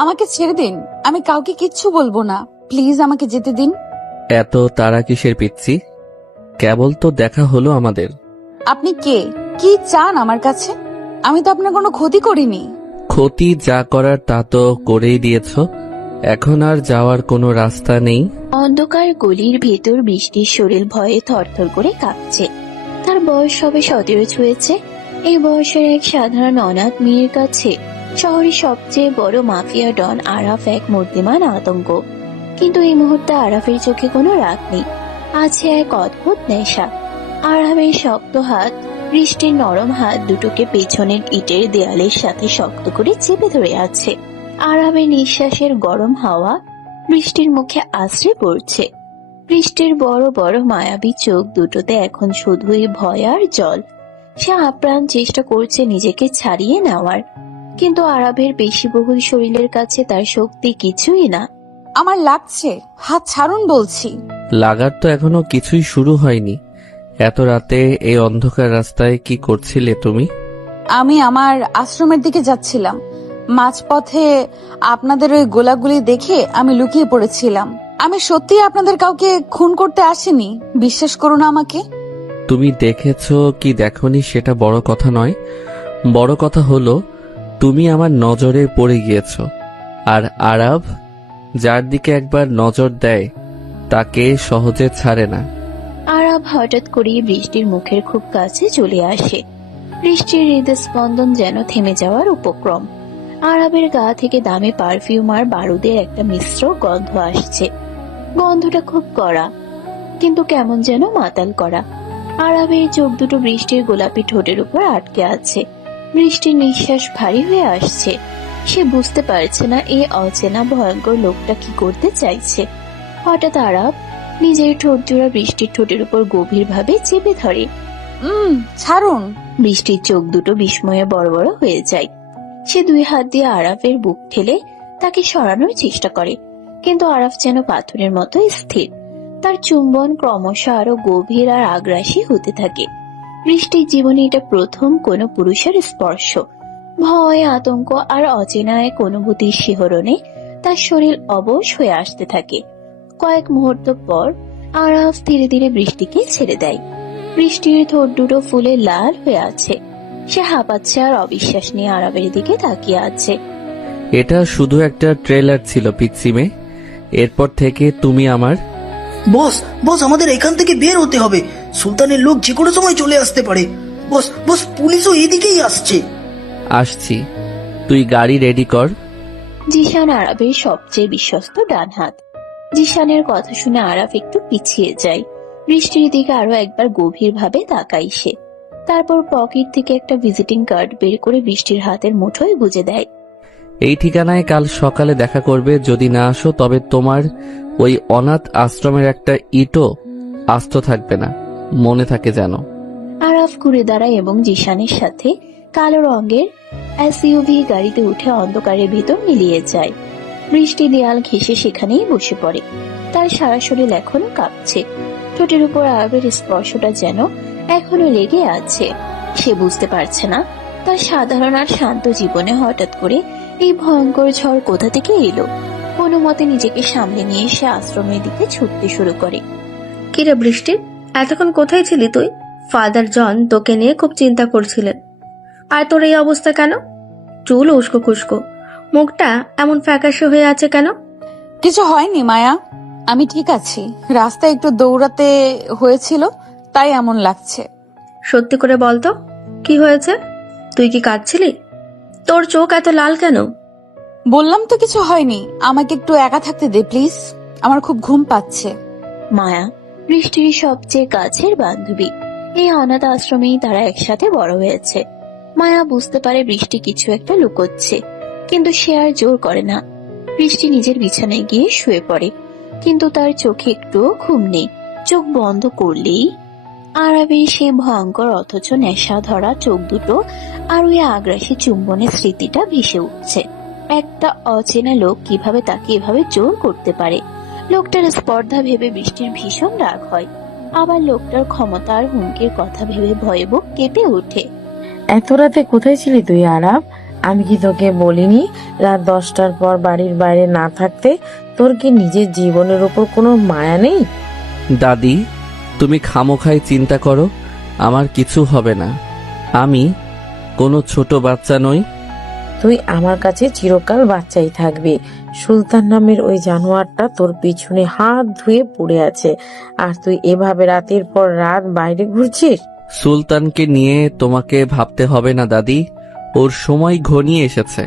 আমাকে ছেড়ে দিন, আমি কাউকে কিচ্ছু বলবো না। প্লিজ আমাকে যেতে দিন। এত তারা কিসের পিচ্ছি? কেবল তো দেখা হলো আমাদের। আপনি কে? কি চান আমার কাছে? আমি তো আপনার কোনো ক্ষতি করিনি। ক্ষতি যা করার তা তো করেই দিয়েছ। এখন আর যাওয়ার কোনো রাস্তা নেই। অন্ধকার গলির ভেতর বৃষ্টির শরীর ভয়ে থরথর করে কাঁপছে। তার বয়স সবে 17 ছুঁয়েছে। এই বয়সের এক সাধারণ অনাথ মেয়ের কাছে শহরের সবচেয়ে বড় মাফিয়া ডন আরাফ এক মূর্তিমান আতঙ্ক। কিন্তু এই মুহূর্তে আরাফের চোখে কোনো রাগ নেই, আছে এক অদ্ভুত নেশা। আরাফের শক্ত হাত বৃষ্টির নরম হাত দুটোকে পেছনের ইটের দেয়ালের সাথে শক্ত করে চেপে ধরে আছে। আরাফের নিঃশ্বাসের গরম হাওয়া বৃষ্টির মুখে আশ্রে পড়ছে। বৃষ্টির বড় বড় মায়াবী চোখ দুটোতে এখন শুধুই ভয় আর জল। সে আপ্রাণ চেষ্টা করছে নিজেকে ছাড়িয়ে নেওয়ার, কিন্তু আরাফের পেশিবহুল শরীরের কাছে তার শক্তি কিছুই না। আমার লাগছে, হাত ছাড়ুন বলছি। লাগার তো এখনো কিছুই শুরু হয়নি। এত রাতে এই অন্ধকার রাস্তায় কি করছিলে তুমি? আমি আমার আশ্রমের দিকে যাচ্ছিলাম। মাঝপথে আপনাদের ওই গোলাগুলি দেখে আমি লুকিয়ে পড়েছিলাম। আমি সত্যি আপনাদের কাউকে খুন করতে আসিনি, বিশ্বাস করুন আমাকে। তুমি দেখেছো কি দেখোনি সেটা বড় কথা নয়। বড় কথা হলো তুমি আমার নজরে পড়ে গিয়েছ। আর আরাব যার দিকে একবার নজর দেয় তাকে সহজে ছাড়ে না। আরাফ হঠাৎ করেই বৃষ্টির মুখের খুব কাছে চলে আসে। বৃষ্টির হৃদস্পন্দন যেন থেমে যাওয়ার উপক্রম। আরাবের গা থেকে দামি পারফিউম আর বারুদের একটা মিশ্র গন্ধ আসছে। গন্ধটা খুব কড়া, কিন্তু কেমন যেন মাতাল করা। আরাবের চোখ দুটো বৃষ্টির গোলাপি ঠোঁটের উপর আটকে আছে। বৃষ্টির নিঃশ্বাস ভারী হয়ে আসছে। সে বুঝতে পারছে না এই অচেনা ভয়ঙ্কর লোকটা কি করতে চাইছে। হঠাৎ আরাব নিজের ঠোঁট জোড়া বৃষ্টির ঠোঁটের উপর গভীর ভাবে চেপে ধরে। ছাড়ুন। বৃষ্টির চোখ দুটো বিস্ময়ে বড় বড় হয়ে যায়। সে দুই হাত দিয়ে আরাফের বুক ঠেলে তাকে সরানোর চেষ্টা করে, কিন্তু আরাফ যেন পাথরের মতো স্থির। তার চুম্বন ক্রমশ আরো গভীর আর আগ্রাসী হতে থাকে। বৃষ্টির জীবনে এটা প্রথম কোনো পুরুষের স্পর্শ। ভয়, আতঙ্ক আর অচেনা এক অনুভূতির শিহরণে তার শরীর অবশ হয়ে আসতে থাকে। কয়েক মুহূর্ত পর আরাফ ধীরে ধীরে বৃষ্টিকে ছেড়ে দেয়। বৃষ্টির ঠোঁট দুটো ফুলে লাল হয়ে আছে। সে হাঁপাচ্ছে আর অবিশ্বাস নিয়ে আরাফের দিকে তাকিয়ে আছে। এটা শুধু একটা ট্রেলার ছিল পিচ্ছিমে। এরপর থেকে তুমি আমার। বস বস, আমাদের এখান থেকে বের হতে হবে। সুলতানের লোক যে কোনো সময় চলে আসতে পারে। বস বস, পুলিশও এদিকেই আসছে। আসছি, তুই গাড়ি রেডি কর। জিশান আরাফের সবচেয়ে বিশ্বস্ত ডান হাত। জিশানের কথা শুনে আরাফ একটু পিছিয়ে যায়। বৃষ্টির দিকে আরো একবার গভীর ভাবে তাকাই সে। তারপর পকেট থেকে একটা ভিজিটিং কার্ড বের করে বৃষ্টির হাতের মুঠোয় গুজে দেয়। এই ঠিকানায় কাল সকালে দেখা করবে। যদি না আসো তবে তোমার ওই অনাথ আশ্রমের একটা ইটও আস্ত থাকবে না, মনে থাকে যেন। আরাফ ঘুরে দাঁড়ায় এবং জিশানের সাথে কালো রঙের এসইউভি গাড়িতে উঠে অন্ধকারের ভিতর মিলিয়ে যায়। বৃষ্টি দেয়াল ঘেঁষে সেখানেই বসে পড়ে। তার সারা শরীর এখনো কাঁপছে। ঠোঁটের উপর আরাফের স্পর্শটা যেন এখনো লেগে আছে। সে বুঝতে পারছে না তার সাধারণ আর শান্ত জীবনে হঠাৎ করে এই ভয়ঙ্কর ঝড় কোথা থেকে এলো। কোনো মতে নিজেকে সামলে নিয়ে সে আশ্রমের দিকে ছুটতে শুরু করে। কিরে বৃষ্টি, এতক্ষণ কোথায় ছিলি তুই? ফাদার জন তোকে নিয়ে খুব চিন্তা করছিলেন। আর তোর এই অবস্থা কেন? চুল উস্কো খুস্কো, মুখটা এমন ফ্যাকাশে হয়ে আছে কেন? কিছু হয়নি মায়া, আমি ঠিক আছি। রাস্তায় একটু দৌড়াতে হয়েছিল, তাই এমন লাগছে। সত্যি করে বলতো, কি হয়েছে? তুই কি কাঁদছিলি? তোর চোখ এত লাল কেন? বললাম তো কিছু হয়নি, আমাকে একটু একা থাকতে দে প্লিজ, আমার খুব ঘুম পাচ্ছে। মায়া বৃষ্টির সবচেয়ে কাছের বান্ধবী। এই অনাথ আশ্রমেই তারা একসাথে বড় হয়েছে। মায়া বুঝতে পারে বৃষ্টি কিছু একটা লুকোচ্ছে, কিন্তু সে আর জোর করে না। বৃষ্টি নিজের বিছানায় গিয়ে শুয়ে পড়ে, কিন্তু তার চোখে একটুও ঘুম নেই। চোখ বন্ধ করলেই আরাবের সে ভয়ঙ্কর অথচ নেশা ধরা চোখ দুটো আর ওই আগ্রাসী চুম্বনের স্মৃতিটা ভেসে উঠছে। একটা অচেনা লোক কিভাবে তাকে এভাবে জোর করতে পারে? লোকটার স্পর্ধা ভেবে বৃষ্টির ভীষণ রাগ হয়, আবার লোকটার ক্ষমতা আর হুমকির কথা ভেবে ভয়ে বুক কেঁপে ওঠে। এত রাতে কোথায় ছিলি তুই আরাব? আমি কি তোকে বলিনি রাত 10টার পর বাড়ির বাইরে না থাকতে? তোর কি নিজের জীবনের উপর কোনো মায়া নেই? দাদি, তুমি খামোখাই চিন্তা করো, আমার কিছু হবে না। আমি কোনো ছোট বাচ্চা নই। তুই আমার কাছে চিরকাল বাচ্চাই থাকবি। সুলতান নামের ওই জানোয়ারটা তোর পিছনে হাত ধুয়ে পড়ে আছে, আর তুই এভাবে রাতের পর রাত বাইরে ঘুরছিস। সুলতানকে নিয়ে তোমাকে ভাবতে হবে না দাদি, ওর সময় ঘনিয়ে এসেছে।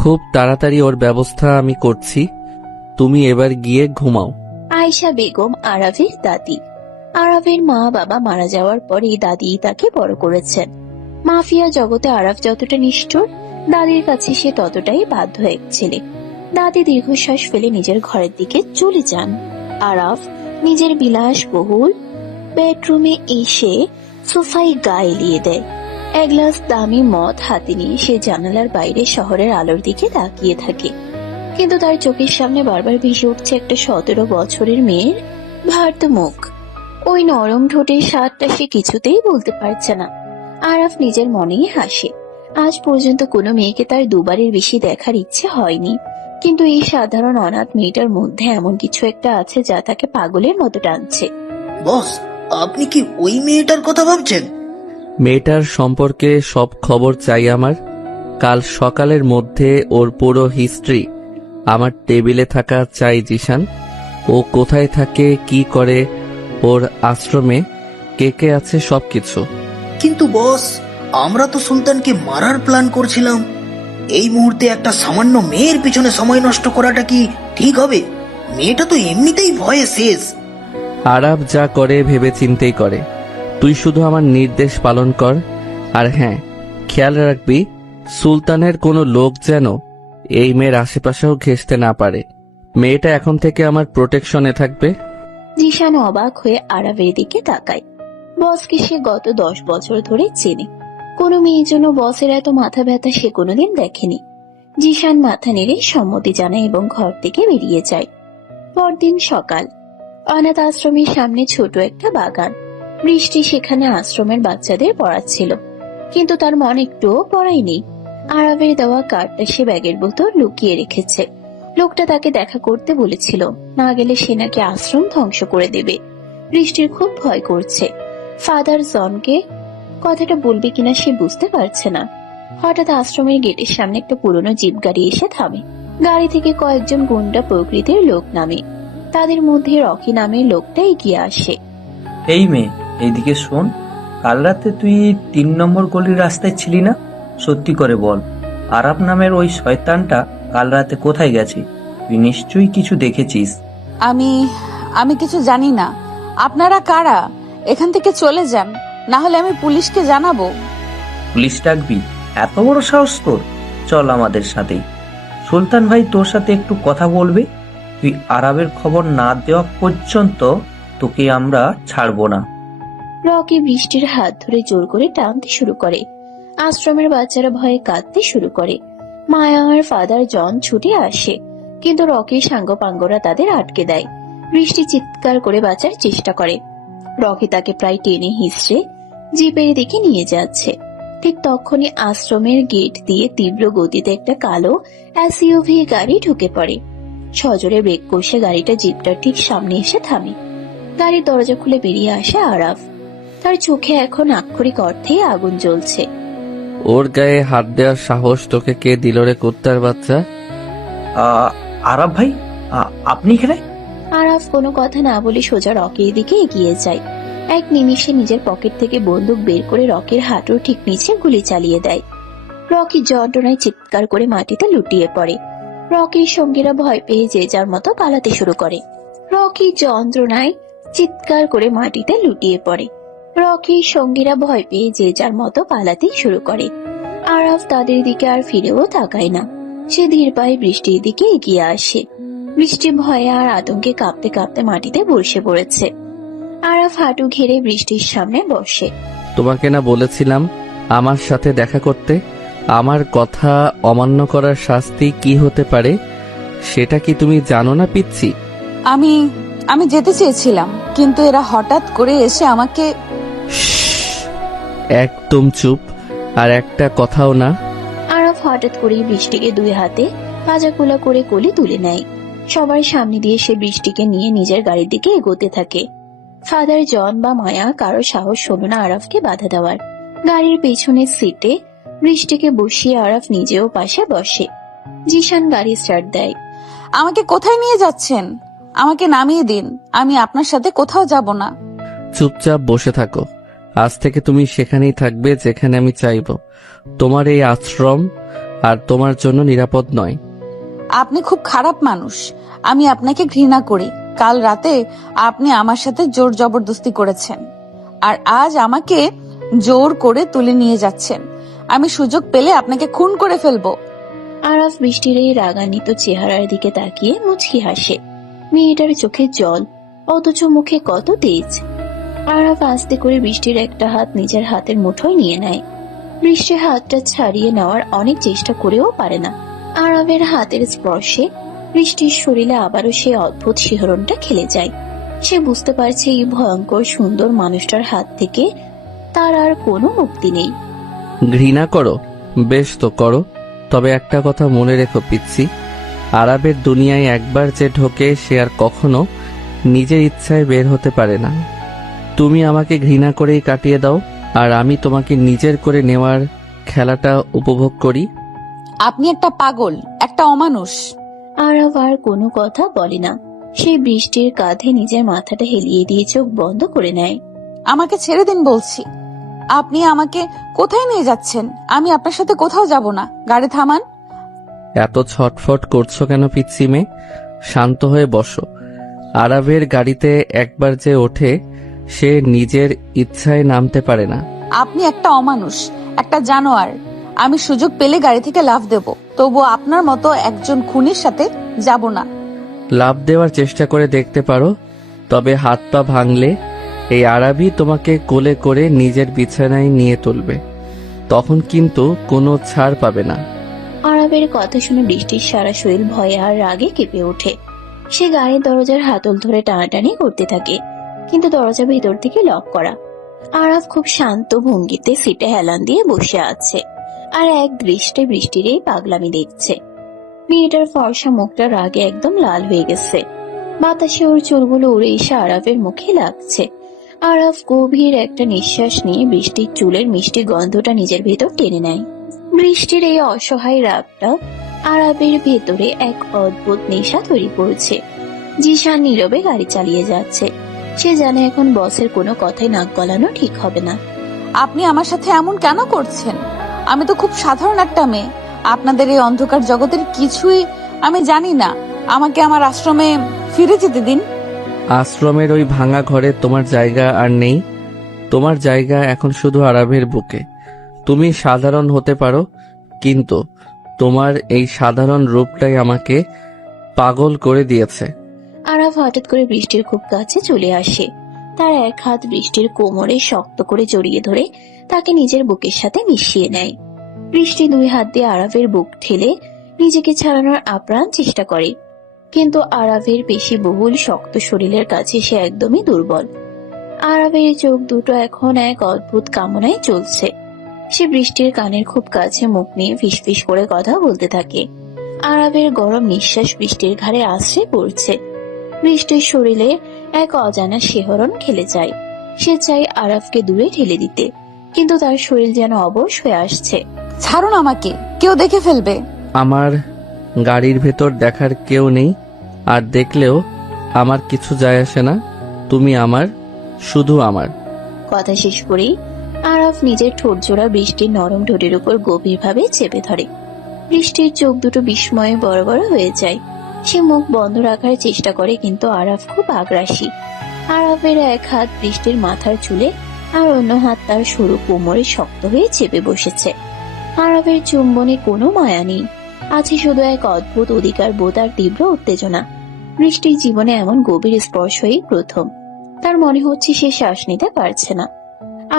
খুব তাড়াতাড়ি ওর ব্যবস্থা আমি করছি। তুমি এবার গিয়ে ঘুমাও। আয়েশা বেগম আরাফের দাদি। আরাফের মা বাবা মারা যাওয়ার পরে দাদি তাকে বড় করেছেন। মাফিয়া জগতে আরাফ যতটা নিষ্ঠুর, দাদির কাছে সে ততটাই বাধ্য এক ছেলে। দাদি দীর্ঘশ্বাস ফেলে নিজের ঘরের দিকে চলে যান। আরাফ নিজের বিলাসবহুল বেডরুমে এসে সোফায় গা এলিয়ে দেয়। এক গ্লাস দামি মদ হাতে নিয়ে সে জানালার বাইরে শহরের আলোর দিকে তাকিয়ে থাকে। কিন্তু তার চোখের সামনে বারবার ভেসে উঠছে একটা 17 বছরের মেয়ের ভার্ত মুখ। ওই নরম ঠোঁটের স্বাদটা সে কিছুতেই বলতে পারছে না। আরাফ নিজের মনেই হাসে। আজ পর্যন্ত কোনো মেয়েকে তার দুবারের বেশি দেখার ইচ্ছে হয়নি, কিন্তু এই সাধারণ অনাথ মেয়েটার মধ্যে এমন কিছু একটা আছে যা তাকে পাগলের মতো টানছে। বস, আপনি কি ওই মেয়েটার কথা ভাবছেন? মেয়েটার সম্পর্কে সব খবর চাই আমার। কাল সকালের মধ্যে ওর পুরো হিস্ট্রি আমার টেবিলে থাকা চাই জিশান। ও কোথায় থাকে, কি করে, ওর আশ্রমে কে কে আছে, সবকিছু। কিন্তু বস, আমরা তো সুলতানকে মারার প্ল্যান করছিলাম। এই মুহূর্তে একটা সামান্য মেয়ের পিছনে সময় নষ্ট করাটা কি ঠিক হবে? মেয়েটা তো এমনিতেই ভয়ে শেষ। আরাব যা করে ভেবে চিন্তেই করে। তুই শুধু আমার নির্দেশ পালন কর। আর হ্যাঁ, খেয়াল রাখবি সুলতানের কোনো লোক যেন এই মেয়ের আশেপাশেও ঘেঁষতে না পারে। মেয়েটা এখন থেকে আমার প্রোটেকশনে থাকবে। জিশান অবাক হয়ে আরাফের দিকে তাকায়। বসকে সে গত 10 বছর ধরে চেনে। কোনো মেয়ের জন্য বসের এত মাথা ব্যথা সে কোনোদিন দেখেনি। জিশান মাথা নেড়ে সম্মতি জানায় এবং ঘর থেকে বেরিয়ে যায়। পরদিন সকাল। অনাথ আশ্রমের সামনে ছোট একটা বাগান। বৃষ্টি সেখানে আশ্রমের বাচ্চাদের পড়াচ্ছিল, কিন্তু তার মন একটুও পড়াই নেই। আরাফের দেওয়া কার্ডটা সে ব্যাগের ভেতর লুকিয়ে রেখেছে। লোকটা তাকে দেখা করতে বলেছিল, না গেলে সে নাকি আশ্রম ধ্বংস করে দেবে। বৃষ্টির খুব ভয় করছে। ফাদার জনকে কথাটা বলবে কিনা সে বুঝতে পারছে না। হঠাৎ আশ্রমের গেটের সামনে একটা পুরনো জিপ গাড়ি এসে থামে। গাড়ি থেকে কয়েকজন গুন্ডা প্রকৃতির লোক নামে। তাদের মধ্যে রকি নামের লোকটা এগিয়ে আসে। এই মেয়ে, এইদিকে শোন। কাল রাতে তুই 3 নম্বর গলির রাস্তায় ছিলি না? সত্যি করে বল, আরাব নামের ওই শয়তানটা কাল রাতে কোথায় গেছে? তুই নিশ্চয়ই কিছু দেখেছিস। আমি কিছু জানি না। আপনারা কারা? এখান থেকে চলে যান, না হলে আমি পুলিশকে জানাবো। পুলিশ ডাকবি? এত বড় সাহস তোর! চল আমাদের সাথে। সুলতান ভাই তোর সাথে একটু কথা বলবে। তুই আরাবের খবর না দেওয়া পর্যন্ত তোকে আমরা ছাড়বো না। রকি বৃষ্টির হাত ধরে জোর করে টানতে শুরু করে। আশ্রমের বাচ্চারা ভয়ে কাঁদতে শুরু করে। মায়া আর ফাদার জন ছুটে আসে, কিন্তু রকির সাঙ্গপাঙ্গরা তাদের আটকে দেয়। বৃষ্টি চিৎকার করে বাঁচার চেষ্টা করে। রকি তাকে প্রায় টেনে হিঁচড়ে জিপের দিকে নিয়ে যাচ্ছে। ঠিক তখনই আশ্রমের গেট দিয়ে তীব্র গতিতে একটা কালো এসইউভি গাড়ি ঢুকে পড়ে। সজোরে ব্রেক কষে গাড়িটা জিপটার ঠিক সামনে এসে থামে। গাড়ির দরজা খুলে বেরিয়ে আসে আরাফ। তার চোখে এখন আক্ষরিক অর্থেই আগুন জ্বলছে। ওর গায়ে হাত দেওয়ার সাহস তোকে কে দিল রে কুত্তার বাচ্চা? আরাব ভাই, আপনি এখানে? আরাফ কোনো কথা না বলে সোজা রকির দিকে এগিয়ে যায়। এক নিমিষে নিজের পকেট থেকে বন্দুক বের করে রকির হাঁটুর ঠিক নিচে গুলি চালিয়ে দেয়। রকি যন্ত্রণায় চিৎকার করে মাটিতে লুটিয়ে পড়ে। রকির সঙ্গীরা ভয় পেয়ে যে যার মতো পালাতে শুরু করে। রকি যন্ত্রণায় চিৎকার করে মাটিতে লুটিয়ে পড়ে। রকির সঙ্গীরা ভয় পেয়ে যে যার মতো পালাতে শুরু করে। আরাফ তাদের দিকে আর ফিরেও তাকায় না। সে ধীর পায়ে বৃষ্টির দিকে এগিয়ে আসে। বৃষ্টি ভয়ে আর আতঙ্কে কাঁপতে কাঁপতে মাটিতে বসে পড়েছে। আরাফ হাঁটু ঘেরে বৃষ্টির সামনে বসে। তোমাকে না বলেছিলাম আমার সাথে দেখা করতে? আমার কথা অমান্য করার শাস্তি কি হতে পারে সেটা কি তুমি জানো না পিচ্ছি? আমি যেতে চেয়েছিলাম, কিন্তু এরা হঠাৎ করে এসে আমাকে। একদম চুপ, আর একটা কথাও না। আরাফ হঠাৎ হঠাৎ করেই বৃষ্টিকে দুই হাতে পাজাকুলা করে কোলে তুলে নেয়। সবার সামনে দিয়ে সে বৃষ্টিকে নিয়ে নিজের গাড়ির দিকে এগোতে থাকে। ফাদার জন বা মায়া কারো সাহস হলো না আরাফকে বাধা দেওয়ার। গাড়ির পেছনের সিটে বৃষ্টিকে বসিয়ে আরাফ নিজেও পাশে বসে। জিশান গাড়ি স্টার্ট দেয়। আমাকে কোথায় নিয়ে যাচ্ছেন? আমাকে নামিয়ে দিন, আমি আপনার সাথে কোথাও যাব না। চুপচাপ বসে থাকো। আজ থেকে তুমি সেখানেই থাকবে যেখানে আমি চাইব। তোমার এই আশ্রম আর তোমার জন্য নিরাপদ নয়। আপনি খুব খারাপ মানুষ, আমি আপনাকে ঘৃণা করি। কাল রাতে আপনি আমার সাথে জোর জবরদস্তি করেছেন, আর আজ আমাকে জোর করে তুলে নিয়ে যাচ্ছেন। আমি সুযোগ পেলে আপনাকে খুন করে ফেলবো। আরাফ বৃষ্টির এই রাগান্বিত চেহারার দিকে তাকিয়ে মুচকি হাসে। মেয়েটার চোখে জল, অথচ মুখে কত তেজ। আরাফ আস্তে করে বৃষ্টির একটা হাত নিজের হাতের মুঠোয় নিয়ে নেয়। বৃষ্টির হাতটা ছাড়িয়ে নেওয়ার অনেক চেষ্টা করেও পারে না। আরাফের হাতের স্পর্শে বৃষ্টির শরীরে আবারও সে অদ্ভুত শিহরণটা খেলে যায়। সে বুঝতে পারছে এই ভয়ঙ্কর সুন্দর মানুষটার হাত থেকে তার আর কোনো মুক্তি নেই। ঘৃণা করো? বেশ তো করো, তবে একটা কথা মনে রেখো পিচ্ছি, আরবের দুনিয়ায় একবার যে ঢোকে সে আর কখনো নিজের ইচ্ছায় বের হতে পারে না। তুমি আমাকে ঘৃণা করেই কাটিয়ে দাও, আর আমি তোমাকে নিজের করে নেওয়ার খেলাটা উপভোগ করি। আপনি একটা পাগল, একটা অমানুষ। আরাফ আর কোনো কথা বলে না। সে বৃষ্টির কাঁধে নিজের মাথাটা হেলিয়ে দিয়ে চোখ বন্ধ করে নেয়। আমাকে ছেড়ে দিন বলছি। আপনি আমাকে কোথায় নিয়ে যাচ্ছেন? আমি আপনার সাথে কোথাও যাব না। গাড়ি থামান। এত ছটফট করছো কেন পিচ্ছি মেয়ে? শান্ত হয়ে বসো। আরবের গাড়িতে একবার যে ওঠে সে নিজের ইচ্ছায় নামতে পারে না। আপনি একটা অমানুষ, একটা জানোয়ার। আমি সুযোগ পেলে গাড়ি থেকে লাফ দেব, তবু আপনার মতো একজন খুনির সাথে যাব না। লাফ দেওয়ার চেষ্টা করে দেখতে পারো, তবে হাত পা ভাঙলে এই আরবি তোমাকে কোলে করে নিজের বিছানায় নিয়ে তুলবে। তখন কিন্তু কোনো ছাড় পাবে না। আরাবের কথা শুনে বৃষ্টির সারা শরীর ভয়ে আর রাগে কেঁপে ওঠে। সে গাড়ির দরজার হাতল ধরে টানাটানি করতে থাকে, কিন্তু দরজা ভেতর থেকে লক করা। আরাফ খুব শান্ত ভঙ্গিতে সিটে হেলান দিয়ে বসে আছে, আর এক দৃষ্টে বৃষ্টির এই পাগলামি দেখছে। মেয়েটার ফর্সা মুখটা রাগে একদম লাল হয়ে গেছে। বাতাসে ওর চুলগুলো উড়ে এসে আরাফের মুখে লাগছে। আরাফ গভীর একটা নিঃশ্বাস নিয়ে বৃষ্টির চুলের মিষ্টি গন্ধটা নিজের ভেতর টেনে নেয়। বৃষ্টির এই অসহায় রাগটা আরাফের ভেতরে এক অদ্ভুত নেশা তৈরি করেছে। জিশান নীরবে গাড়ি চালিয়ে যাচ্ছে। সে জানে এখন বসের কোনো কথাই নাক গলানো ঠিক হবে না। আপনি আমার সাথে এমন কেন করছেন? আমি তো খুব সাধারণ একটা মেয়ে। আপনাদের এই অন্ধকার জগতের কিছুই আমি জানি না। আমাকে আমার আশ্রমে ফিরে যেতে দিন। আশ্রমের ওই ভাঙা ঘরে তোমার জায়গা আর নেই। তোমার জায়গা এখন শুধু আরবের বুকে। তুমি সাধারণ হতে পারো, কিন্তু তোমার এই সাধারণ রূপটাই আমাকে পাগল করে দিয়েছে। আরাফ হঠাৎ করে বৃষ্টির খুব কাছে চলে আসে। তার এক হাত বৃষ্টির কোমরে শক্ত করে জড়িয়ে ধরে তাকে নিজের বুকের সাথে মিশিয়ে নেয়। বৃষ্টি দুই হাত দিয়ে আরাফের বুক ঠেলে নিজেকে ছাড়ানোর আপ্রাণ চেষ্টা করে, কিন্তু আরাফের পেশি বহুল শক্ত শরীরের কাছে সে একদমই দুর্বল। আরাফের চোখ দুটো এখন এক অদ্ভুত কামনায় চলছে। সে বৃষ্টির কানের খুব কাছে মুখ নিয়ে ফিসফিস করে কথা বলতে থাকে। আরাফের গরম নিঃশ্বাস বৃষ্টির ঘাড়ে আশ্রে পড়ছে। বৃষ্টির শরীরে এক অজানা শিহরণ খেলে যায়। সে চায় আরাফকে দূরে ঠেলে দিতে, কিন্তু তার শরীর যেন অবশ হয়ে আসছে। ছাড়ুন আমাকে, কেউ দেখে ফেলবে। আমার গাড়ির ভেতর দেখার কেউ নেই, আর দেখলেও আমার কিছু যায় আসে না। তুমি আমার, শুধু আমার। কথা শেষ করেই আরাফ নিজের ঠোঁট জোড়া বৃষ্টির নরম ঠোঁটের উপর গভীরভাবে চেপে ধরে। বৃষ্টির চোখ দুটো বিস্ময়ে বড় বড় হয়ে যায়। সে মুখ বন্ধ রাখার চেষ্টা করে, কিন্তু আরাফ খুব আগ্রাসী। আরাফের এক হাত বৃষ্টির মাথার চুলে, আর অন্য হাত তার সরু কোমরে শক্ত হয়ে চেপে বসেছে। আরাফের চুম্বনে কোনো মায়া নেই, আছে শুধু এক অদ্ভুত অধিকার বোধ আর তীব্র উত্তেজনা। বৃষ্টির জীবনে এমন গভীর স্পর্শই প্রথম। তার মনে হচ্ছে সে শ্বাস নিতে পারছে না।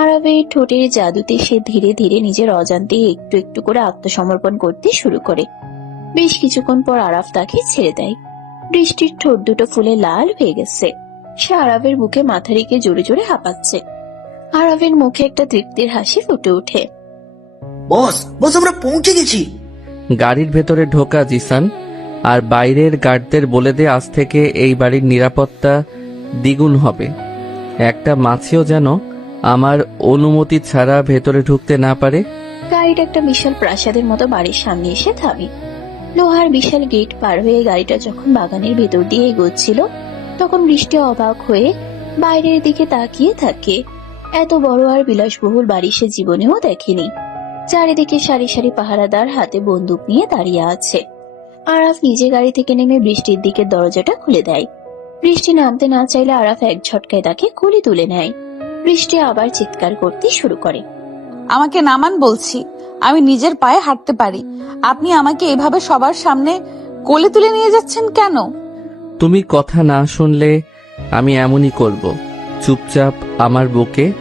আরাফের ঠোঁটের জাদুতে সে ধীরে ধীরে নিজের অজান্তে একটু একটু করে আত্মসমর্পণ করতে শুরু করে। বেশ কিছুক্ষণ পর আরাফ তাকে ছেড়ে দেয়। বৃষ্টির ঠোঁট দুটো ফুলে লাল হয়ে গেছে। সে আরাফের বুকে মাথা রেখে জোরে জোরে হাঁপাচ্ছে। আরাফের মুখে একটা তৃপ্তির হাসি ফুটে ওঠে। বস বস আমরা পৌঁছে গেছি। গাড়ির ভেতরে ঢোকা জিসান, আর বাইরের গার্ডদের বলে দে আজ থেকে এই বাড়ির নিরাপত্তা দ্বিগুণ হবে। একটা মাছিও যেন আমার অনুমতি ছাড়া ভেতরে ঢুকতে না পারে। গাড়িটা একটা বিশাল প্রাসাদের মতো বাড়ির সামনে এসে থামে। লোহার বিশাল গেট পার হয়ে গাড়িটা যখন বাগানের ভেতর দিয়ে এগোচ্ছিল, তখন বৃষ্টি অবাক হয়ে বাইরের দিকে তাকিয়ে থাকে। এত বড় আর বিলাসবহুল বাড়ি সে জীবনেও দেখেনি। চারিদিকে সারি সারি পাহারাদার হাতে বন্দুক নিয়ে দাঁড়িয়ে আছে। আরাফ নিজে গাড়ি থেকে নেমে বৃষ্টির দিকে দরজাটা খুলে দেয়। বৃষ্টি নামতে না চাইলে আরাফ এক ঝটকায় তাকে কোলে তুলে নেয়। বৃষ্টি আবার চিৎকার করতে শুরু করে। আমাকে নামান বলছি, আমি নিজের পায়ে হাঁটতে পারি। আপনি আমাকে এভাবে সবার সামনে কোলে তুলে নিয়ে যাচ্ছেন কেন? তুমি কথা না শুনলে আমি এমনই করব। চুপচাপ আমার বুকে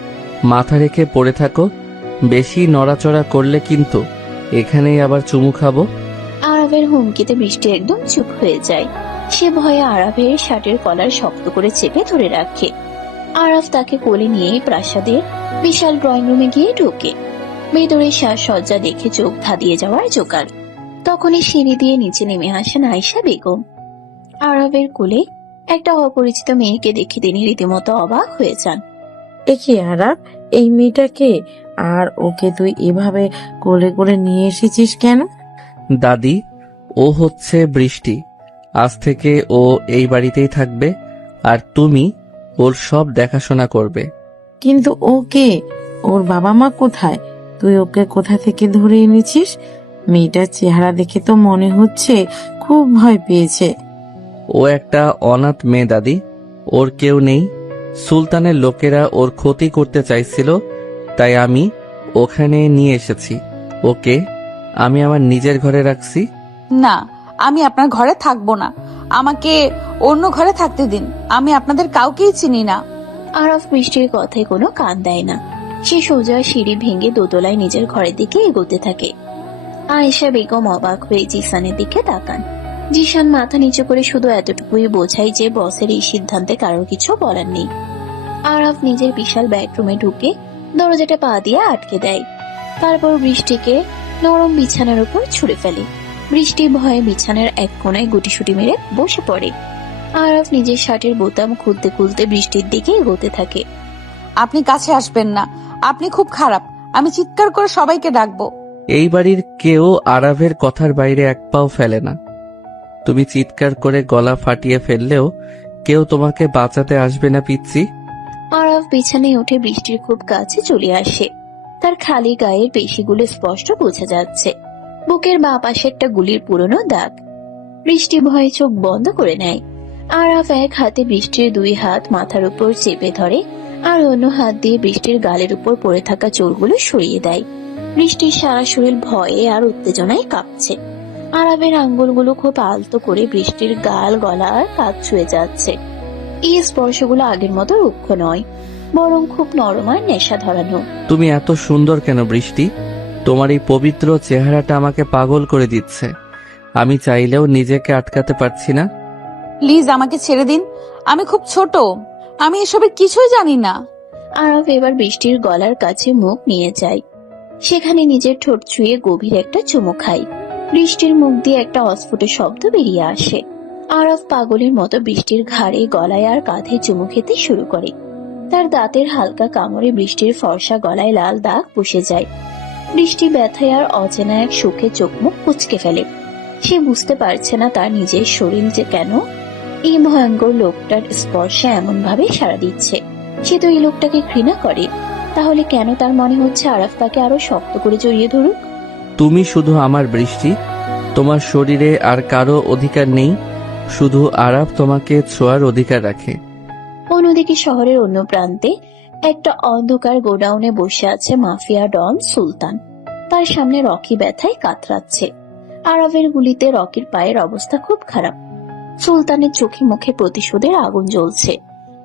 মাথা রেখে পড়ে থাকো। বেশি নড়াচড়া করলে কিন্তু এখানেই আবার চুমু খাবো। আরাফের হুমকিতে বৃষ্টি একদম চুপ হয়ে যায়। সে ভয়ে আরাফের শার্টের কলার শক্ত করে চেপে ধরে রাখে। আরাফ তাকে কোলে নিয়ে প্রাসাদের বিশাল ড্রয়িং রুমে গিয়ে ঢোকে। ভেতরে সাজসজ্জা দেখে চোখ ধাঁধিয়ে যাওয়ার জোগাড়। তখনই সিঁড়ি দিয়ে নিচে নেমে আসেন আয়েশা বেগম। আরাফের কোলে একটা অপরিচিত মেয়েকে দেখে তিনি রীতিমতো অবাক হয়ে যান। একে আরাব, এই মেয়েটাকে? আর ওকে তুই এভাবে কোলে করে নিয়ে এসেছিস কেন? দাদি, ও হচ্ছে বৃষ্টি। আজ থেকে ও এই বাড়িতেই থাকবে, আর তুমি ওর সব দেখাশোনা করবে। কিন্তু ওকে, ওর বাবা মা কোথায়? তুই ওকে কোথা থেকে ধরে এনেছিস? মেয়েটার চেহারা দেখে তো মনে হচ্ছে খুব ভয় পেয়েছে। ও একটা অনাথ মেয়ে দাদি, ওর কেউ নেই। সুলতানের লোকেরা ওর ক্ষতি করতে চাইছিল, তাই আমি ওখানে নিয়ে এসেছি। ওকে আমি আমার নিজের ঘরে রাখছি। না, আমি আপনার ঘরে থাকবো না। আমাকে অন্য ঘরে থাকতে দিন। আমি আপনাদের কাউকেই চিনি না। আরাফ বৃষ্টির কথায় কোনো কান দেয় না। সে সোজা সিঁড়ি ভেঙে দোতলায় নিজের ঘরের দিকে এগোতে থাকে। আয়েশা বেগম অবাক হয়ে জিসানের দিকে তাকান। জিসান মাথা নিচু করে শুধু এতটুকুই বোঝায় যে বসের এই সিদ্ধান্তে কারোর কিছু বলার নেই। আরাফ নিজের বিশাল বেডরুমে ঢুকে দরজাটা পা দিয়ে আটকে দেয়। তারপর বৃষ্টিকে নরম বিছানার উপর ছুঁড়ে ফেলে। বৃষ্টি ভয়ে বিছানার এক কোণায় গুটিসুটি মেরে বসে পড়ে। আরাফ নিজের শার্টের বোতাম খুলতে খুলতে বৃষ্টির দিকে এগোতে থাকে। আপনি কাছে আসবেন না, আপনি খুব খারাপ। আমি চিৎকার করে সবাইকে ডাকবো। এই বাড়ির কেউ আরাভের কথার বাইরে এক পাও ফেলে না। তুমি চিৎকার করে গলা ফাটিয়ে ফেললেও কেউ তোমাকে বাঁচাতে আসবে না পিচ্ছি। আরাফ বিছানায় উঠে বৃষ্টির খুব কাছে চলে আসে। তার খালি গায়ের পেশিগুলো স্পষ্ট বোঝা যাচ্ছে। বুকের বাঁ পাশে একটা গুলির পুরনো দাগ। বৃষ্টি ভয়ে চোখ বন্ধ করে নেয়। আরাফ এক হাতে বৃষ্টির দুই হাত মাথার উপর চেপে ধরে, আর অন্য হাত দিয়ে বৃষ্টির গালের উপর পড়ে থাকা চোরগুলো সরিয়ে দেয়। বৃষ্টির সারা শরীর ভয়ে আর উত্তেজনায় কাঁপছে। আরাফের আঙ্গুলগুলো খুব আলতো করে বৃষ্টির গাল, গলা আর কাঁধ ছুঁয়ে যাচ্ছে। এই স্পর্শগুলো আগের মতো রুক্ষ নয়, বরং খুব নরম আর নেশা ধরানো। তুমি এত সুন্দর কেন বৃষ্টি? তোমার এই পবিত্র চেহারাটা আমাকে পাগল করে দিচ্ছে। আমি চাইলেও নিজেকে আটকাতে পারছি না। প্লিজ আমাকে ছেড়ে দিন। আমি খুব ছোট, আমি এসবের কিছুই জানি না। আরাফ এবার বৃষ্টির গলার কাছে মুখ নিয়ে যায়। সেখানে নিজের ঠোঁট ছুঁয়ে গভীর একটা চুমু খায়। বৃষ্টির মুখ দিয়ে একটা অস্ফুট শব্দ বেরিয়ে আসে। আরাফ পাগলের মতো বৃষ্টির ঘাড়ে, গলায় আর কাঁধে চুমু খেতে শুরু করে। তার দাঁতের হালকা কামড়ে বৃষ্টির ফর্সা গলায় লাল দাগ বসে যায়। বৃষ্টি ব্যথায় আর অচেনা এক সুখে চোখ মুখ কুঁচকে ফেলে। সে বুঝতে পারছে না তার নিজের শরীর যে কেন এই ভয়ঙ্কর লোকটার স্পর্শে এমন ভাবে সাড়া দিচ্ছে। সে তো এই লোকটাকে ঘৃণা করে, তাহলে কেন তার মনে হচ্ছে আরাফ তাকে আরো শক্ত করে জড়িয়ে ধরুক? তুমি শুধু আমার বৃষ্টি, তোমার শরীরে আর কারো অধিকার নেই। শুধু আরাফ তোমাকে ছোঁয়ার অধিকার রাখে। অন্যদিকে শহরের অন্য প্রান্তে একটা অন্ধকার গোডাউনে বসে আছে মাফিয়া ডন সুলতান। তার সামনে রকি ব্যথায় কাতরাচ্ছে। আরাফের গুলিতে রকির পায়ের অবস্থা খুব খারাপ। সুলতানের চোখে মুখে প্রতিশোধের আগুন জ্বলছে।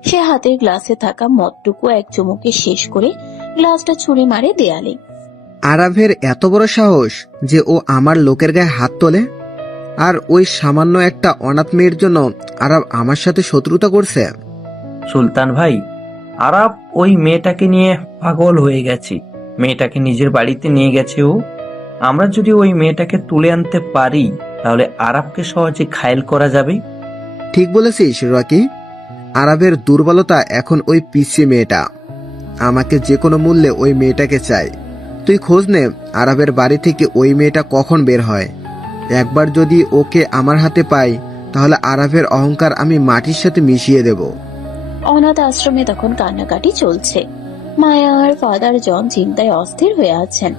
সে হাতের গ্লাসে থাকা মদটুকু এক চুমুকে শেষ করে গ্লাসটা ছুঁড়ে মারে দেয়ালে। আরাফের এত বড় সাহস যে ও আমার লোকের গায়ে হাত তোলে, আর ওই সামান্য একটা অনাথ মেয়ের জন্য আরাফ আমার সাথে শত্রুতা করছে। সুলতান ভাই, আরাফ ওই মেয়েটাকে নিয়ে পাগল হয়ে গেছে। মেয়েটাকে নিজের বাড়িতে নিয়ে গেছে ও। আমরা যদি ওই মেয়েটাকে তুলে আনতে পারি তাহলে আরাবকে সহজে ঘায়েল করা যাবে। ঠিক বলেছিস রকি। আরবের দুর্বলতা এখন ওই পিসি মেয়েটা। আমাকে যে কোনো মূল্যে ওই মেয়েটাকে চাই। তুই খোঁজ নে আরবের বাড়ি থেকে ওই মেয়েটা কখন বের হয়। একবার যদি ওকে আমার হাতে পাই তাহলে আরবের অহংকার আমি মাটির সাথে মিশিয়ে দেব। অনাথ আশ্রমে তখন কান্নাকাটি চলছে। মায়া আর ফাদার জন চিন্তায় অস্থির হয়ে আছেন।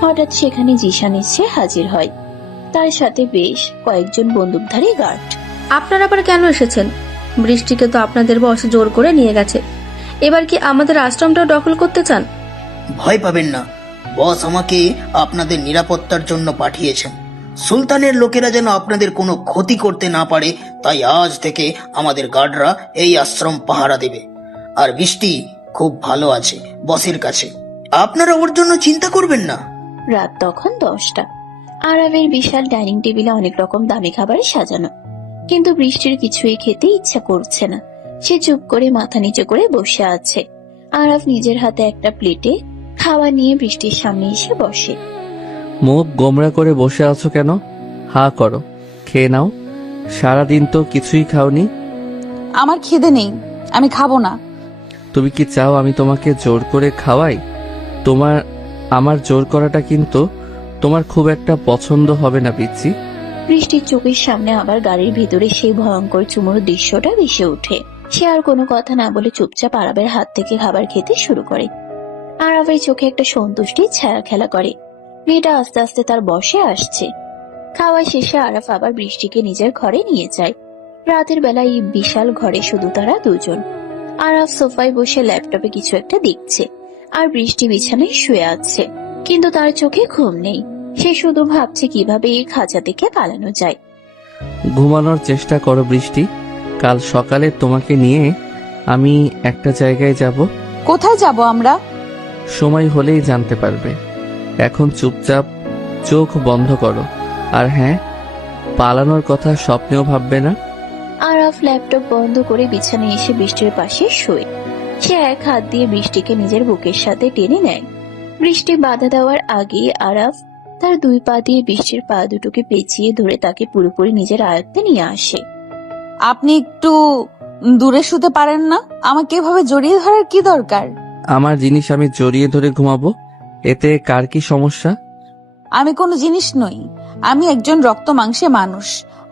হঠাৎ সেখানে জিশান এসে হাজির হয়, তার সাথে বেশ কয়েকজন বন্দুকধারী গার্ড। আপনারা আবার কেন এসেছেন? বৃষ্টিকে তো আপনাদের বস জোর করে নিয়ে গেছে। এবার কি আমাদের আশ্রমটাও দখল করতে চান? ভয় পাবেন না, বস আমাকে আপনাদের নিরাপত্তার জন্য পাঠিয়েছেন। সুলতানের লোকেরা যেন আপনাদের কোনো ক্ষতি করতে না পারে, তাই আজ থেকে আমাদের গার্ডরা এই আশ্রম পাহারা দেবে। আর বৃষ্টি খুব ভালো আছে বসের কাছে, আপনারা ওর জন্য চিন্তা করবেন না। রাত তখন 10টা। আরবের বিশাল ডাইনিং টেবিলে অনেক রকম দামি খাবার সাজানো, কিন্তু বৃষ্টির কিছুই খেতে ইচ্ছা করছে না। সে চুপ করে মাথা নিচু করে বসে আছে। আরব নিজের হাতে একটা প্লেটে খাওয়া নিয়ে বৃষ্টির সামনে এসে বসে। মুখ গোমরা করে বসে আছো কেন? হা করো, খেয়ে নাও। সারাদিন তো কিছুই খাওনি। আমার খিদে নেই, আমি খাবো না। তুমি কি চাও আমি তোমাকে জোর করে খাওয়াই? আমার জোর করাটা কিন্তু তোমার খুব একটা পছন্দ হবে না পিচ্ছি। বৃষ্টির চোখের সামনে আবার গাড়ির ভিতরে সেই ভয়ঙ্কর চুমুর দৃশ্যটা ভেসে ওঠে। সে আর কোনো কথা না বলে চুপচাপ আরবের হাত থেকে খাবার খেতে শুরু করে। আরবের চোখে একটা সন্তুষ্টির ছায়া খেলা করে। মেয়েটা আস্তে আস্তে তার বসে আসছে। খাওয়া শেষে আরাফ আবার বৃষ্টিকে নিজের ঘরে নিয়ে যায়। রাতের বেলা এই বিশাল ঘরে শুধু তারা দুজন। আরাফ সোফায় বসে ল্যাপটপে কিছু একটা দেখছে, আর বৃষ্টি বিছানায় শুয়ে আছে, কিন্তু তার চোখে ঘুম নেই। সে শুধু ভাবছে কিভাবে এই খাঁচা থেকে পালানো যায়। ঘুমানোর চেষ্টা করো বৃষ্টি। কাল সকালে তোমাকে নিয়ে আমি একটা জায়গায় যাব। কোথায় যাব আমরা? সময় হলেই জানতে পারবে। এখন চুপচাপ চোখ বন্ধ করো। আর হ্যাঁ, পালানোর কথা স্বপ্নেও ভাববে না। আরাফ ল্যাপটপ বন্ধ করে বিছানায় এসে বৃষ্টির পাশে শোয়। সে এক হাত দিয়ে বৃষ্টিকে নিজের বুকের সাথে টেনে নেয়। বৃষ্টি বাধা দেওয়ার আগে আরাফ তার দুই পা দিয়ে বৃষ্টির পা দুটোকে পেঁচিয়ে ধরে তাকে পুরোপুরি নিজের আয়ত্তে নিয়ে আসে। আপনি একটু দূরে শুতে পারেন না? আমাকে এভাবে জড়িয়ে ধরার কি দরকার? আমার জিনিস আমি জড়িয়ে ধরে ঘুমাবো, এতে কার কি সমস্যা? আমি কোনো জিনিস নই, আমি একজন রক্ত মাংসে মানুষ,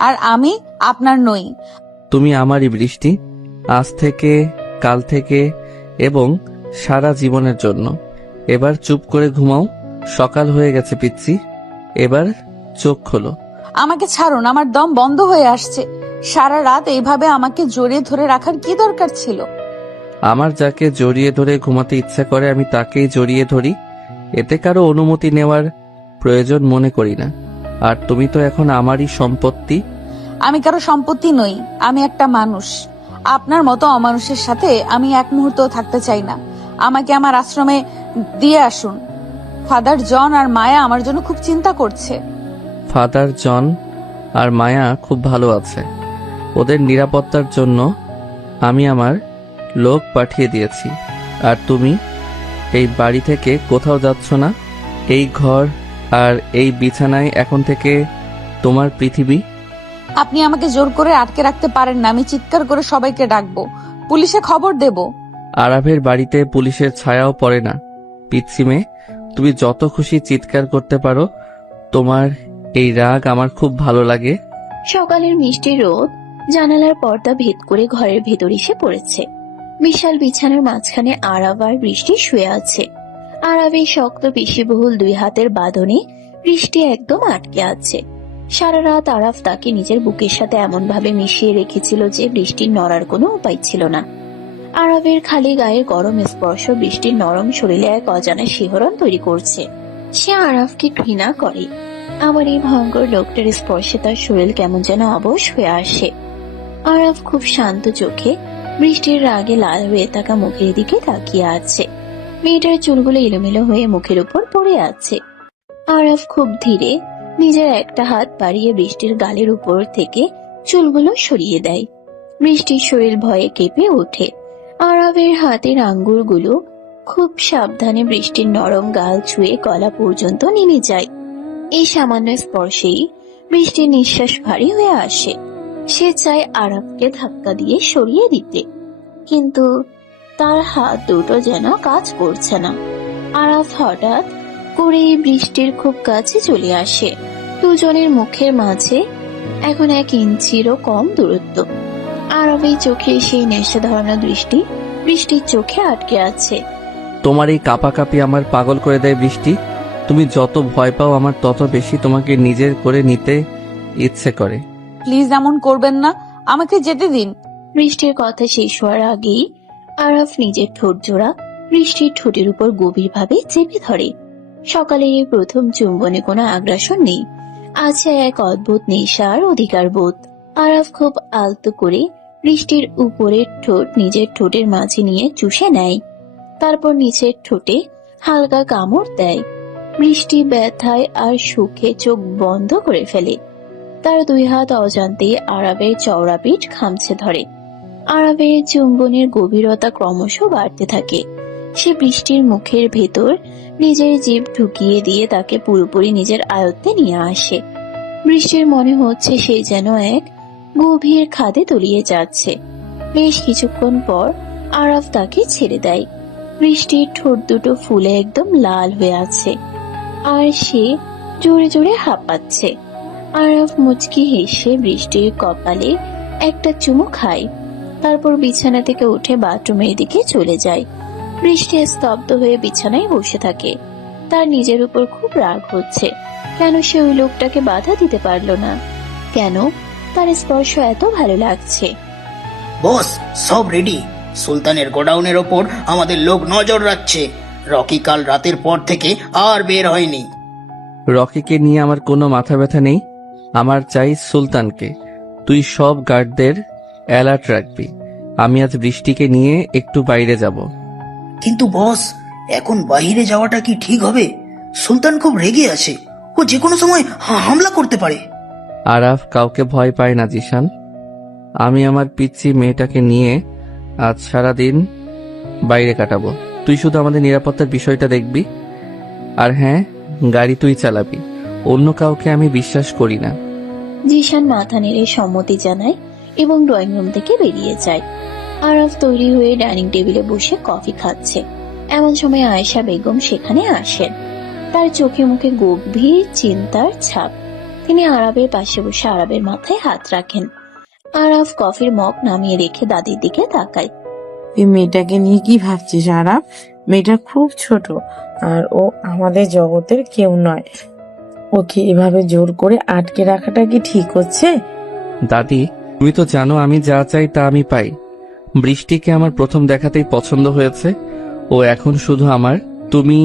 আর আমি আপনার নই। তুমি আমারই বৃষ্টি, আজ থেকে, কাল থেকে এবং সারা জীবনের জন্য। এবার চুপ করে ঘুমাও। সকাল হয়ে গেছে পিচ্ছি, এবার চোখ খোলো। আমাকে ছাড়ুন, আমার দম বন্ধ হয়ে আসছে। সারা রাত এইভাবে আমাকে জড়িয়ে ধরে রাখার কি দরকার ছিল? আমার যাকে জড়িয়ে ধরে ঘুমাতে ইচ্ছা করে আমি তাকেই জড়িয়ে ধরি, এতে কারো অনুমতি নেওয়ার প্রয়োজন মনে করি না। আর তুমি তো এখন আমারই সম্পত্তি। আমি কারো সম্পত্তি নই, আমি একটা মানুষ। আপনার মতো অমানুষের সাথে আমি এক মুহূর্তও থাকতে চাই না। আমাকে আমার আশ্রমে দিয়ে আসুন। ফাদার জন আর মায়া আমার জন্য খুব চিন্তা করছে। ফাদার জন আর মায়া খুব ভালো আছে। ওদের নিরাপত্তার জন্য আমি আমার লোক পাঠিয়ে দিয়েছি। আর তুমি এই বাড়ি থেকে কোথাও যাচ্ছ না। এই ঘর আর এই বিছানায় এখন থেকে তোমার পৃথিবী। আপনি আমাকে জোর করে আটকে রাখতে পারেন না। আমি চিৎকার করে সবাইকে ডাকবো, পুলিশে খবর দেব। আরাফের বাড়িতে পুলিশের ছায়াও পড়ে না। পিচ্ছি মেয়ে, তুমি যত খুশি চিৎকার করতে পারো। তোমার এই রাগ আমার খুব ভালো লাগে। সকালের মিষ্টি রোদ জানালার পর্দা ভেদ করে ঘরের ভেতর এসে পড়েছে। বিশাল বিছানার মাঝখানে আরাব আর বৃষ্টি শুয়ে আছে। আরাবের শক্ত পেশিবহুল দুই হাতের বাঁধনে বৃষ্টি একদম আটকে আছে। সারা রাত আরাফ তাকে নিজের বুকের সাথে এমন ভাবে মিশিয়ে রেখেছিল যে বৃষ্টির নড়ার কোনো উপায় ছিল না। আরাবের খালি গায়ের গরম স্পর্শ বৃষ্টির নরম শরীরে এক অজানা শিহরণ তৈরি করছে। সে আরাফকে ঘৃণা করে, আবার এই ভয়ঙ্কর লোকটার স্পর্শে তার শরীর কেমন যেন অবশ হয়ে আসে। আরাফ খুব শান্ত চোখে বৃষ্টির রাগে লাল হয়ে থাকা মুখের দিকে তাকিয়ে আছে। মেয়েটার চুলগুলো এলোমেলো হয়ে মুখের উপর পড়ে আছে। আরাফ খুব ধীরে নিজের একটা হাত বাড়িয়ে বৃষ্টির গালের উপর থেকে চুলগুলো সরিয়ে দেয়। বৃষ্টির শরীর ভয়ে কেঁপে ওঠে। আরাফের হাতের আঙ্গুলগুলো খুব সাবধানে বৃষ্টির নরম গাল ছুঁয়ে গলা পর্যন্ত নেমে যায়। এই সামান্য স্পর্শেই বৃষ্টির নিঃশ্বাস ভারী হয়ে আসে। সে চায় আরাফকে ধাক্কা দিয়ে সরিয়ে দিতে, কিন্তু তার হাত দুটো যেন কাজ করছে না। আরাফ হঠাৎ করেই বৃষ্টির খুব কাছে চলে আসে। দুজনের মুখের মাঝে এখন 1 ইঞ্চিরও কম দূরত্ব। আরাফের চোখে সেই নেশা ধরানো দৃষ্টি বৃষ্টির চোখে আটকে আছে। তোমার এই কাঁপাকাঁপি আমার পাগল করে দেয় বৃষ্টি। তুমি যত ভয় পাও আমার তত বেশি তোমাকে নিজের করে নিতে ইচ্ছে করে। প্লিজ এমন করবেন না, আমাকে যেতে দিন। বৃষ্টির কথা শেষ হওয়ার আগেই আরাফ নিজের ঠোঁট জোড়া বৃষ্টির ঠোঁটের উপর গভীরভাবে চেপে ধরে। সকালের এই প্রথম চুম্বনে কোনো আগ্রাসন নেই, আছে এক অদ্ভুত নেশার অধিকার বোধ। আরাফ খুব আলতো করে বৃষ্টির উপরের ঠোঁট নিজের ঠোঁটের মাঝে নিয়ে চুষে নেয়, তারপর নিচের ঠোঁটে হালকা কামড় দেয়। বৃষ্টি ব্যথায় আর সুখে চোখ বন্ধ করে ফেলে। তার 2 হাত অজান্তেই আরাবের চওড়া পিঠ খামছে ধরে। আরাবের চুম্বনের গভীরতা ক্রমশ বাড়তে থাকে। সে বৃষ্টির মুখের ভেতর নিজের জিভ ঢুকিয়ে দিয়ে তাকে পুরোপুরি নিজের আয়ত্তে নিয়ে আসে। বৃষ্টির মনে হচ্ছে সে যেন এক গভীর খাদে তলিয়ে যাচ্ছে। বেশ কিছুক্ষণ পর আরাফ তাকে ছেড়ে দেয়। বৃষ্টির ঠোঁট দুটো ফুলে একদম লাল হয়ে আছে, আর সে জোরে জোরে হাঁপাচ্ছে। আরাফ মুচকি হেসে বৃষ্টির কপালে একটা চুমু খায়, তারপর বিছানা থেকে উঠে বাথরুমের দিকে চলে যায়। বৃষ্টি স্তব্ধ হয়ে বিছানায় বসে থাকে। তার নিজের উপর খুব রাগ হচ্ছে। কেন সে ওই লোকটাকে বাধা দিতে পারলো না? কেন তার স্পর্শ এত ভালো লাগছে? বস, সব রেডি। সুলতানের গোডাউনের ওপর আমাদের লোক নজর রাখছে। রকি কাল রাতের পর থেকে আর বের হয়নি। রকিকে নিয়ে আমার কোনো মাথা ব্যথা নেই, আমার চাই সুলতানকে। তুই সব গার্ডদের অ্যালার্ট রাখবি। আমি আজ বৃষ্টিকে নিয়ে একটু বাইরে যাব। কিন্তু বস, এখন বাইরে যাওয়াটা কি ঠিক হবে? সুলতান খুব রেগে আছে, ও যে কোনো সময় হামলা করতে পারে। আরাফ কাউকে ভয় পায় না জিশান। আমি আমার পিচ্চি মেয়েটাকে নিয়ে আজ সারাদিন বাইরে কাটাবো। তুই শুধু আমাদের নিরাপত্তার বিষয়টা দেখবি। আর হ্যাঁ, গাড়ি তুই চালাবি, অন্য কাউকে আমি বিশ্বাস করি না। জিশান মাথা নেড়ে সম্মতি জানায় এবং ড্রয়িং রুম থেকে বেরিয়ে যায়। আরাফ তৈরি হয়ে ডাইনিং টেবিলে বসে কফি খাচ্ছে। এমন সময় আয়েশা বেগম সেখানে আসেন। তার চোখে মুখে গভীর চিন্তার ছাপ। তিনি আরাবের পাশে বসে আরাবের মাথায় হাত রাখেন। আরাফ কফির মগ নামিয়ে রেখে দাদির দিকে তাকায়। এই মেয়েটাকে নিয়ে কি ভাবছিস আরাফ? মেয়েটা খুব ছোট, আর ও আমাদের জগতের কেউ নয়। ওকে এভাবে জোর করে আটকে রাখাটা কি ঠিক হচ্ছে? দাদি, তুমি তো জানো আমি যা চাই তা আমি পাই। বৃষ্টিকে আমার প্রথম দেখাতেই পছন্দ হয়েছে। ও এখন শুধু আমার। তুমি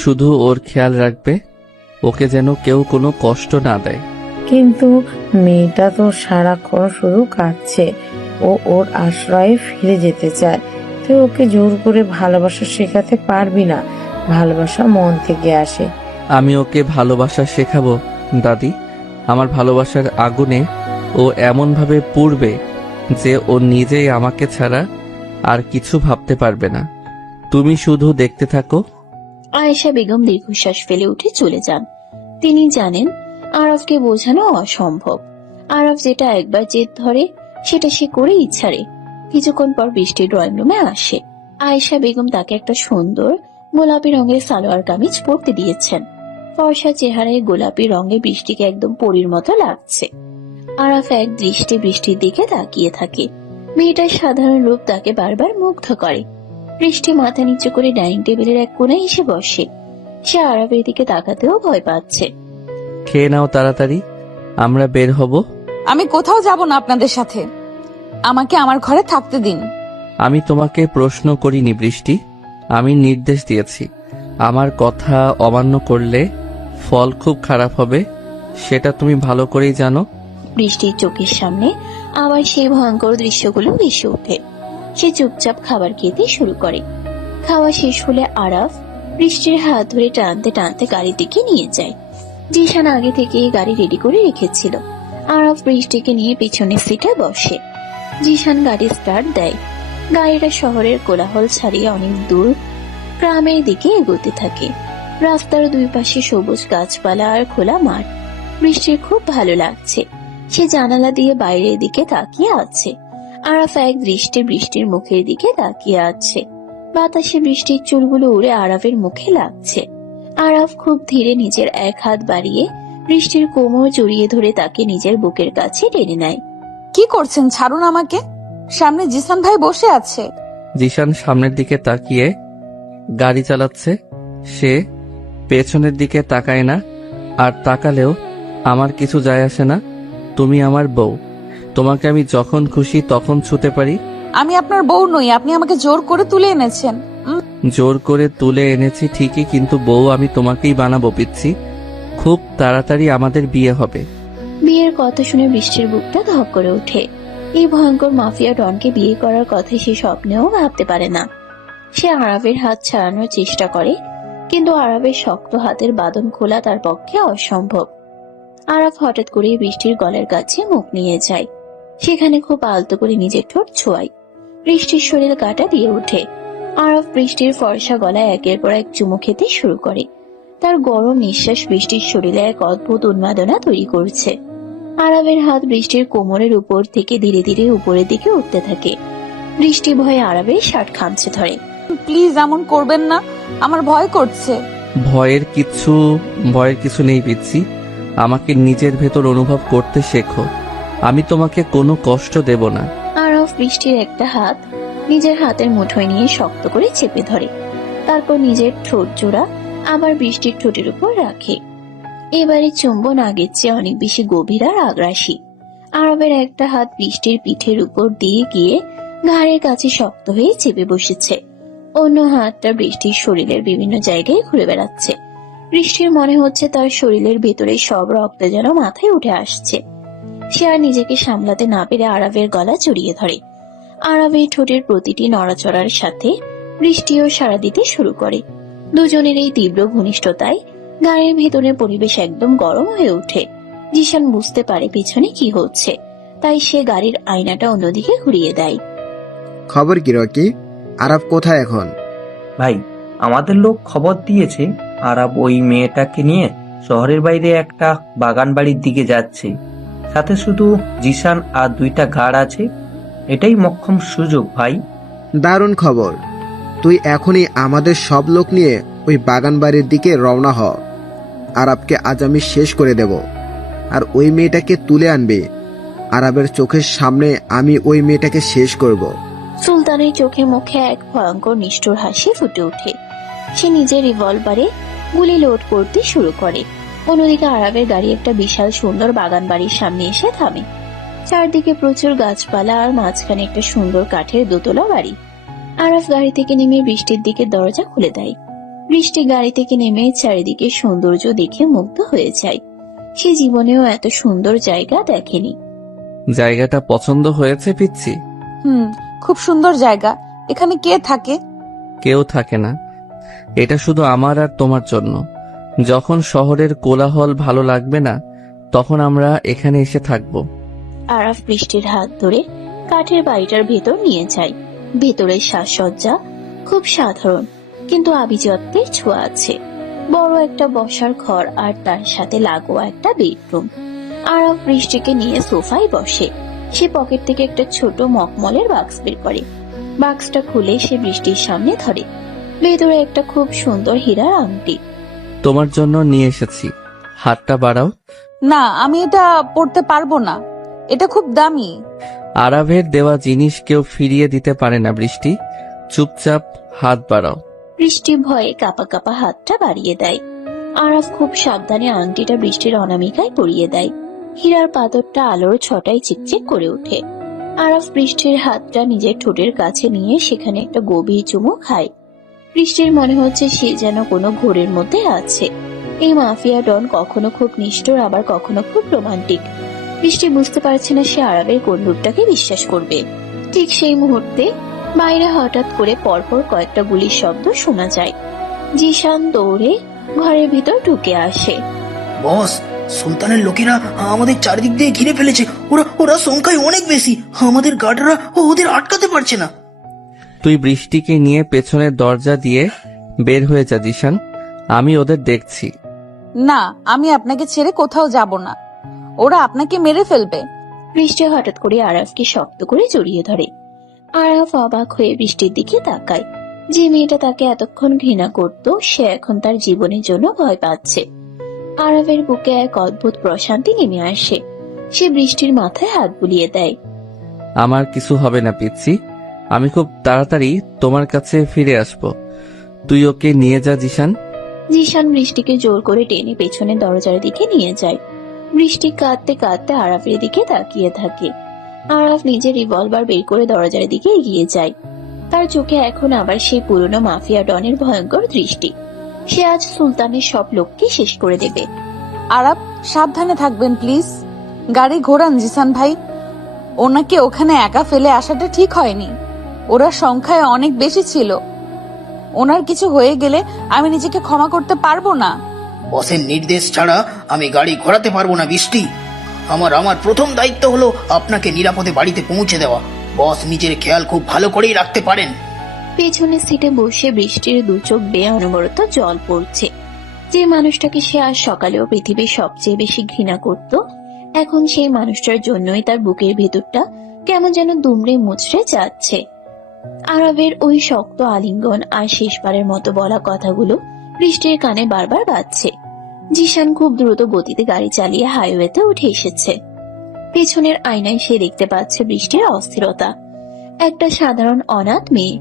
শুধু ওর খেয়াল রাখবে, ওকে যেন কেউ কোনো কষ্ট না দেয়। কিন্তু মেয়েটা তো সারাক্ষণ শুধু কাঁদছে। ও ওর আশ্রয়ে ফিরে যেতে চায়। তুই ওকে জোর করে ভালোবাসা শেখাতে পারবি না। ভালোবাসা মন থেকে আসে। আমি ওকে ভালোবাসা শেখাবো দাদি। আমার ভালোবাসার আগুনে ও এমনভাবে পুড়বে যে ও নিজেই আমাকে ছাড়া আর কিছু ভাবতে পারবে না। তুমি শুধু দেখতে থাকো। আয়েশা বেগম দীর্ঘশ্বাস ফেলে উঠে চলে যান। তিনি জানেন আরাফকে বোঝানো অসম্ভব। আরাফ যেটা একবার জেদ ধরে সেটা সে করেই ছাড়ে। কিছুক্ষণ পর বৃষ্টি ড্রয়িং রুমে আসে। আয়েশা বেগম তাকে একটা সুন্দর গোলাপি রঙের সালোয়ার কামিজ পরতে দিয়েছেন। ফর্সা চেহারায় গোলাপি রঙে বৃষ্টিকে একদম পরীর মতো লাগছে। আরাফ এক দৃষ্টি বৃষ্টির দিকে তাকিয়ে থাকে। মেয়েটার সাধারণ রূপ তাকে বারবার মুগ্ধ করে। বৃষ্টি মাথা নিচু করে ডাইনিং টেবিলের এক কোণায় এসে বসে। সে আরাফের দিকে তাকাতেও ভয় পাচ্ছে। খেয়ে নাও তাড়াতাড়ি, আমরা বের হব। আমি কোথাও যাব না আপনাদের সাথে, আমাকে আমার ঘরে থাকতে দিন। আমি তোমাকে প্রশ্ন করিনি বৃষ্টি, আমি নির্দেশ দিয়েছি। আমার কথা অমান্য করলে ফল খুব খারাপ হবে, সেটা তুমি ভালো করেই জানো। বৃষ্টির চোখের সামনে আবার সেই ভয়ঙ্কর দৃশ্যগুলো ভেসে ওঠে। সে চুপচাপ খাবার খেতে শুরু করে। খাওয়া শেষ হলে আরাফ বৃষ্টির হাত ধরে টানতে টানতে গাড়ির দিকে নিয়ে যায়। জিশান আগে থেকে গাড়ি রেডি করে রেখেছিল। আরাফ বৃষ্টিকে নিয়ে পিছনের সিটে বসে। জিশান গাড়ি স্টার্ট দেয়। গাড়িটা শহরের কোলাহল ছাড়িয়ে অনেক দূর গ্রামের দিকে এগোতে থাকে। রাস্তার দুই পাশে সবুজ গাছপালা আর খোলা মাঠ। বৃষ্টির খুব ভালো লাগছে। সে জানালা দিয়ে বাইরের দিকে তাকিয়ে আছে। আরাফ এক দৃষ্টে বৃষ্টির মুখের দিকে তাকিয়ে আছে। বাতাসে বৃষ্টির চুলগুলো উড়ে আরাফের মুখে লাগছে। আরাফ খুব ধীরে নিজের এক হাত বাড়িয়ে বৃষ্টির কোমর জড়িয়ে ধরে তাকে নিজের বুকের কাছে টেনে নেয়। কি করছেন? ছাড়ুন আমাকে। সামনে জিসান ভাই বসে আছে। জিশান সামনের দিকে তাকিয়ে গাড়ি চালাচ্ছে। সে পেছনের দিকে তাকায় না, আর তাকালেও আমার কিছু যায় আসে না। তুমি আমার বউ, তোমাকে আমি যখন খুশি তখন ছুতে পারি। আমি আপনার বউ নই, আপনি আমাকে জোর করে তুলে এনেছেন। জোর করে তুলে এনেছি ঠিকই, কিন্তু বউ আমি তোমাকেই বানাবো পিচ্ছি। খুব তাড়াতাড়ি আমাদের বিয়ে হবে। বিয়ের কথা শুনে বৃষ্টির বুকটা ধক করে ওঠে। এই ভয়ঙ্কর মাফিয়া ডনকে বিয়ে করার কথা সে স্বপ্নেও ভাবতে পারে না। সে আরাবের হাত ছাড়ানোর চেষ্টা করে, কিন্তু আরাবের শক্ত হাতের বাঁধন খোলা তার পক্ষে অসম্ভব। আরাব হঠাৎ করে বৃষ্টির গলার কাছে মুখ নিয়ে যায়। সেখানে খুব আলতো করে নিজের ঠোঁট ছোঁয়ায়। বৃষ্টির শরীর কাটা দিয়ে ওঠে। আরাব বৃষ্টির ফর্সা গলায় একের পর এক চুমু খেতে শুরু করে। তার গরম নিঃশ্বাস বৃষ্টির শরীরে এক অদ্ভুত উন্মাদনা তৈরি করছে। আরাবের হাত বৃষ্টির কোমরের উপর থেকে ধীরে ধীরে উপরের দিকে উঠতে থাকে। বৃষ্টি ভয়ে আরাবের শার্ট খামচে ধরে। প্লিজ এমন করবেন না, আমার ভয় করছে। ভয়ের কিছু নেই পিচ্ছি। আমাকে নিজের ভেতর অনুভব করতে শেখো। আমি তোমাকে কোনো কষ্ট দেব না। আরাফ বৃষ্টির একটা হাত নিজের হাতের মুঠোয় নিয়ে শক্ত করে চেপে ধরে। তারপর নিজের ঠোঁট জোড়া আবার বৃষ্টির ঠোঁটের উপর রাখে। এবারে চুম্বন আগের চেয়ে অনেক বেশি গভীর আর আগ্রাসী। আরবের একটা হাত বৃষ্টির পিঠের উপর দিয়ে গিয়ে ঘাড়ের কাছে শক্ত হয়ে চেপে বসেছে। অন্য হাতটা বৃষ্টির শরীরের বিভিন্ন জায়গায় ঘুরে বেড়াচ্ছে। বৃষ্টির মনে হচ্ছে তার শরীরের ভেতরে সব রক্ত যেন মাথায় উঠে আসছে। সে আর নিজেকে সামলাতে না পেরে আরবের গলা জড়িয়ে ধরে। আরবের ঠোঁটের প্রতিটি নড়াচড়ার সাথে বৃষ্টিও সাড়া দিতে শুরু করে। দুজনের এই তীব্র ঘনিষ্ঠতায় গাড়ির ভেতরের পরিবেশ একদম গরম হয়ে ওঠে। জিশান বুঝতে পারে পিছনে কি হচ্ছে, তাই সে গাড়ির আয়নাটা অন্যদিকে ঘুরিয়ে দেয়। খবর কি রকি? আরাব কোথায় এখন? ভাই, আমাদের লোক খবর দিয়েছে আরাব ওই মেয়েটাকে নিয়ে শহরের বাইরে একটা বাগান বাড়ির দিকে যাচ্ছে। সাথে শুধু জিশান আর 2টা গার্ড আছে। এটাই মক্ষম সুযোগ ভাই। দারুণ খবর। তুই এখনই আমাদের সব লোক নিয়ে ওই বাগান বাড়ির দিকে রওনা হ। আরাবকে আজ আমি শেষ করে দেব, আর ওই মেয়েটাকে তুলে আনবে। আরাবের চোখের সামনে আমি ওই মেয়েটাকে শেষ করব। সুলতানের চোখে মুখে এক ভয়ঙ্কর নিষ্ঠুর হাসি ফুটে ওঠে। সে নিজের রিভলভারে গুলি লোড করতে শুরু করে। অন্যদিকে আরবের গাড়ি একটা বিশাল সুন্দর বাগান বাড়ির সামনে এসে থামে। চারদিকে প্রচুর গাছপালা আর মাঝখানে একটা সুন্দর কাঠের দোতলা বাড়ি। আরাফ গাড়ি থেকে নেমে বৃষ্টির দিকে দরজা খুলে দেয়। বৃষ্টি গাড়ি থেকে নেমে চারিদিকে সৌন্দর্য দেখে মুগ্ধ হয়ে যায়। সে জীবনেও এত সুন্দর জায়গা দেখেনি। জায়গাটা পছন্দ হয়েছে পিচ্ছি? খুব সুন্দর জায়গা। এখানে কে থাকে? কেউ থাকে না। এটা শুধু আমার আর তোমার জন্য। যখন শহরের কোলাহল ভালো লাগবে না, তখন আমরা এখানে এসে থাকবো। আরাফ বৃষ্টির হাত ধরে কাঠের বাড়িটার ভেতর নিয়ে যায়। ভেতরের সাজসজ্জা খুব সাধারণ, কিন্তু আভিজাত্যের ছোঁয়া আছে। বড় একটা বসার ঘর আর তার সাথে লাগোয়া একটা বেডরুম। আরাফ বৃষ্টিকে নিয়ে সোফায় বসে। সে পকেট থেকে একটা ছোট মখমলের বাক্স বের করে। বাক্সটা খুলে সে বৃষ্টির সামনে ধরে। ভেতরে একটা খুব সুন্দর হীরার আংটি। তোমার জন্য নিয়ে এসেছি। হাতটা বাড়াও। না, আমি এটা পড়তে পারবো না। এটা খুব দামি। আরাবের দেওয়া জিনিস কেউ ফিরিয়ে দিতে পারে না বৃষ্টি। চুপচাপ হাত বাড়াও। বৃষ্টি ভয়ে কাপা কাপা হাতটা বাড়িয়ে দেয়। আরাফ খুব সাবধানে আংটিটা বৃষ্টির অনামিকায় পরিয়ে দেয়। হীরার পাথরটা আলোর ছটায় চিকচিক করে ওঠে। আরাফ বৃষ্টির হাতটা নিজের ঠোঁটের কাছে নিয়ে সেখানে একটা গভীর চুমু খায়। বৃষ্টির মনে হচ্ছে সে যেন কোনো ঘোরের মধ্যে আছে। এই মাফিয়া ডন কখনো খুব নিষ্ঠুর, আবার কখনো খুব রোমান্টিক। বৃষ্টি বুঝতে পারছে না সে আরাবের কোন রূপটাকে বিশ্বাস করবে। ঠিক সেই মুহূর্তে বাইরে হঠাৎ করে পরপর কয়েকটা গুলির শব্দ শোনা যায়। জিশান দৌড়ে ঘরের ভিতর ঢুকে আসে। বস, সুলতানের লোকেরা আমাদের চারদিক দিয়ে ঘিরে ফেলেছে। ওরা সংখ্যায় অনেক বেশি। আমাদের গার্ডরা ওদের আটকাতে পারছে না। তুই বৃষ্টিকে নিয়ে পেছনের দরজা দিয়ে বের হয়ে যা জিশান। আমি ওদের দেখছি। না, আমি আপনাকে ছেড়ে কোথাও যাব না। ওরা আপনাকে মেরে ফেলবে। বৃষ্টি হঠাৎ করে আরাফকে শক্ত করে জড়িয়ে ধরে। আরাফ অবাক হয়ে বৃষ্টির দিকে তাকায়। যে মেয়েটা তাকে এতক্ষণ ঘৃণা করত, সে এখন তার জীবনের জন্য ভয় পাচ্ছে। আরাফের বুকে এক অদ্ভুত প্রশান্তি নেমে আসে। সে বৃষ্টির মাথায় হাত বুলিয়ে দেয়। আমার কিছু হবে না পিচ্ছি, আমি খুব তাড়াতাড়ি তোমার কাছে ফিরে আসব। তুই ওকে নিয়ে যা জিশান। জিশান বৃষ্টিকে জোর করে টেনে পেছনে দরজার দিকে নিয়ে যায়। বৃষ্টি কাঁদতে কাঁদতে আরাফের দিকে তাকিয়ে থাকে। আরাফ নিজের রিভলভার বের করে দরজার দিকে এগিয়ে যায়। তার চোখে এখন আবার সেই পুরনো মাফিয়া ডনের ভয়ঙ্কর দৃষ্টি। সে আজ সুলতানের সব লোককে শেষ করে দেবে। আরাব, সাবধানে থাকবেন প্লিজ। গাড়ি ঘোরান জিসান ভাই। ওনাকে ওখানে একা ফেলে আসাটা ঠিক হয়নি। ওরা সংখ্যায় অনেক বেশি ছিল। ওনার কিছু হয়ে গেলে আমি নিজেকে ক্ষমা করতে পারবো না। বসের নির্দেশ ছাড়া আমি গাড়ি ঘোরাতে পারবো না বৃষ্টি। আমার প্রথম দায়িত্ব হলো আপনাকে নিরাপদে বাড়িতে পৌঁছে দেওয়া। বস নিজের খেয়াল খুব ভালো করেই রাখতে পারেন। পেছনের সিটে বসে বৃষ্টির দু চোখ বেয়ে অনবরত জল পড়ছে। যে মানুষটাকে সে আজ সকালেও পৃথিবীর সবচেয়ে বেশি ঘৃণা করত, এখন সেই মানুষটার জন্যই তার বুকের ভেতরটা কেমন যেন দুমড়ে মুচড়ে যাচ্ছে। আরবের ওই শক্ত আলিঙ্গন আর শেষবারের মতো বলা কথাগুলো বৃষ্টির কানে বারবার বাজছে। জিশান খুব দ্রুত গতিতে গাড়ি চালিয়ে হাইওয়েতে উঠে এসেছে। পেছনের আয়নায় সে দেখতে পাচ্ছে বৃষ্টির অস্থিরতা। একটা সাধারণ অনাথ মেয়ে,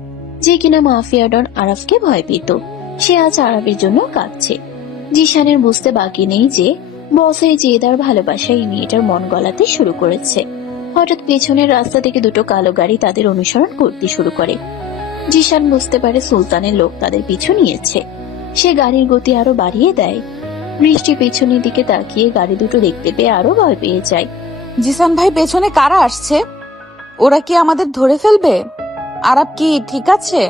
যে কিনা মাফিয়া ডন আরাফকে ভয় পেত, সে আজ আরাফের জন্য কাঁদছে। জিশানের বুঝতে বাকি নেই যে বসের জেদার ভালোবাসায় এই মেয়েটার মন গলাতে শুরু করেছে। হঠাৎ পেছনের রাস্তা থেকে দুটো কালো গাড়ি তাদের অনুসরণ করতে শুরু করে। জিশান বুঝতে পারে সুলতানের লোক তাদের পিছু নিয়েছে। সে গাড়ির গতি আরো বাড়িয়ে দেয়। বৃষ্টি পেছনের দিকে তাকিয়ে গাড়ি দুটো দেখতে পেয়ে আরো ভয় পেয়ে যায়। জিসান ভাই, পেছনে কারা আসছে? ওরা কি আমাদের ধরে ফেলবে? আরাব কি ঠিক আছে?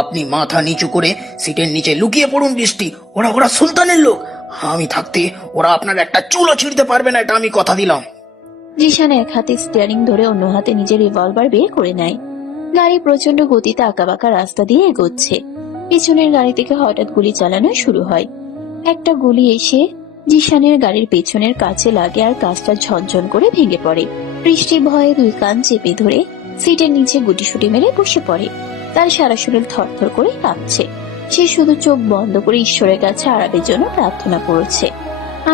আপনি মাথা নিচু করে সিটের নিচে লুকিয়ে পড়ুন বৃষ্টি। ওরা সুলতানের লোক। আমি থাকতে ওরা আপনার একটা চুলও ছিঁড়তে পারবে না, এটা আমি কথা দিলাম। জিশান এক হাতে স্টিয়ারিং ধরে অন্য হাতে নিজের রিভলভার বের করে নেয়। গাড়ি প্রচন্ড গতিতে আঁকাবাঁকা রাস্তা দিয়ে এগোচ্ছে। পিছনের গাড়ি থেকে হঠাৎ গুলি চালানো শুরু হয়। একটা গুলি এসে জিশানের গাড়ির পেছনের কাছে লাগে আর কাঁচটা ঝনঝন করে ভেঙে পড়ে। বৃষ্টি ভয়ে দুই কান চেপে ধরে সিটের নিচে গুটিসুটি মেরে বসে পড়ে। তার সারা শরীর থরথর করে কাঁপছে। সে শুধু চোখ বন্ধ করে ঈশ্বরের কাছে আরাবের জন্য প্রার্থনা করছে।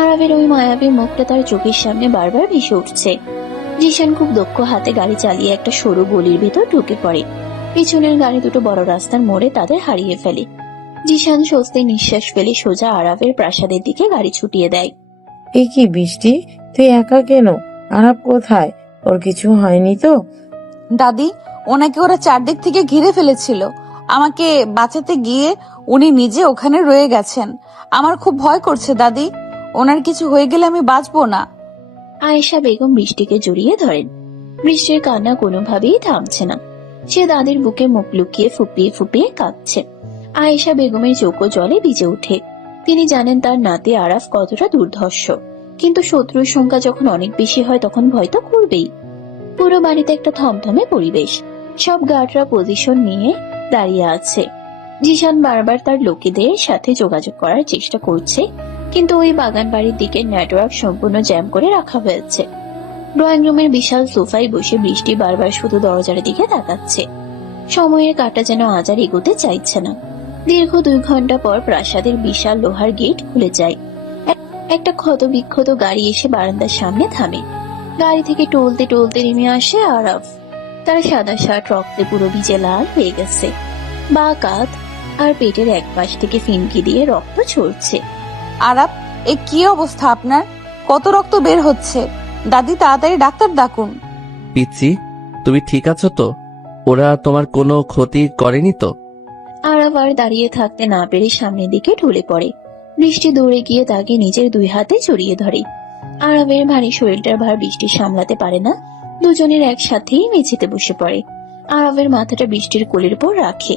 আরাবের ওই মায়াবী মুখটা তার চোখের সামনে বারবার ভেসে উঠছে। জিশান খুব দক্ষ হাতে গাড়ি চালিয়ে একটা সরু গলির ভেতর ঢুকে পড়ে। পিছনের গাড়ি দুটো বড় রাস্তার মোড়ে তাদের হারিয়ে ফেলে। জিশান স্বস্তি নিঃশ্বাস ফেলে সোজা আরাবের প্রাসাদের দিকে গাড়ি ছুটিয়ে দেয়। এ কি বৃষ্টি, তুই একা কেন? আরাব কোথায়? ওর কিছু হয়নি তো? দাদি, ওনাকে ওরা চারদিক থেকে ঘিরে ফেলেছিল। আমাকে বাঁচাতে গিয়ে উনি নিজে ওখানে রয়ে গেছেন। আমার খুব ভয় করছে দাদি। ওনার কিছু হয়ে গেলে আমি বাঁচবো না। আয়েশা বেগম বৃষ্টিকে জড়িয়ে ধরেন। বৃষ্টির কান্না কোনোভাবেই থামছে না। সে দাদির বুকে মুখ লুকিয়ে ফুপিয়ে ফুপিয়ে কাঁদছে। আয়েশা বেগমের চোখও জলে ভিজে ওঠে। তিনি জানেন তার নাতি আরাফ কতটা দুর্ধর্ষ, কিন্তু শত্রুর সংখ্যা যখন অনেক বেশি হয় তখন ভয় তো করবেই। পুরো বাড়িতে একটা থমথমে পরিবেশ। সব গার্ডরা পজিশন নিয়ে দাঁড়িয়ে আছে। জিশান বারবার তার লোকেদের সাথে যোগাযোগ করার চেষ্টা করছে, কিন্তু ওই বাগান বাড়ির দিকে নেটওয়ার্ক সম্পূর্ণ জ্যাম করে রাখা হয়েছে। ড্রয়িং রুমের বিশাল সোফায় বসে বৃষ্টি বারবার শুধু দরজার দিকে তাকাচ্ছে। সময়ের কাঁটা যেন আজ আর এগোতে চাইছে না। দীর্ঘ 2 ঘন্টা পর প্রাসাদের বিশাল লোহার গেট খুলে যায়। একটা ক্ষত বিক্ষত গাড়ি এসে বারান্দার সামনে থামে। গাড়ি থেকে টলতে টলতে নেমে আসে আরাফ। তার সাদা শার্ট রক্তে পুরো ভিজে লাল হয়ে গেছে। বা কাঁধ আর পেটের এক পাশ থেকে ফিনকি দিয়ে রক্ত ঝরছে। আরাব, এ কি অবস্থা আপনার? কত রক্ত বের হচ্ছে? দাদি, তাড়াতাড়ি ডাক্তার ডাকুন। পিচ্ছি, তুমি ঠিক আছো তো? ওরা তোমার কোনো ক্ষতি করেনি তো? আরাফ আর দাঁড়িয়ে থাকতে না পেরে সামনের দিকে ঢলে পড়ে। বৃষ্টি দৌড়ে গিয়ে তাকে নিজের 2 হাতে জড়িয়ে ধরে। আরাফের ভারী শরীরটার ভার বৃষ্টি সামলাতে পারে না। দুজনের একসাথেই মেঝেতে বসে পড়ে। আরাফের মাথাটা বৃষ্টির কোলের উপর রাখে।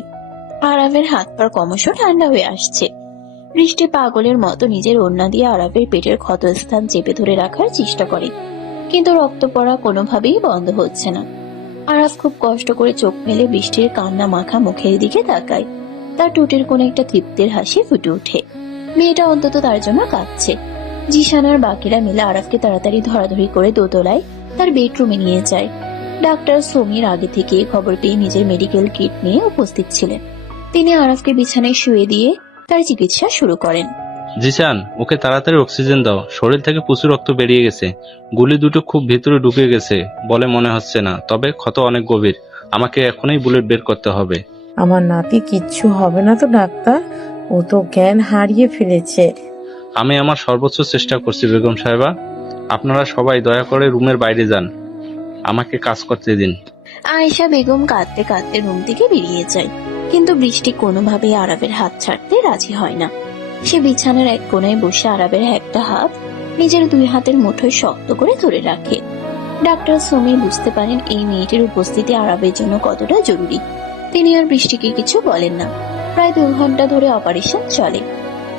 আরাফের হাত পা ক্রমশ ঠান্ডা হয়ে আসছে। বৃষ্টি পাগলের মতো নিজের ওড়না দিয়ে আরাফের পেটের ক্ষতস্থান চেপে ধরে রাখার চেষ্টা করে, কিন্তু রক্ত পড়া কোনোভাবেই বন্ধ হচ্ছে না। আরাফ খুব কষ্ট করে চোখ মেলে বৃষ্টির কান্না মাখা মুখের দিকে তাকায়। তার ঠোঁটের কোণে একটা তৃপ্তির হাসি ফুটে ওঠে। মেয়েটা অন্তত তার জন্য কাঁদছে। জিশান আর বাকিরা মিলে আরাফকে তাড়াতাড়ি ধরাধরি করে দোতলায় তার বেডরুমে নিয়ে যায়। ডাক্তার সমীর আগে থেকে খবর পেয়ে নিজের মেডিকেল কিট নিয়ে উপস্থিত ছিলেন। তিনি আরাফকে বিছানায় শুয়ে দিয়ে তার চিকিৎসা শুরু করেন। জিশান, ওকে তাড়াতাড়ি অক্সিজেন দাও। শরীর থেকে প্রচুর রক্ত বেরিয়ে গেছে। গুলি দুটো খুব ভিতরে ঢুকে গেছে বলে মনে হচ্ছে না, তবে ক্ষত অনেক গভীর। আমাকে এখনই বুলেট বের করতে হবে। আমার নাতি কিচ্ছু হবে না তো ডাক্তার? ও তো জ্ঞান হারিয়ে ফেলেছে। আমি আমার সর্বোচ্চ চেষ্টা করছি বেগম সাহেবা। আপনারা সবাই দয়া করে রুমের বাইরে যান, আমাকে কাজ করতে দিন। আয়েশা বেগম কাঁদতে কাঁদতে রুম থেকে বেরিয়ে যায়, কিন্তু বৃষ্টি কোনোভাবেই আরাবের হাত ছাড়তে রাজি হয় না। সে বিছানার এক কোণায় বসে আরাবের একটা হাত নিজের দুই হাতের মুঠোয় শক্ত করে ধরে রাখে। ডাক্তার সমীর বুঝতে পারেন এই মেয়েটির উপস্থিতি আরাবের জন্য কতটা জরুরি। তিনি আর বৃষ্টিকে কিছু বলেন না। প্রায় 2 ঘন্টা ধরে অপারেশন চলে।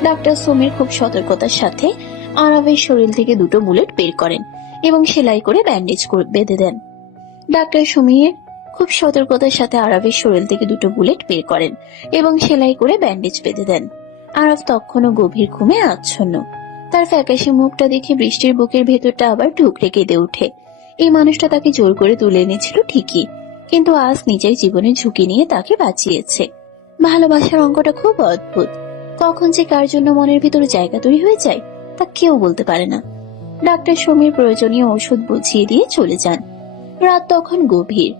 ডাক্তার সমীর খুব সতর্কতার সাথে আরাবের শরীর থেকে 2টো বুলেট বের করেন এবং সেলাই করে ব্যান্ডেজ করে বেঁধে দেন। ডাক্তার সমীর খুব সতর্কতার সাথে আরাবের শরীর থেকে 2টো বুলেট বের করেন এবং সেলাই করে ব্যান্ডেজ বেঁধে দেন। আরাব তখনও গভীর ঘুমে আচ্ছন্ন। তার ফ্যাকাশে মুখটা দেখে বৃষ্টির বুকের ভেতরটা আবার ঢুকরে কেঁদে ওঠে। এই মানুষটা তাকে জোর করে তুলে এনেছিল ঠিকই, কিন্তু আজ নিজের জীবনের ঝুঁকি নিয়ে তাকে বাঁচিয়েছে। ভালোবাসার অঙ্কটা খুব অদ্ভুত। কখন যে কার জন্য মনের ভিতরে জায়গা তৈরি হয়ে যায় তা কেউ বলতে পারে না। ডাক্তার সমীর প্রয়োজনীয় ওষুধ বুঝিয়ে দিয়ে চলে যান। রাত তখন গভীর।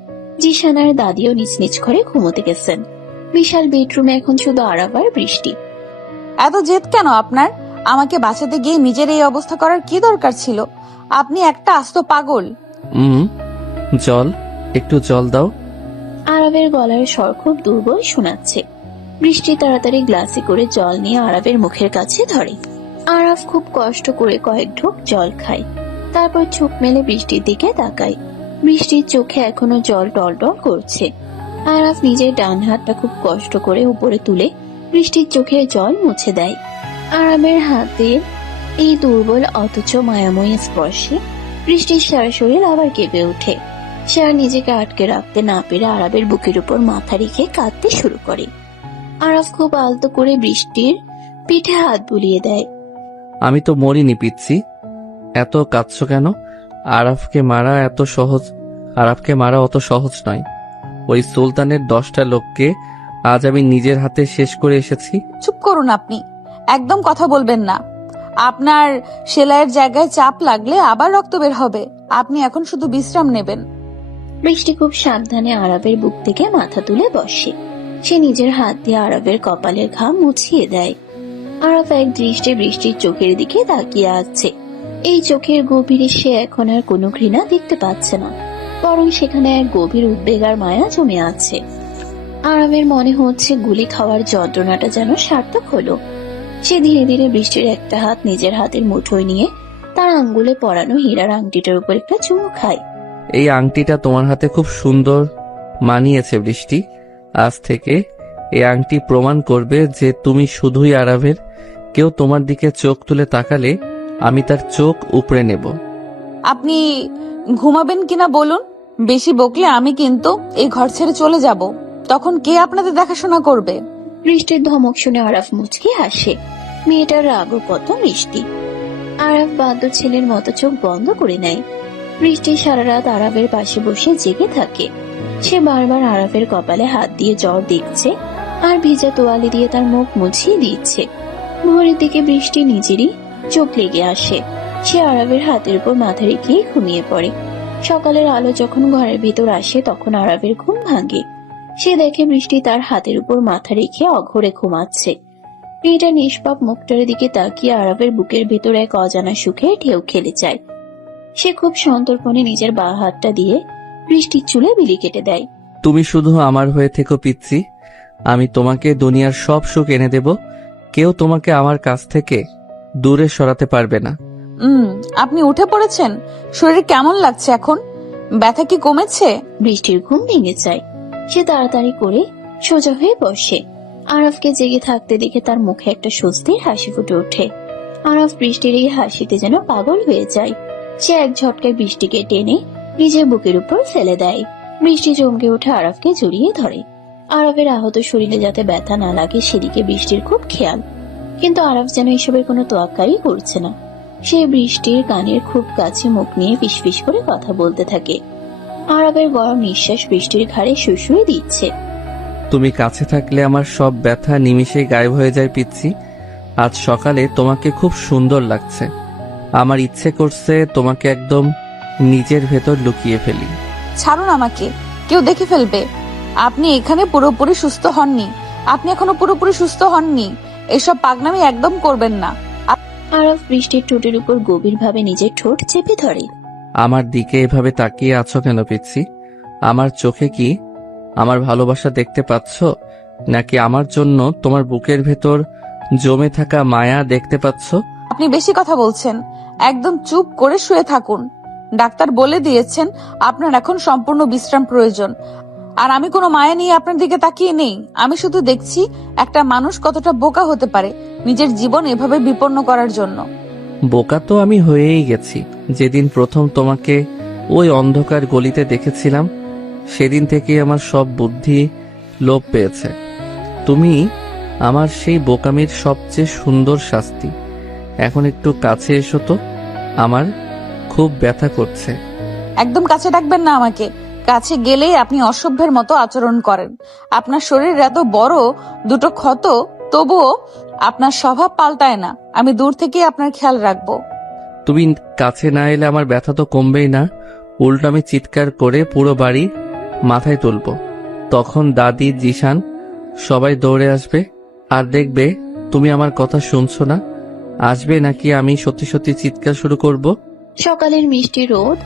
জিশান আর দাদিও নিজ নিজ ঘরে ঘুমোতে গেছেন। বিশাল বেডরুমে এখন শুধু আরাব আর বৃষ্টি। এত জেদ কেন আপনার? আমাকে বাঁচাতে গিয়ে নিজের এই অবস্থা করার কি দরকার ছিল? আপনি একটা আস্ত পাগল। জল, একটু জল দাও। আরাবের গলার স্বর খুব দুর্বল শোনাচ্ছে। বৃষ্টি তাড়াতাড়ি গ্লাসে করে জল নিয়ে আরাবের মুখের কাছে ধরে। আরাব খুব কষ্ট করে কয়েক ঢোক জল খায়, তারপর চোখ মেলে বৃষ্টির দিকে তাকায়। বৃষ্টির চোখে এখনো জল টলটল করছে। আরাব নিজের ডান হাতটা খুব কষ্ট করে উপরে তুলে বৃষ্টির চোখের জল মুছে দেয়। আরাবের হাতের এই দুর্বল অথচ মায়াময়ী স্পর্শে বৃষ্টির সারা শরীর আবার কেঁপে ওঠে। সে আর নিজেকে আটকে রাখতে না পেরে আরাবের বুকের উপর মাথা রেখে কাঁদতে শুরু করে। আরাব খুব আলতো করে বৃষ্টির পিঠে হাত বুলিয়ে দেয়। আমি তো মরিনি পিচ্ছি, এত কাঁদছো কেন? আরাফকে মারা অত সহজ নয়। ওই সুলতানের 10টা লোককে আজ আমি নিজের হাতে শেষ করে এসেছি। চুপ করুন আপনি, একদম কথা বলবেন না। আপনার সেলাইয়ের জায়গায় চাপ লাগলে আবার রক্ত বের হবে। আপনি এখন শুধু বিশ্রাম নেবেন। বৃষ্টি খুব সাবধানে আরাবের বুক থেকে মাথা তুলে বসে। সে নিজের হাত দিয়ে আরাবের কপালের ঘাম মুছিয়ে দেয়। আরাব এক দৃষ্টে বৃষ্টির চোখের দিকে তাকিয়ে আছে। এই চোখের গভীরে সে এখন আর কোনো ঘৃণা দেখতে পাচ্ছে না, বরং সেখানে এক গভীর উদ্বেগ আর মায়া জমে আছে। আরাবের মনে হচ্ছে গুলি খাওয়ার যন্ত্রণাটা যেন সার্থক হলো। সে ধীরে ধীরে বৃষ্টির একটা হাত নিজের হাতের মুঠোয় নিয়ে তার আঙ্গুলে পরানো হীরার আংটিটার উপর একটা চুমু খায়। এই আংটিটা তোমার হাতে খুব সুন্দর মানিয়েছে বৃষ্টি। আজ থেকে এই আংটি প্রমাণ করবে যে তুমি শুধুই আরাবের। কেউ তোমার দিকে চোখ তুলে তাকালে আমি তার চোখ উপড়ে নেব। আপনি ঘুমাবেন কিনা বলুন? বেশি বকলে আমি কিন্তু এই ঘর ছেড়ে চলে যাব। তখন কে আপনাদের দেখাশোনা করবে? বৃষ্টির ধমক শুনে আরাফ মুচকি হাসে। মেয়েটার রাগও কত মিষ্টি। আরাফ বাদ্য ছেলের মতো চোখ বন্ধ করে নেয়। বৃষ্টি সারা রাত আরাফের পাশে বসে জেগে থাকে। সে বারবার আরাফের কপালে হাত দিয়ে জ্বর দেখছে আর ভিজা তোয়ালে দিয়ে তার মুখ মুছিয়ে দিচ্ছে। ভোরের দিকে বৃষ্টি নিজেরই চোখ লেগে আসে। সে আরাফের হাতের উপর মাথা রেখেই ঘুমিয়ে পড়ে। সকালের আলো যখন ঘরের ভিতর আসে তখন আরাফের ঘুম ভাঙে। সে দেখে বৃষ্টি তার হাতের উপর মাথা রেখে অঘরে ঘুমাচ্ছে। মেয়েটা নিষ্পাপ মুখটার দিকে তাকিয়ে আরাফের বুকের ভেতর এক অজানা সুখে ঢেউ খেলে যায়। সে খুব সন্তর্পণে নিজের বাঁ হাতটা দিয়ে বৃষ্টির চুলে বিলি কেটে দেয়। তুমি শুধু আমার হয়ে থেকো পিচ্ছি, আমি তোমাকে দুনিয়ার সব সুখ এনে দেব। কেউ তোমাকে আমার কাছ থেকে দূরে সরাতে পারবে না। আপনি উঠে পড়েছেন? শরীর কেমন লাগছে এখন? ব্যথা কি কমেছে? বৃষ্টির ঘুম ভেঙে যায়। সে তাড়াতাড়ি করে সোজা হয়ে বসে। আরাফকে জেগে থাকতে দেখে তার মুখে একটা স্বস্তির হাসি ফুটে ওঠে। আরাফ বৃষ্টির এই হাসিতে যেন পাগল হয়ে যায়। সে এক ঝটকায় বৃষ্টিকে টেনে নিজের বুকের উপর ফেলে দেয়। বৃষ্টি চমকে উঠে আরাফকে জড়িয়ে ধরে। আরাফের আহত শরীরে যাতে ব্যথা না লাগে সেদিকে বৃষ্টির খুব খেয়াল। কিন্তু আরাফ যেন এসবের কোনো তোয়াক্কাই করছে না। সে বৃষ্টির কানের খুব কাছে মুখ নিয়ে ফিসফিস করে কথা বলতে থাকে। আরাফের গরম নিঃশ্বাস বৃষ্টির ঘাড়ে শুষুয়ে দিচ্ছে। তুমি কাছে থাকলে আমার সব ব্যথা নিমিষেই গায়েব হয়ে যায় পিচ্ছি। আজ সকালে তোমাকে খুব সুন্দর লাগছে। আমার ইচ্ছে করছে তোমাকে একদম নিজের ভেতর লুকিয়ে ফেলি। ছাড়ুন আমাকে, কেউ দেখে ফেলবে। আপনি এখানে পুরোপুরি সুস্থ হননি, আপনি এখনো পুরোপুরি সুস্থ হননি। এসব পাগনামি একদম করবেন না। আরাফ বৃষ্টির ঠোঁটের উপর গভীরভাবে নিজের ঠোঁট চেপে ধরে। আমার দিকে এভাবে তাকিয়ে আছো কেন পিচ্ছি? আমার চোখে কি আমার ভালোবাসা দেখতে পাচ্ছ, নাকি আমার জন্য তোমার বুকের ভেতর জমে থাকা মায়া দেখতে পাচ্ছ? আপনি বেশি কথা বলছেন, একদম চুপ করে শুয়ে থাকুন। ডাক্তার বলে দিয়েছেন আপনার এখন সম্পূর্ণ বিশ্রাম প্রয়োজন। আর আমি কোনো মায়া নিয়ে আপনার দিকে তাকিয়ে নেই। আমি শুধু দেখছি একটা মানুষ কতটা বোকা হতে পারে নিজের জীবন এভাবে বিপন্ন করার জন্য। বোকা তো আমি হয়েই গেছি। যেদিন প্রথম তোমাকে ওই অন্ধকার গলিতে দেখেছিলাম, সেদিন থেকেই আমার সব বুদ্ধি লোপ পেয়েছে। তুমি আমার সেই বোকামির সবচেয়ে সুন্দর শাস্তি। এখন একটু কাছে এসো তো, আমার খুব ব্যথা করছে। একদম কাছে ডাকবেন না আমাকে। কাছে গেলেই আপনি অসভ্যের মতো আচরণ করেন। আপনার শরীর এত বড়, দুটো ক্ষত, তবুও আপনার স্বভাব পাল্টায় না। আমি দূর থেকেই আপনার খেয়াল রাখবো। তুমি কাছে না এলে আমার ব্যথা তো কমবেই না, উল্টো আমি চিৎকার করে পুরো বাড়ি মাথায় তুলব। তখন দাদি, জিশান সবাই দৌড়ে আসবে। আর দেখবে তুমি আমার কথা শুনছো না। আসবে নাকি আমি সত্যি সত্যি চিৎকার শুরু করব? সকালের মিষ্টি রোদ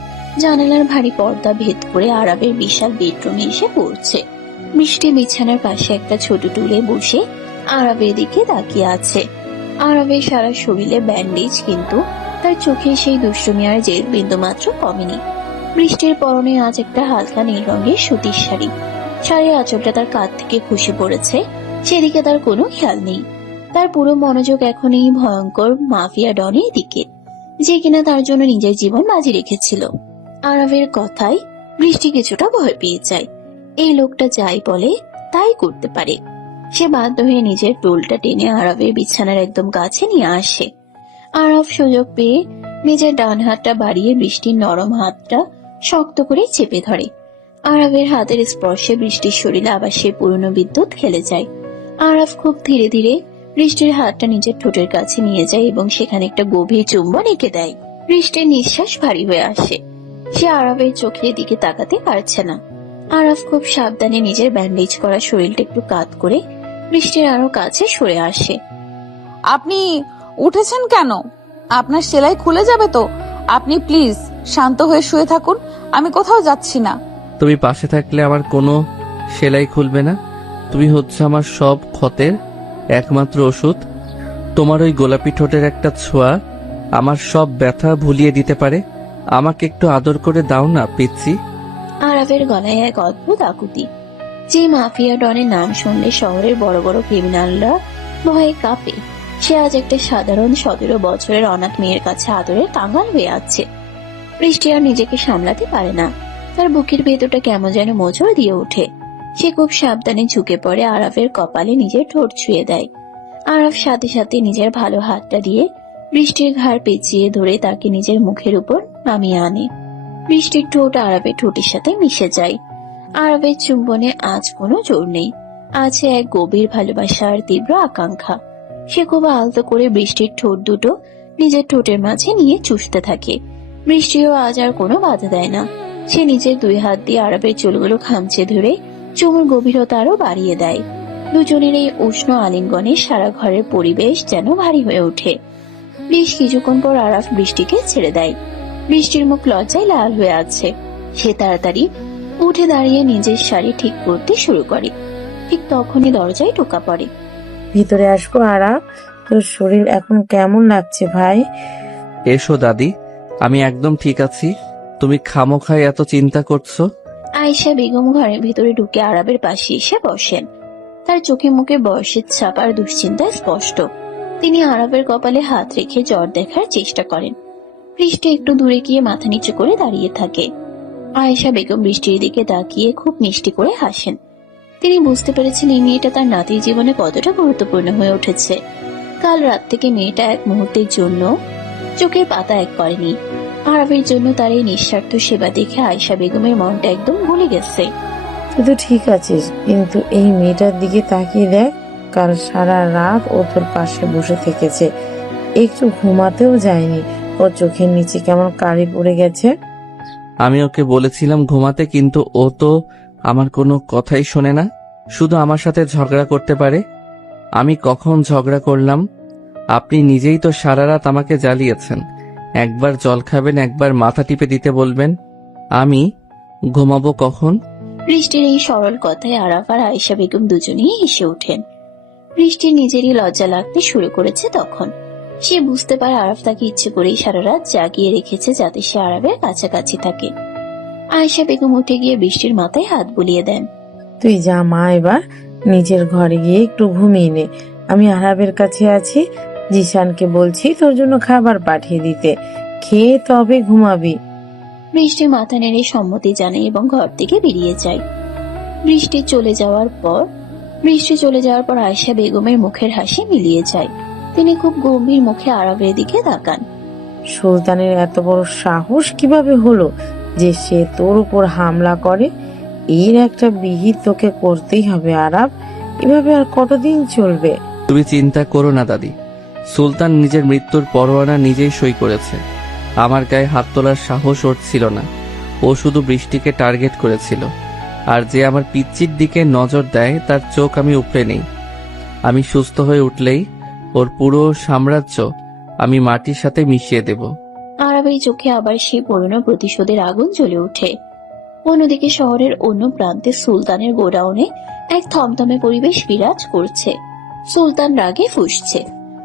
জানালার ভারী পর্দা ভেদ করে আরাবের বিশাল বেডরুমে এসে পড়ছে। মিষ্টি বিছানার পাশে একটা ছোট টুলে বসে আরাবের দিকে তাকিয়ে আছে। আরাবের সারা শরীরে ব্যান্ডেজ, কিন্তু তার চোখে সেই দুষ্টুমি আর জেদ বিন্দু মাত্র কমেনি। বৃষ্টির পরনে আজ একটা হালকা নীল রঙের সুতির শাড়ি। শাড়ির আঁচলটা তার কাঁধ থেকে খসে পড়েছে, সেদিকে তার কোনো খেয়াল নেই। তার পুরো মনোযোগ এখন এই ভয়ঙ্কর মাফিয়া ডনের দিকে, যে কিনা তার জন্য নিজের জীবন বাজি রেখেছিল। আরাবের কথায় বৃষ্টি কিছুটা ভয় পেয়ে যায়। এই লোকটা যাই বলে তাই করতে পারে। সে বাধ্য হয়ে নিজের টোলটা টেনে আরাবের বিছানার একদম কাছে নিয়ে আসে। আরাব সুযোগ পেয়ে নিজের ডান হাতটা বাড়িয়ে বৃষ্টির নরম হাতটা শক্ত করে চেপে ধরে। আরাবের হাতের স্পর্শে বৃষ্টির শরীরে আবার সে পুরনো বিদ্যুৎ খেলে যায়। আরাব খুব ধীরে ধীরে বৃষ্টির হাতটা নিজের ঠোঁটের কাছে নিয়ে যায় এবং সেখানে একটা গভীর চুম্বন এঁকে দেয়। বৃষ্টির নিঃশ্বাস ভারী হয়ে আসে। সে আরাবের চোখের দিকে তাকাতে পারছে না। আরাফ খুব সাবধানে নিজের ব্যান্ডেজ করা শরীরটা একটু কাত করে বৃষ্টির আরো কাছে সরে আসে। আপনি উঠেছেন কেন? আপনার সেলাই খুলে যাবে তো। আপনি প্লিজ শান্ত হয়ে শুয়ে থাকুন, আমি কোথাও যাচ্ছি না। তুমি পাশে থাকলে আমার কোনো সেলাই খুলবে না। তুমি হচ্ছে আমার সব ক্ষতের একমাত্র ওষুধ। তোমার ওই গোলাপি ঠোঁটের একটা ছোঁয়া আমার সব ব্যথা ভুলিয়ে দিতে পারে। আমাকে একটু আদর করে দাও না পিচ্ছি। আরাফের গলায় এক অদ্ভুত আকুতি। যে মাফিয়া ডনের নাম শুনলে শহরের বড় বড় ক্রিমিনালরা ভয়ে কাঁপে, সে আজ একটা সাধারণ 17 বছরের অনাথ মেয়ের কাছে আদরের কাঙাল হয়ে আছে। বৃষ্টি আর নিজেকে সামলাতে পারে না। তার বুকের ভেতরটা কেমন যেন মোচড় দিয়ে ওঠে। সে খুব সাবধানে ঝুঁকে পড়ে আরাফের কপালে নিজের ঠোঁট ছুঁয়ে দেয়। আরাফ সাথে সাথে নিজের ভালো হাতটা দিয়ে বৃষ্টির ঘাড় পেঁচিয়ে ধরে তাকে নিজের মুখের উপর নামিয়ে আনে। বৃষ্টির ঠোঁট আরাফের ঠোঁটের সাথে মিশে যায়। আরাফের চুম্বনে আজ কোনো জোর নেই, আছে এক গভীর ভালোবাসা আর তীব্র আকাঙ্ক্ষা। সে খুব আলতো করে বৃষ্টির ঠোঁট দুটো নিজের ঠোঁটের মাঝে নিয়ে চুষতে থাকে। বৃষ্টিও আজ আর কোনো বাধা দেয় না। সে নিজের 2 হাত দিয়ে আরাফের চুলগুলো খামচে ধরে চুমুর গভীরতা আরো বাড়িয়ে দেয়। দুজনের এই উষ্ণ আলিঙ্গনে সারা ঘরের পরিবেশ যেন ভারী হয়ে ওঠে। বেশ কিছুক্ষণ পর আরাফ বৃষ্টিকে ছেড়ে দেয়। বৃষ্টির মুখ লজ্জায় লাল হয়ে আছে। সে তাড়াতাড়ি উঠে দাঁড়িয়ে নিজের শাড়ি ঠিক করতে শুরু করে। ঠিক তখনই দরজায় টোকা পড়ে। ভিতরে আসবো আরাব? তোর শরীর এখন কেমন লাগছে ভাই? এসো দাদি, আমি একদম ঠিক আছি। তুমি খামোখায় এত চিন্তা করছো? আয়েশা বেগম ঘরের ভিতরে ঢুকে আরাবের পাশে এসে বসেন। তার চোখে মুখে বয়সের ছাপ আর দুশ্চিন্তায় স্পষ্ট। তিনি আরাবের কপালে হাত রেখে জ্বর দেখার চেষ্টা করেন। বৃষ্টি একটু দূরে গিয়ে মাথা নিচু করে দাঁড়িয়ে থাকে। আয়েশা বেগম বৃষ্টির দিকে তাকিয়ে খুব মিষ্টি করে হাসেন। তিনি বুঝতে পেরেছেন এই মেয়েটা তার নাতির জীবনে কতটা গুরুত্বপূর্ণ হয়ে উঠেছে। কাল রাত থেকে মেয়েটা এক মুহূর্তের জন্য চোখের পাতা এক করেনি। আরবের জন্য তার এই নিঃস্বার্থ সেবা দেখে আয়েশা বেগমের মনটা একদম গলে গেছে। তুই তো ঠিক আছিস, কিন্তু এই মেয়েটার দিকে তাকিয়ে দেখ। কাল সারা রাত ও তোর পাশে বসে থেকেছে, একটু ঘুমাতেও যায়নি। ওর চোখের নিচে কেমন কালি পড়ে গেছে। আমি ওকে বলেছিলাম ঘুমাতে, কিন্তু ও তো আমার কোনো কথাই শোনে না, শুধু আমার সাথে ঝগড়া করতে পারে। আমি কখন ঝগড়া করলাম? আপনি নিজেই তো সারা রাত আমাকে জ্বালিয়েছেন। একবার জল খাবেন, একবার মাথা টিপে দিতে বলবেন। আমি ঘুমাবো কখন? বৃষ্টির এই সরল কথায় আরাফ আর আয়েশা বেগম দুজনেই হেসে ওঠেন। বৃষ্টির নিজেরই লজ্জা লাগতে শুরু করেছে তখন। সে বুঝতে পারে আরাফ তাকে ইচ্ছে করেই সারা রাত জাগিয়ে রেখেছে যাতে সে আরাফের কাছাকাছি থাকে। আয়েশা বেগম উঠে গিয়ে বৃষ্টির মাথায় হাত বুলিয়ে দেন। তুই যা মা, এবার নিজের ঘরে গিয়ে একটু ঘুমিয়ে নে। আমি আরাবের কাছে আছি, জিশানকে বলছি তোর জন্য খাবার পাঠিয়ে দিতে। খেয়ে তবে ঘুমাবি। বৃষ্টি মাথা নেড়ে সম্মতি জানায় এবং ঘর থেকে বেরিয়ে যায়। বৃষ্টি চলে যাওয়ার পর আয়েশা বেগমের মুখের হাসি মিলিয়ে যায়। তিনি খুব গম্ভীর মুখে আরবের দিকে তাকান। সুলতানের এত বড় সাহস কিভাবে হলো যে সে তোর উপর হামলা করে? এর একটা বিহিত তোকে করতেই হবে আরাব। এভাবে আর কতদিন চলবে? তুমি চিন্তা করো না দাদি, সুলতান নিজের মৃত্যুর পরোয়ানা নিজেই সই করেছে। আমার গায়ে হাত তোলার সাহস ওর ছিল না। ও শুধু বৃষ্টিকে টার্গেট করেছিল। আর যে আমার পিচ্চির দিকে নজর দেয় তার চোখ আমি উপড়ে নেই। আমি সুস্থ হয়ে উঠলেই ওর পুরো সাম্রাজ্য আমি মাটির সাথে মিশিয়ে দেব। আরবের চোখে আবার সেই পুরনো প্রতিশোধের আগুন জ্বলে ওঠে। অন্যদিকে শহরের অন্য প্রান্তে সুলতানের গোডাউনে এক থমথমে পরিবেশ বিরাজ করছে। সুলতান রাগে ফুঁসছে।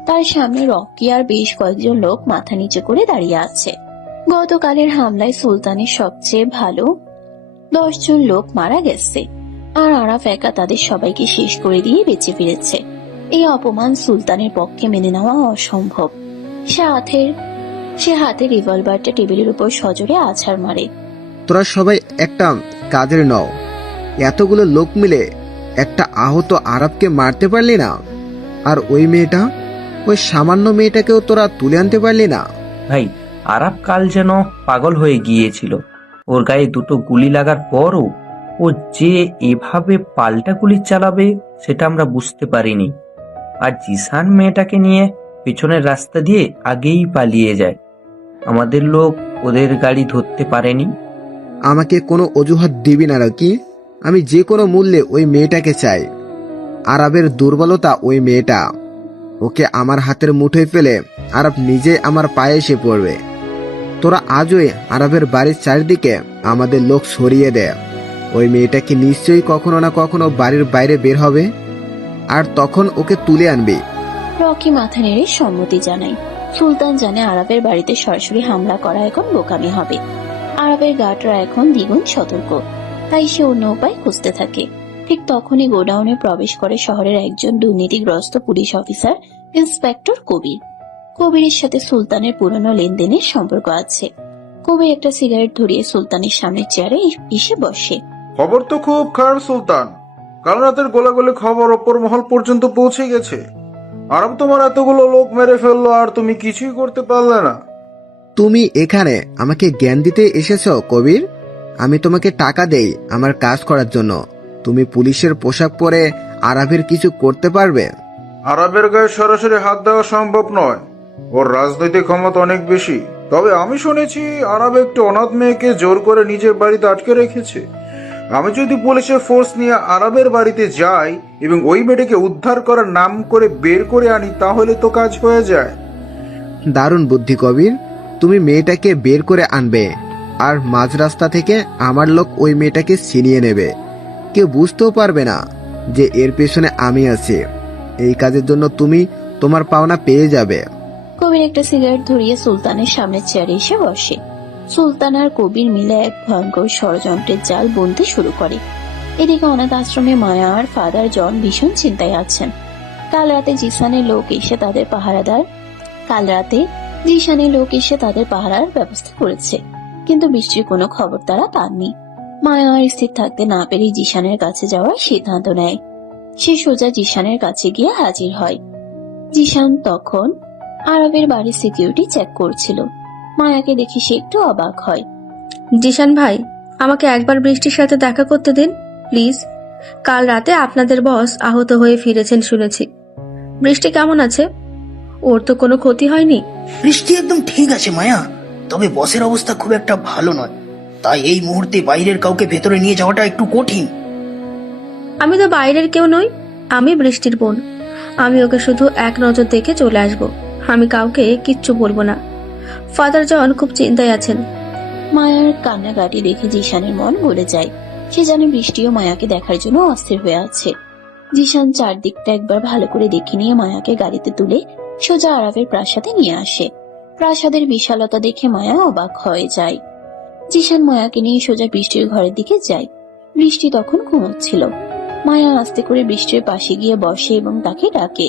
তার সামনে রকি আর বেশ কয়েকজন লোক মাথা নিচে করে দাঁড়িয়ে আছে। গতকালের হামলায় সুলতানের সবচেয়ে ভালো 10 জন লোক মারা গেছে, আর আরাফ একা তাদের সবাইকে শেষ করে দিয়ে বেঁচে ফিরেছে। এই অপমান সুলতানের পক্ষে মেনে নেওয়া অসম্ভব। সে হাতে রিভলভারটা টেবিলের উপর সজোরে আছাড় মারে। তোরা সবাই একটা কাজের নও। এতগুলো লোক মিলে একটা আহত আরবকে মারতে পারলি না? আর ওই মেয়েটা, ওই সামান্য মেয়েটাকেও তোরা তুলে আনতে পারলি না? ভাই, আরাব কাল যেন পাগল হয়ে গিয়েছিল। ওর গায়ে দুটো গুলি লাগার পরও ও যে এভাবে পাল্টা গুলি চালাবে সেটা আমরা বুঝতে পারিনি। আর জিসান মেয়েটাকে নিয়ে পেছনের রাস্তা দিয়ে আগেই পালিয়ে যায়। আমাদের লোক ওদের গাড়ি ধরতে পারেনি। আমাকে কোনো অজুহাত দিবি না রকি। আমি যে কোনো মূল্যে ওই মেয়েটাকে চাই। আরবের দুর্বলতা ওই মেয়েটা। ওকে আমার হাতের মুঠোয় ফেলে আরব নিজে আমার পায়ে এসে পড়বে। তোরা আজই আরবের বাড়ির চারিদিকে আমাদের লোক সরিয়ে দে। ওই মেয়েটাকে নিশ্চয়ই কখনো না কখনো বাড়ির বাইরে বের হবে, আর তখন ওকে তুলে আনবি। রকি মাথা নেড়ে সম্মতি জানায়। সুলতান জানে আরবের বাড়িতে সরাসরি হামলা করা এখন বোকামি হবে। আরবের গার্ডরা এখন দ্বিগুণ সতর্ক, তাই সে অন্য উপায় খুঁজতে থাকে। ঠিক তখনই গোডাউনে প্রবেশ করে শহরের একজন দুর্নীতিগ্রস্ত পুলিশ অফিসার, ইন্সপেক্টর কবির। কবিরের সাথে সুলতানের পুরনো লেনদেনের সম্পর্ক আছে। কবির একটা সিগারেট ধরিয়ে সুলতানের সামনের চেয়ারে এসে বসে। খবর তো খুব খারাপ সুলতান। কাল রাতের গোলাগুলি খবর ওপর মহল পর্যন্ত পৌঁছে গেছে। আরব তোমার এতগুলো লোক মেরে ফেললো আর তুমি কিছুই করতে পারলে না। তুমি এখানে আমাকে জ্ঞান দিতে এসেছো কবির? আমি তোমাকে টাকা দেই আমার কাজ করার জন্য। তুমি পুলিশের পোশাক পরে আরবের কিছু করতে পারবে? আরবের গায়ে সরাসরি হাত দেওয়া সম্ভব নয়। ওর রাজনৈতিক ক্ষমতা অনেক বেশি। তবে আমি শুনেছি আরব একটি অনাথ মেয়েকে জোর করে নিজের বাড়িতে আটকে রেখেছে। আমি যদি পুলিশের ফোর্স নিয়ে আরবের বাড়িতে যাই এবং ওই মেয়েটাকে উদ্ধার করার নাম করে বের করে আনি, তাহলে তো কাজ হয়ে যায়। দারুণ বুদ্ধি কবির। তুমি মেয়েটাকে বের করে আনবে, আর মাঝ রাস্তা থেকে আমার লোক ওই মেয়েটাকে ছিনিয়ে নেবে। কেউ বুঝতেও পারবে না যে এর পেছনে আমি আছি। এই কাজের জন্য তুমি তোমার পাওনা পেয়ে যাবে। কবির একটা সিগারেট ধরিয়ে সুলতানের সামনের চেয়ারে এসে বসে। সুলতান আর কবির মিলে এক ভয়ঙ্কর ষড়যন্ত্রের জাল বুনতে শুরু করে। এদিকে অনাথ আশ্রমে মায়া আর ফাদার জন ভীষণ চিন্তায় আছেন। কাল রাতে জিসানের লোক এসে তাদের পাহারার ব্যবস্থা করেছে, কিন্তু বৃষ্টির কোনো খবর তারা পাননি। মায়া আর স্থির থাকতে না পেরে জিসানের কাছে যাওয়ার সিদ্ধান্ত নেয়। সে সোজা জিসানের কাছে গিয়ে হাজির হয়। জিশান তখন আরবের বাড়ির সিকিউরিটি চেক করছিল। মায়াকে দেখে সে একটু অবাক হয়। জিশান ভাই, আমাকে একবার বৃষ্টির সাথে দেখা করতে দিন প্লিজ। কাল রাতে আপনাদের বস আহত হয়ে ফিরেছেন শুনেছি। বৃষ্টি কেমন আছে? ওর তো কোনো ক্ষতি হয়নি? বৃষ্টি একদম ঠিক আছে মায়া, তবে বসের অবস্থা খুব একটা ভালো নয়, তাই এই মুহূর্তে বাইরের কাউকে ভেতরে নিয়ে যাওয়াটা একটু কঠিন। আমি তো বাইরের কেউ নই, আমি বৃষ্টির বোন। আমি ওকে শুধু এক নজর দেখে চলে আসব। আমি কাউকে কিচ্ছু বলবো না। ফাদার জন খুব চিন্তায় আছেন। মায়ার কান্নাকাটি দেখে জিশানের মন গলে যায়। সে জানে বৃষ্টিও মায়াকে দেখার জন্য অস্থির হয়ে আছে। জিশান চারদিকটা একবার ভালো করে দেখে নিয়ে মায়াকে গাড়িতে তুলে সোজা আরবের প্রাসাদে নিয়ে আসে। প্রাসাদের বিশালতা দেখে মায়া অবাক হয়ে যায়। জিশান মায়াকে নিয়ে সোজা বৃষ্টির ঘরের দিকে যায়। বৃষ্টি তখন ঘুমোচ্ছিল। মায়া আস্তে করে বৃষ্টির পাশে গিয়ে বসে এবং তাকে ডাকে।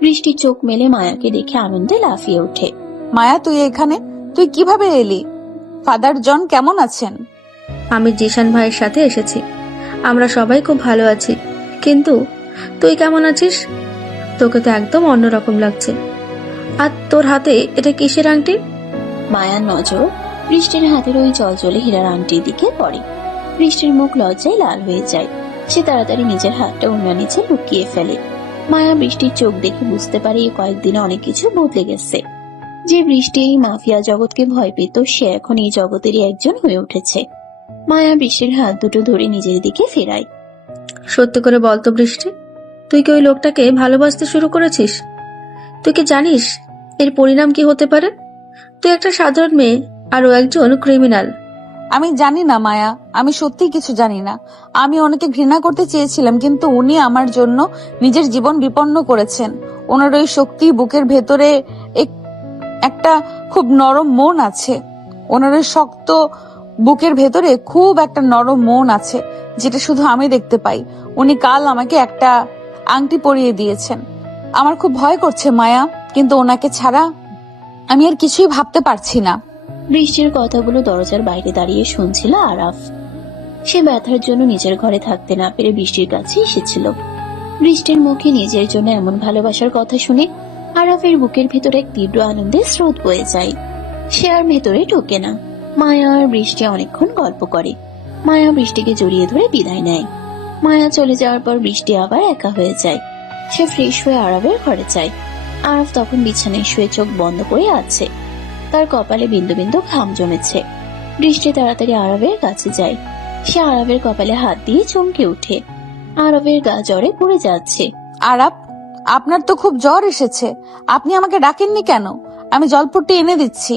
বৃষ্টি চোখ মেলে মায়াকে দেখে আনন্দে লাফিয়ে ওঠে। মায়া, তুই এখানে? তুই কিভাবে এলি? ফাদার জন কেমন আছেন? আমি জিশান ভাইয়ের সাথে এসেছি। আমরা সবাই খুব ভালো আছি। কিন্তু তুই কেমন আছিস? তোকে তো একদম অন্যরকম লাগছে। আর তোর হাতে এটা কিসের আংটি? মায়ার নজর বৃষ্টির হাতের ওই জলজলে হীরার আংটির দিকে পড়ে। বৃষ্টির মুখ লজ্জায় লাল হয়ে যায়। সে তাড়াতাড়ি নিজের হাতটা ওনার নিচে লুকিয়ে ফেলে। মায়া বৃষ্টির চোখ দেখে বুঝতে পারে এই কয়েকদিনে অনেক কিছু বদলে গেছে। যে বৃষ্টি এই মাফিয়া জগৎকে ভয় পেত, সে এখন এই জগতেরই একজন হয়ে উঠেছে। মায়া বৃষ্টির হাত দুটো ধরে নিজের দিকে ফেরায়। সত্যি করে বলতো বৃষ্টি, তুই কি ওই লোকটাকে ভালোবাসতে শুরু করেছিস? তুই কি জানিস এর পরিণাম কি হতে পারে? তুই একটা সাধারণ মেয়ে আর ও একজন ক্রিমিনাল। আমি জানি না মায়া, আমি সত্যি কিছু জানি না। আমি ওনাকে ঘৃণা করতে চেয়েছিলাম, কিন্তু উনি আমার জন্য নিজের জীবন বিপন্ন করেছেন। ওনার ওই শক্তি, বুকের ভেতরে একটা খুব নরম মন আছে। ওনার ওই শক্ত বুকের ভেতরে খুব একটা নরম মন আছে, যেটা শুধু আমি দেখতে পাই। উনি কাল আমাকে একটা আংটি পরিয়ে দিয়েছেন। আমার খুব ভয় করছে মায়া, কিন্তু ওনাকে ছাড়া আমি আর কিছুই ভাবতে পারছি না। বৃষ্টির কথাগুলো দরজার বাইরে দাঁড়িয়ে শুনছিল আরাফ। সে ব্যথার জন্য নিজের ঘরে থাকতে না পেরে বৃষ্টির কাছে এসেছিল। বৃষ্টির মুখে নিজের জন্য এমন ভালোবাসার কথা শুনে আরাফের বুকের ভেতরে এক তীব্র আনন্দের স্রোত বয়ে যায়। সে আর ভেতরে ঢোকে না। মায়া আর বৃষ্টি অনেকক্ষণ গল্প করে। মায়া বৃষ্টিকে জড়িয়ে ধরে বিদায় নেয়। মায়া চলে যাওয়ার পর বৃষ্টি আবার একা হয়ে যায়। সে ফ্রেশ হয়ে আরাফের ঘরে যায়। আরাফ তখন বিছানায় শুয়ে চোখ বন্ধ করে আছে। তার কপালে বিন্দু বিন্দু ঘাম জমেছে। বৃষ্টি তাড়াতাড়ি আরবের কাছে যায়। সে আরবের কপালে হাত দিয়ে চমকে ওঠে। আরবের গা জ্বরে পড়ে যাচ্ছে। আরাপ, আপনার তো খুব জ্বর এসেছে। আপনি আমাকে ডাকেননি কেন? আমি জলপট্টি এনে দিচ্ছি।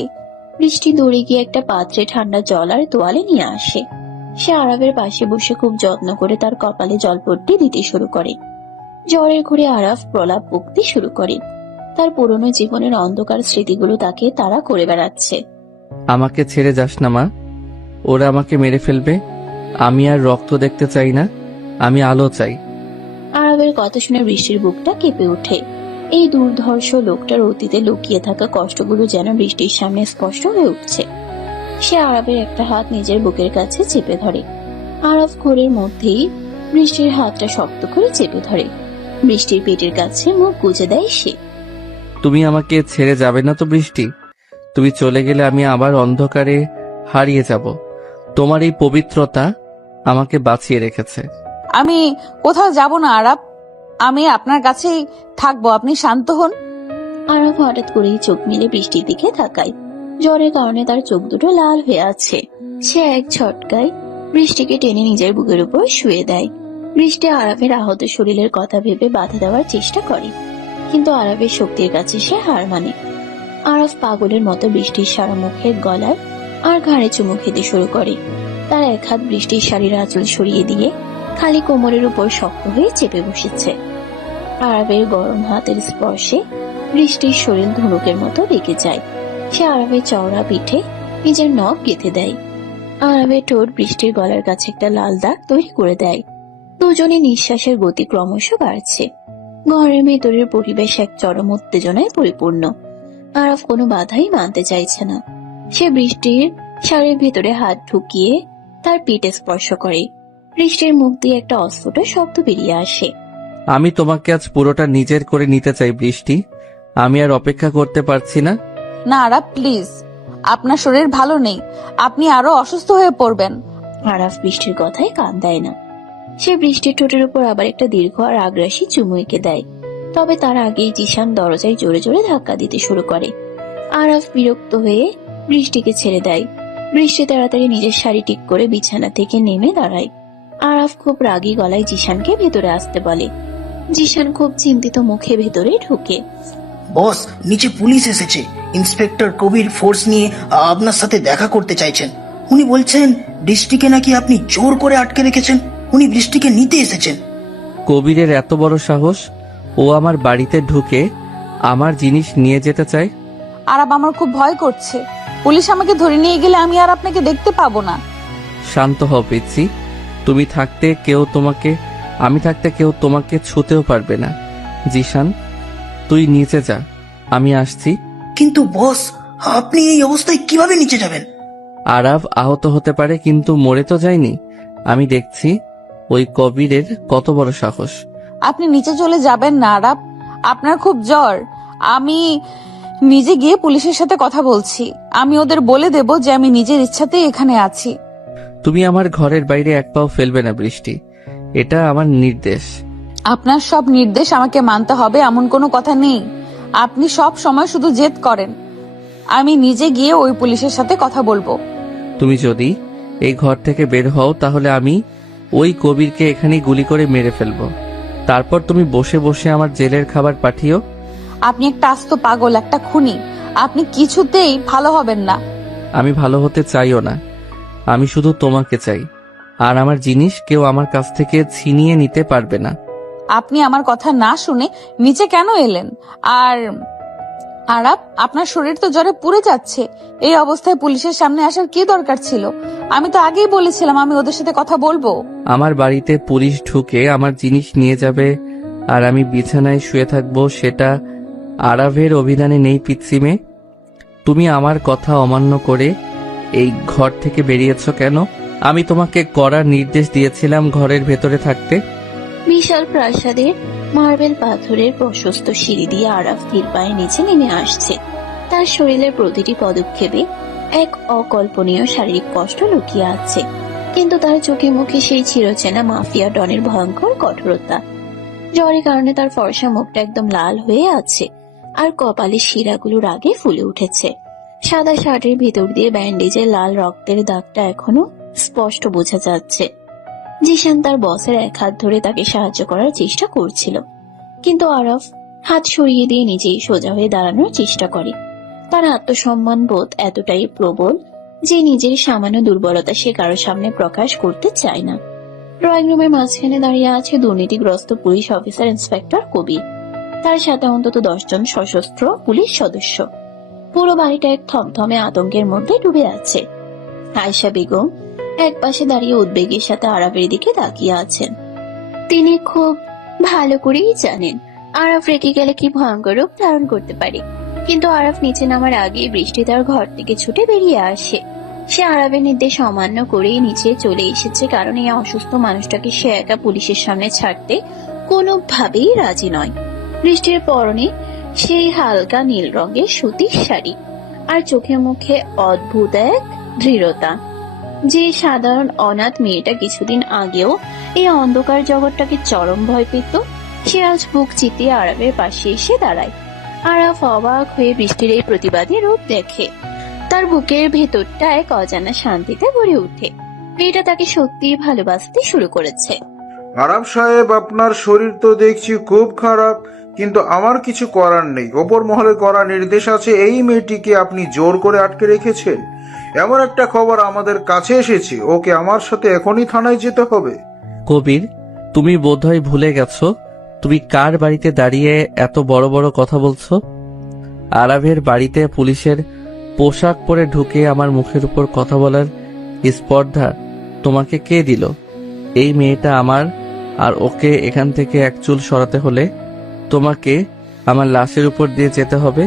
বৃষ্টি দৌড়ে গিয়ে একটা পাত্রে ঠান্ডা জল আর তোয়ালে নিয়ে আসে। সে আরবের পাশে বসে খুব যত্ন করে তার কপালে জলপট্টি দিতে শুরু করে। জ্বরের ঘুরে আরাফ প্রলাপ বকতে শুরু করে। তার পুরনো জীবনের অন্ধকার স্মৃতিগুলো তাকে তাড়া করে বেড়াচ্ছে। আমাকে ছেড়ে যাস না মা, ওরা আমাকে মেরে ফেলবে। আমি আর রক্ত দেখতে চাই না, আমি আলো চাই। আরবের কথা শুনে বৃষ্টির বুকটা কেঁপে ওঠে। এই দুর্ধর্ষ লোকটার অতীতে লুকিয়ে থাকা কষ্টগুলো যেন বৃষ্টির সামনে স্পষ্ট হয়ে উঠছে। সে আরবের একটা হাত নিজের বুকের কাছে চেপে ধরে। আরব ঘোরের মধ্যেই বৃষ্টির হাতটা শক্ত করে চেপে ধরে। বৃষ্টির পেটের কাছে মুখ গুজে দেয় সে। তুমি আমাকে ছেড়ে যাবে না তো বৃষ্টি? তুমি চলে গেলে আমি আবার অন্ধকারে হারিয়ে যাব। তোমার এই পবিত্রতা আমাকে বাঁচিয়ে রেখেছে। আমি কোথাও যাব না আরাপ, আমি আপনার কাছেই থাকবো। আপনি শান্ত হন। আরব হঠাৎ করেই চোখ মেলে বৃষ্টির দিকে তাকায়। জ্বরের কারণে তার চোখ দুটো লাল হয়ে আছে। সে এক ঝটকায় বৃষ্টিকে টেনে নিজের বুকের উপর শুয়ে দেয়। বৃষ্টি আরবের আহত শরীরের কথা ভেবে বাধা দেওয়ার চেষ্টা করে, কিন্তু আরবের শক্তির কাছে সে হার মানে। আরব পাগলের মতো বৃষ্টির সারা মুখে, গলায় আর ঘাড়ে চুমু খেতে শুরু করে। তার এক হাত বৃষ্টির শাড়ির আঁচল সরিয়ে দিয়ে খালি কোমরের উপর শক্ত হয়ে চেপে বসেছে। আরবের গরম হাতের স্পর্শে বৃষ্টির শরীর ধনুকের মতো বেঁকে যায়। সে আরবের চওড়া পিঠে নিজের নখ গেঁথে দেয়। আরবের ঠোঁট বৃষ্টির গলার কাছে একটা লাল দাগ তৈরি করে দেয়। দুজনে নিঃশ্বাসের গতি ক্রমশ বাড়ছে। ঘরের ভেতরের পরিবেশ এক চরম উত্তেজনায় পরিপূর্ণ। আরব কোনো বাধাই মানতে চাইছে না। সে বৃষ্টির শাড়ির ভেতরে হাত ঢুকিয়ে তার পিঠে স্পর্শ করে। বৃষ্টির মুখ দিয়ে একটা অস্ফুট শব্দ বেরিয়ে আসে। আমি তোমাকে আজ পুরোটা নিজের করে নিতে চাই বৃষ্টি। আমি আর অপেক্ষা করতে পারছি না। না আরাব প্লিজ, আপনার শরীর ভালো নেই, আপনি আরো অসুস্থ হয়ে পড়বেন। আরাফ বৃষ্টির কথায় কান দেয় না। সে বৃষ্টির ঠোঁটের উপর আবার একটা দীর্ঘ আর আগ্রাসী চুমু এঁকে দেয়। তবে তার আগেই জিশান দরজায় জোরে জোরে ধাক্কা দিতে শুরু করে। আরাফ বিরক্ত হয়ে বৃষ্টিকে ছেড়ে দেয়। বৃষ্টি তাড়াতাড়ি নিজের শাড়ি ঠিক করে বিছানা থেকে নেমে দাঁড়ায়। আরাফ খুব রাগী গলায় জিশানকে ভেতরে আসতে বলে। জিশান খুব চিন্তিত মুখে ভেতরে ঢুকে। বস, নিচে পুলিশ এসেছে। ইন্সপেক্টর কবির ফোর্স নিয়ে আপনার সাথে দেখা করতে চাইছেন। উনি বলছেন বৃষ্টিকে নাকি আপনি জোর করে আটকে রেখেছেন। উনি বৃষ্টিকে নিতে এসেছেন। কবিরের এত বড় সাহস, ও আমার বাড়িতে ঢুকে আমার জিনিস নিয়ে যেতে চায়। আরাব, আমার খুব ভয় করছে। পুলিশ আমাকে ধরে নিয়ে গেলে আমি আর আপনাকে দেখতে পাবো না। শান্ত হও পিচ্ছি, আমি থাকতে কেউ তোমাকে ছুতেও পারবে না। জিশান, তুই নিচে যা, আমি আসছি। কিন্তু বস, আপনি এই অবস্থায় কিভাবে নিচে যাবেন? আরাব আহত হতে পারে, কিন্তু মরে তো যায়নি। আমি দেখছি ওই কবিরের কত বড় সাহস। আপনি নিচে চলে যাবেন না আরাব, আপনার খুব জ্বর। আমি নিজে গিয়ে পুলিশের সাথে কথা বলছি। আমি ওদের বলে দেব যে আমি নিজের ইচ্ছাতেই এখানে আছি। তুমি আমার ঘরের বাইরে এক পাও ফেলবে না বৃষ্টি, এটা আমার নির্দেশ। আপনার সব নির্দেশ আমাকে মানতে হবে এমন কোনো কথা নেই। আপনি সব সময় শুধু জেদ করেন। আমি নিজে গিয়ে ওই পুলিশের সাথে কথা বলবো। তুমি যদি এই ঘর থেকে বের হও তাহলে আমি ওই কবিরকে এখানেই গুলি করে মেরে ফেলবো। তারপর তুমি বসে বসে আমার জেলের খাবার পাঠিও। আপনি একটা আস্ত পাগল, একটা খুনি। আপনি কিছুতেই ভালো হবেন না। আমি ভালো হতে চাইও না, আমি শুধু তোমাকে চাই। আর আমার জিনিস কেউ আমার কাছ থেকে ছিনিয়ে নিতে পারবে না। আপনি আমার কথা না শুনে নিচে কেন এলেন? আর আরাব, আপনার শরীর তো জ্বরে পুড়ে যাচ্ছে। এই অবস্থায় পুলিশের সামনে আসার কি দরকার ছিল? আমি তো আগেই বলেছিলাম আমি ওদের সাথে কথা বলবো। আমার বাড়িতে পুলিশ ঢুকে আমার জিনিস নিয়ে যাবে আর আমি বিছানায় শুয়ে থাকবো, সেটা আরাবের অভিধানে নেই পিচ্ছিমে। তুমি আমার কথা অমান্য করে এই ঘর থেকে বেরিয়েছো কেন? আমি তোমাকে কড়া নির্দেশ দিয়েছিলাম ঘরের ভেতরে থাকতে। বিশাল প্রাসাদের মার্বেল পাথরের প্রশস্ত সিঁড়ি দিয়ে আরাফ ধীর পায়ে নিচে নেমে আসছে। তার শরীরের প্রতিটি পদক্ষেপে এক অকল্পনীয় শারীরিক কষ্ট লুকিয়ে আছে, কিন্তু তার চোখে মুখে সেই চিরচেনা মাফিয়া ডনের ভয়ঙ্কর কঠোরতা। জ্বরের কারণে তার ফর্সা মুখটা একদম লাল হয়ে আছে, আর কপালের শিরাগুলো রাগে ফুলে উঠেছে। সাদা শার্টের ভিতর দিয়ে ব্যান্ডেজের লাল রক্তের দাগটা এখনো স্পষ্ট বোঝা যাচ্ছে। জিশান তার বসের এক হাত ধরে তাকে সাহায্য করার চেষ্টা করছিল, কিন্তু আরাফ হাত সরিয়ে দিয়ে নিজেই সোজা হয়ে দাঁড়ানোর চেষ্টা করে। তার আত্মসম্মান বোধ এতটাই প্রবল যে নিজের সামান্য দুর্বলতা সে কারোর সামনে প্রকাশ করতে চায় না। ড্রয়িং রুমের মাঝখানে দাঁড়িয়ে আছে দুর্নীতিগ্রস্ত পুলিশ অফিসার ইন্সপেক্টর কবির। তার সাথে অন্তত 10 জন সশস্ত্র পুলিশ সদস্য। পুরো বাড়িটা এক থমথমে আতঙ্কের মধ্যে ডুবে আছে। আয়েশা বেগম এক পাশে দাঁড়িয়ে উদ্বেগের সাথে আরাফের দিকে তাকিয়ে আছেন। তিনি খুব ভালো করেই জানেন আরাফ রেগে গেলে কি ভয়ঙ্কর রূপ ধারণ করতে পারে, কিন্তু আরাফ নিচে নামার আগে বৃষ্টি তার ঘর থেকে ছুটে বেরিয়ে আসে। সে আরাফের নির্দেশ অমান্য করেই নিচে চলে এসেছে, কারণ এই অসুস্থ মানুষটাকে সে একা পুলিশের সামনে ছাড়তে কোনোভাবেই রাজি নয়। বৃষ্টির পরনে সেই হালকা নীল রঙের সুতির শাড়ি, আর চোখে মুখে অদ্ভুত এক দৃঢ়তা। যে সাধারণ অনাথ মেয়েটা কিছুদিন আগেও এই অন্ধকার জগৎটাকে চরম ভয় পেত, সে আজ বুক চিতিয়ে আরাফের পাশে এসে দাঁড়ায়। আরাফ অবাক হয়ে বৃষ্টির এই প্রতিবাদী রূপ দেখে। তার বুকের ভেতরটা এক অজানা শান্তিতে ভরে ওঠে। মেয়েটা তাকে সত্যিই ভালোবাসতে শুরু করেছে। আরাব সাহেব, আপনার শরীর তো দেখছি খুব খারাপ, কিন্তু আমার কিছু করার নেই। ওপর মহলে করা নির্দেশ আছে এই মেয়েটিকে আপনি জোর করে আটকে রেখেছেন। এমন একটা খবর আমাদের কাছে এসেছে, ওকে আমার সাথে এখনই থানায় যেতে হবে। কবির, তুমি বোধহয় ভুলে গেছো তুমি কার বাড়িতে দাঁড়িয়ে এত বড় বড় কথা বলছো। আরাবের বাড়িতে পুলিশের পোশাক পরে ঢুকে আমার মুখের উপর কথা বলার স্পর্ধা তোমাকে কে দিল? এই মেয়েটা আমার, আর ওকে এখান থেকে এক চুল সরাতে হলে তোমাকে আমার লাশের উপর দিয়ে যেতে হবে।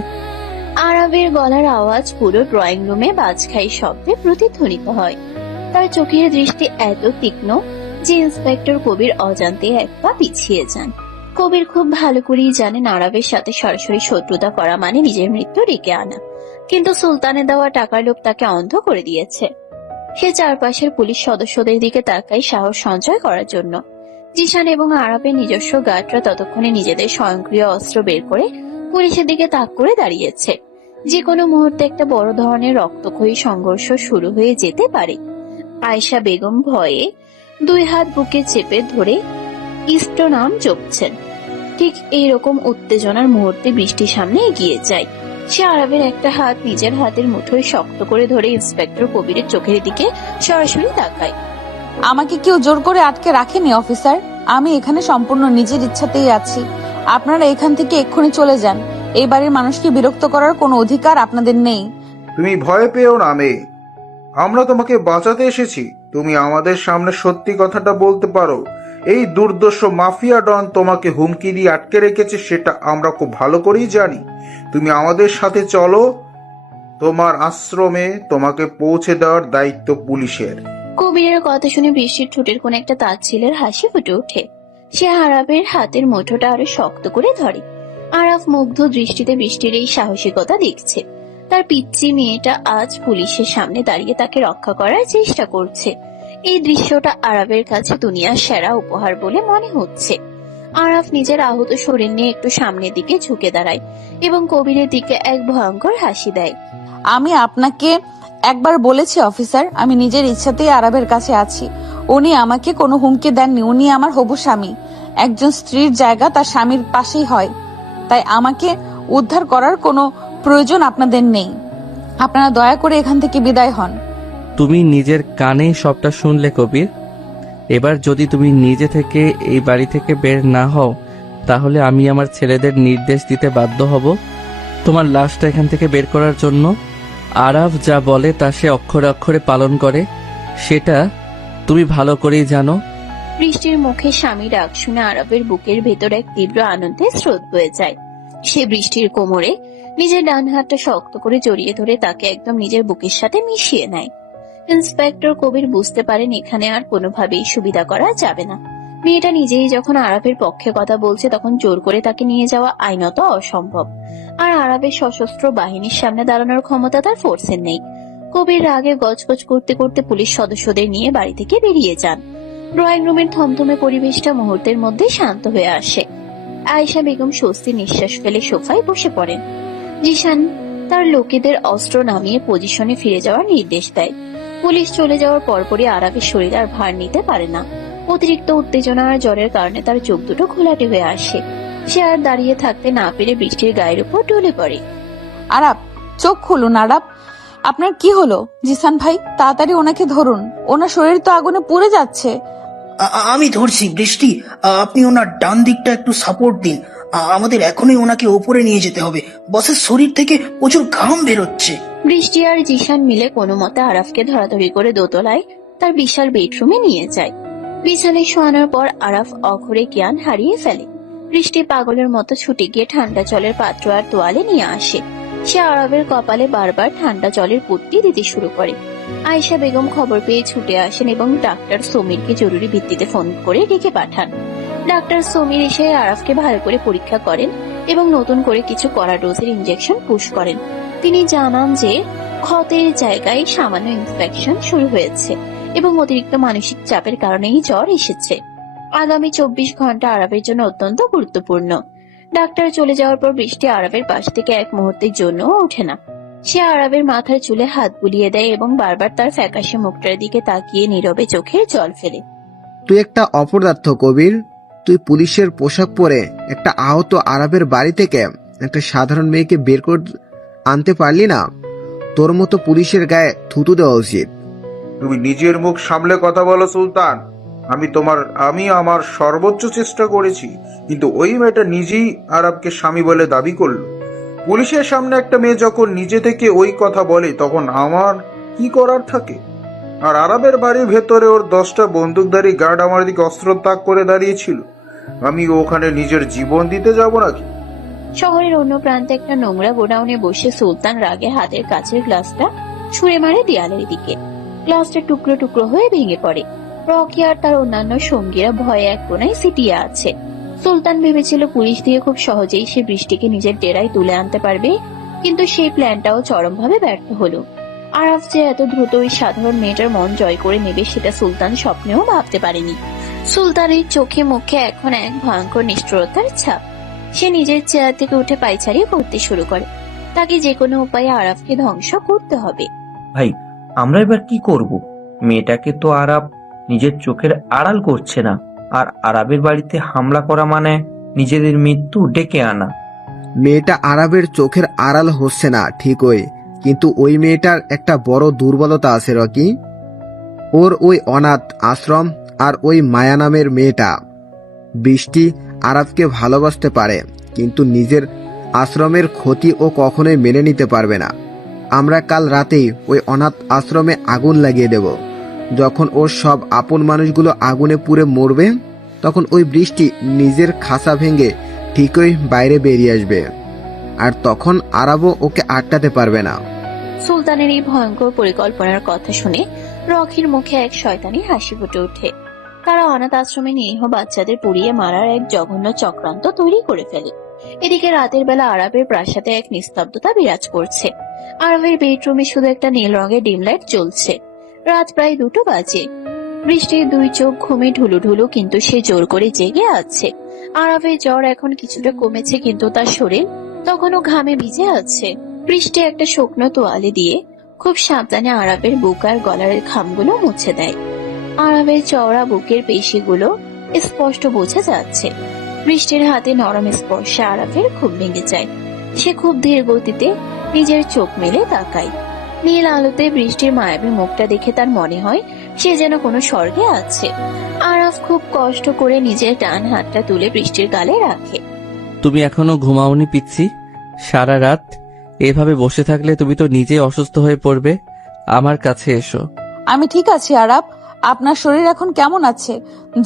আরাবের গলার আওয়াজ পুরো ড্রয়িং রুমে বাজখাই শব্দে প্রতিধ্বনিত হয়। তার চোখের দৃষ্টি এত তীক্ষ্ণ যে ইন্সপেক্টর কবির অজান্তে এক পা পিছিয়ে যান। কবির খুব ভালো করেই জানেন আরবের সাথে সরাসরি শত্রুতা করা মানে নিজের মৃত্যু ডেকে আনা, কিন্তু সুলতানের দেওয়া টাকার লোভ তাকে অন্ধ করে দিয়েছে। সে চারপাশের পুলিশ সদস্যদের দিকে তাকায় সাহস সঞ্চয় করার জন্য। জিশান এবং আরবের নিজস্ব গার্ডরা ততক্ষণে নিজেদের স্বয়ংক্রিয় অস্ত্র বের করে পুলিশের দিকে তাক করে দাঁড়িয়েছে। যে কোনো মুহূর্তে একটা বড় ধরনের রক্তক্ষয়ী সংঘর্ষ শুরু হয়ে যেতে পারে। আয়েশা বেগম ভয়ে 2 হাত বুকে চেপে ধরে ইষ্টনাম জপছেন। ঠিক এইরকম উত্তেজনার মুহূর্তে বৃষ্টির সামনে এগিয়ে যায়। সে আরবের একটা হাত নিজের হাতের মুঠোয় শক্ত করে ধরে ইন্সপেক্টর কবিরের চোখের দিকে সরাসরি তাকায়। আমাকে কেউ জোর করে আটকে রাখেনি অফিসার, আমি এখানে সম্পূর্ণ নিজের ইচ্ছাতেই আছি। আপনারা এখান থেকে এক্ষুনি চলে যান। এই বাড়ির মানুষকে বিরক্ত করার কোনো অধিকার আপনাদের নেই। তুমি ভয় পেও না মেয়ে, আমরা তোমাকে বাঁচাতে এসেছি। তুমি আমাদের সামনে সত্যি কথাটা বলতে পারো। এই দুর্দর্শ মাফিয়া ডন তোমাকে হুমকি দিয়ে আটকে রেখেছে, সেটা আমরা খুব ভালো করেই জানি। তুমি আমাদের সাথে চলো, তোমার আশ্রমে তোমাকে পৌঁছে দেওয়ার দায়িত্ব পুলিশের। কবিরের কথা শুনে বৃষ্টির ঠোঁটের কোন একটা তাচ্ছিলের হাসি ফুটে ওঠে। সে আরবের হাতের মুঠোটা আরো শক্ত করে ধরে। আরাফ মুগ্ধ দৃষ্টিতে বৃষ্টির এই সাহসিকতা দেখছে। তার পিচ্চি মেয়েটা আজ পুলিশের সামনে দাঁড়িয়ে তাকে রক্ষা করার চেষ্টা করছে। এই দৃশ্যটা আরবের কাছে দুনিয়ার সেরা উপহার বলে মনে হচ্ছে। আরাফ নিজের আহত শরীর নিয়ে একটু সামনের দিকে ঝুঁকে দাঁড়ায় এবং কবিরের দিকে এক ভয়ঙ্কর হাসি দেয়। আমি আপনাকে একবার বলেছি অফিসার, আমি নিজের ইচ্ছাতেই আরবের কাছে আছি। উনি আমাকে কোনো হুমকি দেননি। উনি আমার হবু স্বামী। একজন স্ত্রীর জায়গা তার স্বামীর পাশেই হয়, তাই আমাকে উদ্ধার করার কোনো প্রয়োজন আপনাদের নেই। আপনারা দয়া করে এখান থেকে বিদায় হন। তুমি নিজের কানে সবটা শুনলে কবির। এবার যদি তুমি নিজে থেকে এই বাড়ি থেকে বের না হও, তাহলে আমি আমার ছেলেদের নির্দেশ দিতে বাধ্য হব তোমার লাশটা এখান থেকে বের করার জন্য। আরাফ যা বলে তা সে অক্ষরে অক্ষরে পালন করে, সেটা তুমি ভালো করেই জানো। বৃষ্টির মুখে স্বামী ডাক শুনে আরবের বুকের ভেতর এক তীব্র আনন্দের স্রোত বয়ে যায়। সে বৃষ্টির কোমরে নিজের ডান হাতটা শক্ত করে জড়িয়ে ধরে তাকে একদম নিজের বুকের সাথে মিশিয়ে নেয়। ইন্সপেক্টর কবির বুঝতে পারেন এখানে আর কোনোভাবেই সুবিধা করা যাবে না। মেয়েটা নিজেই যখন আরবের পক্ষে কথা বলছে, তখন জোর করে তাকে নিয়ে যাওয়া আইনত অসম্ভব। আর আরবের সশস্ত্র বাহিনীর সামনে দাঁড়ানোর ক্ষমতা তার ফোর্সের নেই। কবির রাগে গজগজ করতে করতে পুলিশ সদস্যদের নিয়ে বাড়ি থেকে বেরিয়ে যান। ড্রয়িং রুমের থমথমে পরিবেশটা মুহূর্তের মধ্যে শান্ত হয়ে আসে। আয়েশা বেগম স্বস্তি নিঃশ্বাস ফেলে সোফায় বসে পড়েন। জিশান তার লোকেদের অস্ত্র নামিয়ে পজিশনে ফিরে যাওয়ার নির্দেশ দেয়। পুলিশ চলে যাওয়ার পরপরই আরবের শরীর আর ভার নিতে পারে না। অতিরিক্ত উত্তেজনা আর জ্বরের কারণে তার চোখ দুটো ঘোলাটে হয়ে আসে। সে আর দাঁড়িয়ে থাকতে না পেরে বৃষ্টির গায়ের উপর ঢলে পড়ে। আরাব, চোখ খুলুন। আরাব, আপনার কি হলো? জিসান ভাই, তাড়াতাড়ি ওনাকে ধরুন। ওনার শরীর তো আগুনে পুড়ে যাচ্ছে। আমি ধরছি বৃষ্টি, আপনি ওনার ডান দিকটা একটু সাপোর্ট দিন। আমাদের এখনই ওনাকে ওপরে নিয়ে যেতে হবে। বসের শরীর থেকে প্রচুর ঘাম বেরোচ্ছে। বৃষ্টি আর জিশান মিলে কোনো মতে আরাফকে ধরাধরি করে দোতলায় তার বিশাল বেডরুমে নিয়ে যায়। বিছানায় শোয়ানোর পর আরাফ অঘরে জ্ঞান হারিয়ে ফেলে। বৃষ্টি পাগলের মতো ছুটে গিয়ে ঠান্ডা জলের পাত্র আর তোয়ালে নিয়ে আসে। সে আরবের কপালে বারবার ঠান্ডা জলের পট্টি দিতে শুরু করে। আয়েশা বেগম খবর পেয়ে ছুটে আসেন এবং ডাক্তার সমীরকে জরুরি ভিত্তিতে ফোন করে ডেকে পাঠান। ডাক্তার সমীর এসে আরাফকে ভালো করে পরীক্ষা করেন এবং নতুন করে কিছু কড়া ডোজের ইনজেকশন পুশ করেন। তিনি জানান যে ক্ষতের জায়গায় সামান্য ইনফেকশন শুরু হয়েছে এবং অতিরিক্ত মানসিক চাপের কারণেই জ্বর এসেছে। আগামী 24 ঘন্টা আরবের জন্য অত্যন্ত গুরুত্বপূর্ণ। ডাক্তার চলে যাওয়ার পর বৃষ্টি আরবের পাশ থেকে এক মুহূর্তের জন্য ওঠে না। সে আরবের মাথার চুলে হাত বুলিয়ে দেয় এবং বারবার তার ফ্যাকাশে মুখটার দিকে তাকিয়ে নীরবে চোখের জল ফেলে। তুই একটা অপদার্থ কবির। তুই পুলিশের পোশাক পরে একটা আহত আরবের বাড়ি থেকে একটা সাধারণ মেয়েকে বের করে আনতে পারলি না? তোর মতো পুলিশের গায়ে থুতু দেওয়া উচিত। তুমি নিজের মুখ সামলে কথা বলো সুলতান। আমি আমার সর্বোচ্চ চেষ্টা করেছি, কিন্তু ওই মেয়েটা নিজেই আরবকে স্বামী বলে দাবি করলো। পুলিশের সামনে একটা মেয়ে যখন নিজে থেকে ওই কথা বলে, তখন আমার কি করার থাকে? আর আরবের বাড়ির ভেতরে ওর 10টা বন্দুকধারী গার্ড আমার দিকে অস্ত্র তাক করে দাঁড়িয়েছিল। আমি ওখানে নিজের জীবন দিতে যাব নাকি? শহরের অন্য প্রান্তে একটা নোংরা গোডাউনে বসে সুলতান রাগে হাতের কাছের গ্লাসটা ছুঁড়ে মারে দেয়ালের দিকে। গ্লাসটা টুকরো টুকরো হয়ে ভেঙে পড়ে। রকি আর তার অন্যান্য সঙ্গীরা ভয়ে এক কোনায় সিটিয়ে আছে। সুলতান ভেবেছিল পুলিশ দিয়ে খুব সহজেই সে বৃষ্টিকে নিজের ডেরায় তুলে আনতে পারবে, কিন্তু সেই প্ল্যানটাও চরমভাবে ব্যর্থ হলো। আরাফ যে এত দ্রুত ওই সাধারণ মেয়েটার মন জয় করে নেবে সেটা সুলতান স্বপ্নেও ভাবতে পারেনি। সুলতানের চোখে মুখে এখন এক ভয়ঙ্কর নিষ্ঠুরতার ছাপ। সে নিজের চেয়ার থেকে উঠে পায়চারি করতে শুরু করে। তাকে যে কোনো উপায়ে আরাফকে ধ্বংস করতে হবে। ভাই, আমরা এবার কি করব? মেয়েটাকে তো আরাব নিজের চোখের আড়াল করছে না, আর আরাবের বাড়িতে হামলা করা মানে নিজেদের মৃত্যু ডেকে আনা। মেয়েটা আরাবের চোখের আড়াল হচ্ছে না ঠিকই, কিন্তু ওই মেয়েটার একটা বড় দুর্বলতা আছে রকি। ওর ওই অনাথ আশ্রম আর ওই মায়া নামের মেয়েটা। বৃষ্টি আরাবকে ভালোবাসতে পারে, কিন্তু নিজের আশ্রমের ক্ষতি ও কখনোই মেনে নিতে পারবে না। আমরা কাল রাতেই ওই অনাথ আশ্রমে আগুন লাগিয়ে দেব। যখন ওর সব আপন মানুষগুলো আগুনে পুড়ে মরবে, তখন ওই বৃষ্টি নিজের খাঁচা ভেঙে ঠিকই বাইরে বেরিয়ে আসবে, আর তখন আরাবও ওকে আটকাতে পারবে না। সুলতানের এই ভয়ঙ্কর পরিকল্পনার কথা শুনে রকির মুখে এক শয়তানি হাসি ফুটে ওঠে। তারা অনাথ আশ্রমে নিরীহ বাচ্চাদের পুড়িয়ে মারার এক জঘন্য চক্রান্ত তৈরি করে ফেলে। এদিকে রাতের বেলা আরাবের প্রাসাদে এক নিস্তব্ধতা বিরাজ করছে। আরাবের বেডরুমে শুধু একটা নীল রঙের ডিম লাইট জ্বলছে। রাত প্রায় 2টো বাজে। বৃষ্টির 2 চোখ ঘুমে ঢুলুঢুলু, কিন্তু সে জোর করে জেগে আছে। আরাবের জ্বর এখন কিছুটা কমেছে, কিন্তু তার শরীর তখনও ঘামে ভিজে আছে। বৃষ্টি একটা শুকনো তোয়ালে দিয়ে খুব সাবধানে আরাবের বুক আর গলার খামগুলো মুছে দেয়। আরাবের চওড়া বুকের পেশিগুলো স্পষ্ট বোঝা যাচ্ছে। বৃষ্টির হাতে নরম স্পর্শে আরাফের খুব ভেঙে যায়। সে খুব ধীর গতিতে নিজের চোখ মেলে তাকায়। নীল আলোতে বৃষ্টির মায়াবী মুখটা দেখে তার মনে হয় সে যেন কোনো স্বর্গে আছে। আরাফ খুব কষ্ট করে নিজের ডান হাতটা তুলে বৃষ্টির গালে রাখে। তুমি এখনো ঘুমাওনি পিচ্ছি? সারা রাত এভাবে বসে থাকলে তুমি তো নিজেই অসুস্থ হয়ে পড়বে। আমার কাছে এসো। আমি ঠিক আছি আরাব। আপনার শরীর এখন কেমন আছে?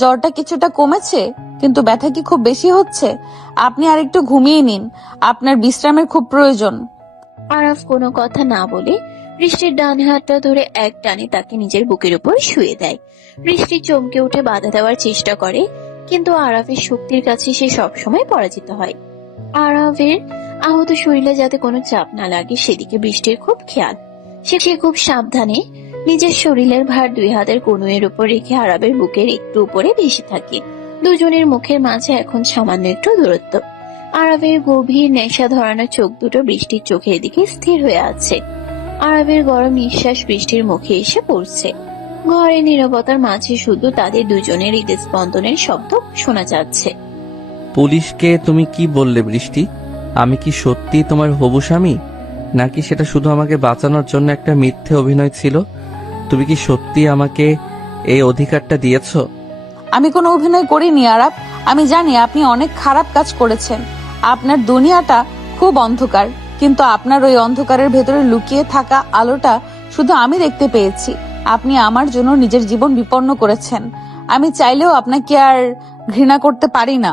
জ্বরটা কিছুটা কমেছে, কিন্তু ব্যথা কি খুব বেশি হচ্ছে? আপনি আর একটু ঘুমিয়ে নিন, আপনার বিশ্রামের খুব প্রয়োজন। আরাফ কোনো কথা না বলে বৃষ্টির ডান হাতটা ধরে এক টানে তাকে নিজের বুকের উপর শুয়ে দেয়। বৃষ্টি চমকে উঠে বাধা দেওয়ার চেষ্টা করে, কিন্তু আরাফের শক্তির কাছে সে সবসময় পরাজিত হয়। আরাফের আহত শরীরে যাতে কোনো চাপ না লাগে সেদিকে বৃষ্টির খুব খেয়াল। সে খুব সাবধানে নিজের শরীরের ভার 2 হাতের কনুইয়ের উপর রেখে আরাবের বুকের একটু উপরে ভেসে থাকে। দুজনের মুখের মাঝে এখন সামান্য একটু দূরত্ব। আরাবের গভীর নেশা ধরানো চোখ দুটো বৃষ্টির চোখের দিকে স্থির হয়ে আছে। আরাবের গরম নিঃশ্বাস বৃষ্টির মুখে এসে পড়ছে। ঘরের নীরবতার মাঝে শুধু তাদের দুজনের হৃদস্পন্দনের শব্দ শোনা যাচ্ছে। পুলিশকে তুমি কি বললে বৃষ্টি? আমি কি সত্যি তোমার হবু স্বামী, নাকি সেটা শুধু আমাকে বাঁচানোর জন্য একটা মিথ্যে অভিনয় ছিল? তুমি কি সত্যি আমাকে এই অধিকারটা দিয়েছো? আমি কোনো অভিনয় করিনি আরাব। আমি জানি আপনি অনেক খারাপ কাজ করেছেন। আপনার দুনিয়াটা খুব অন্ধকার, কিন্তু আপনার ওই অন্ধকারের ভেতরে লুকিয়ে থাকা আলোটা শুধু আমি দেখতে পেয়েছি। আপনি আমার জন্য নিজের জীবন বিপন্ন করেছেন। আমি চাইলেও আপনাকে আর ঘৃণা করতে পারি না।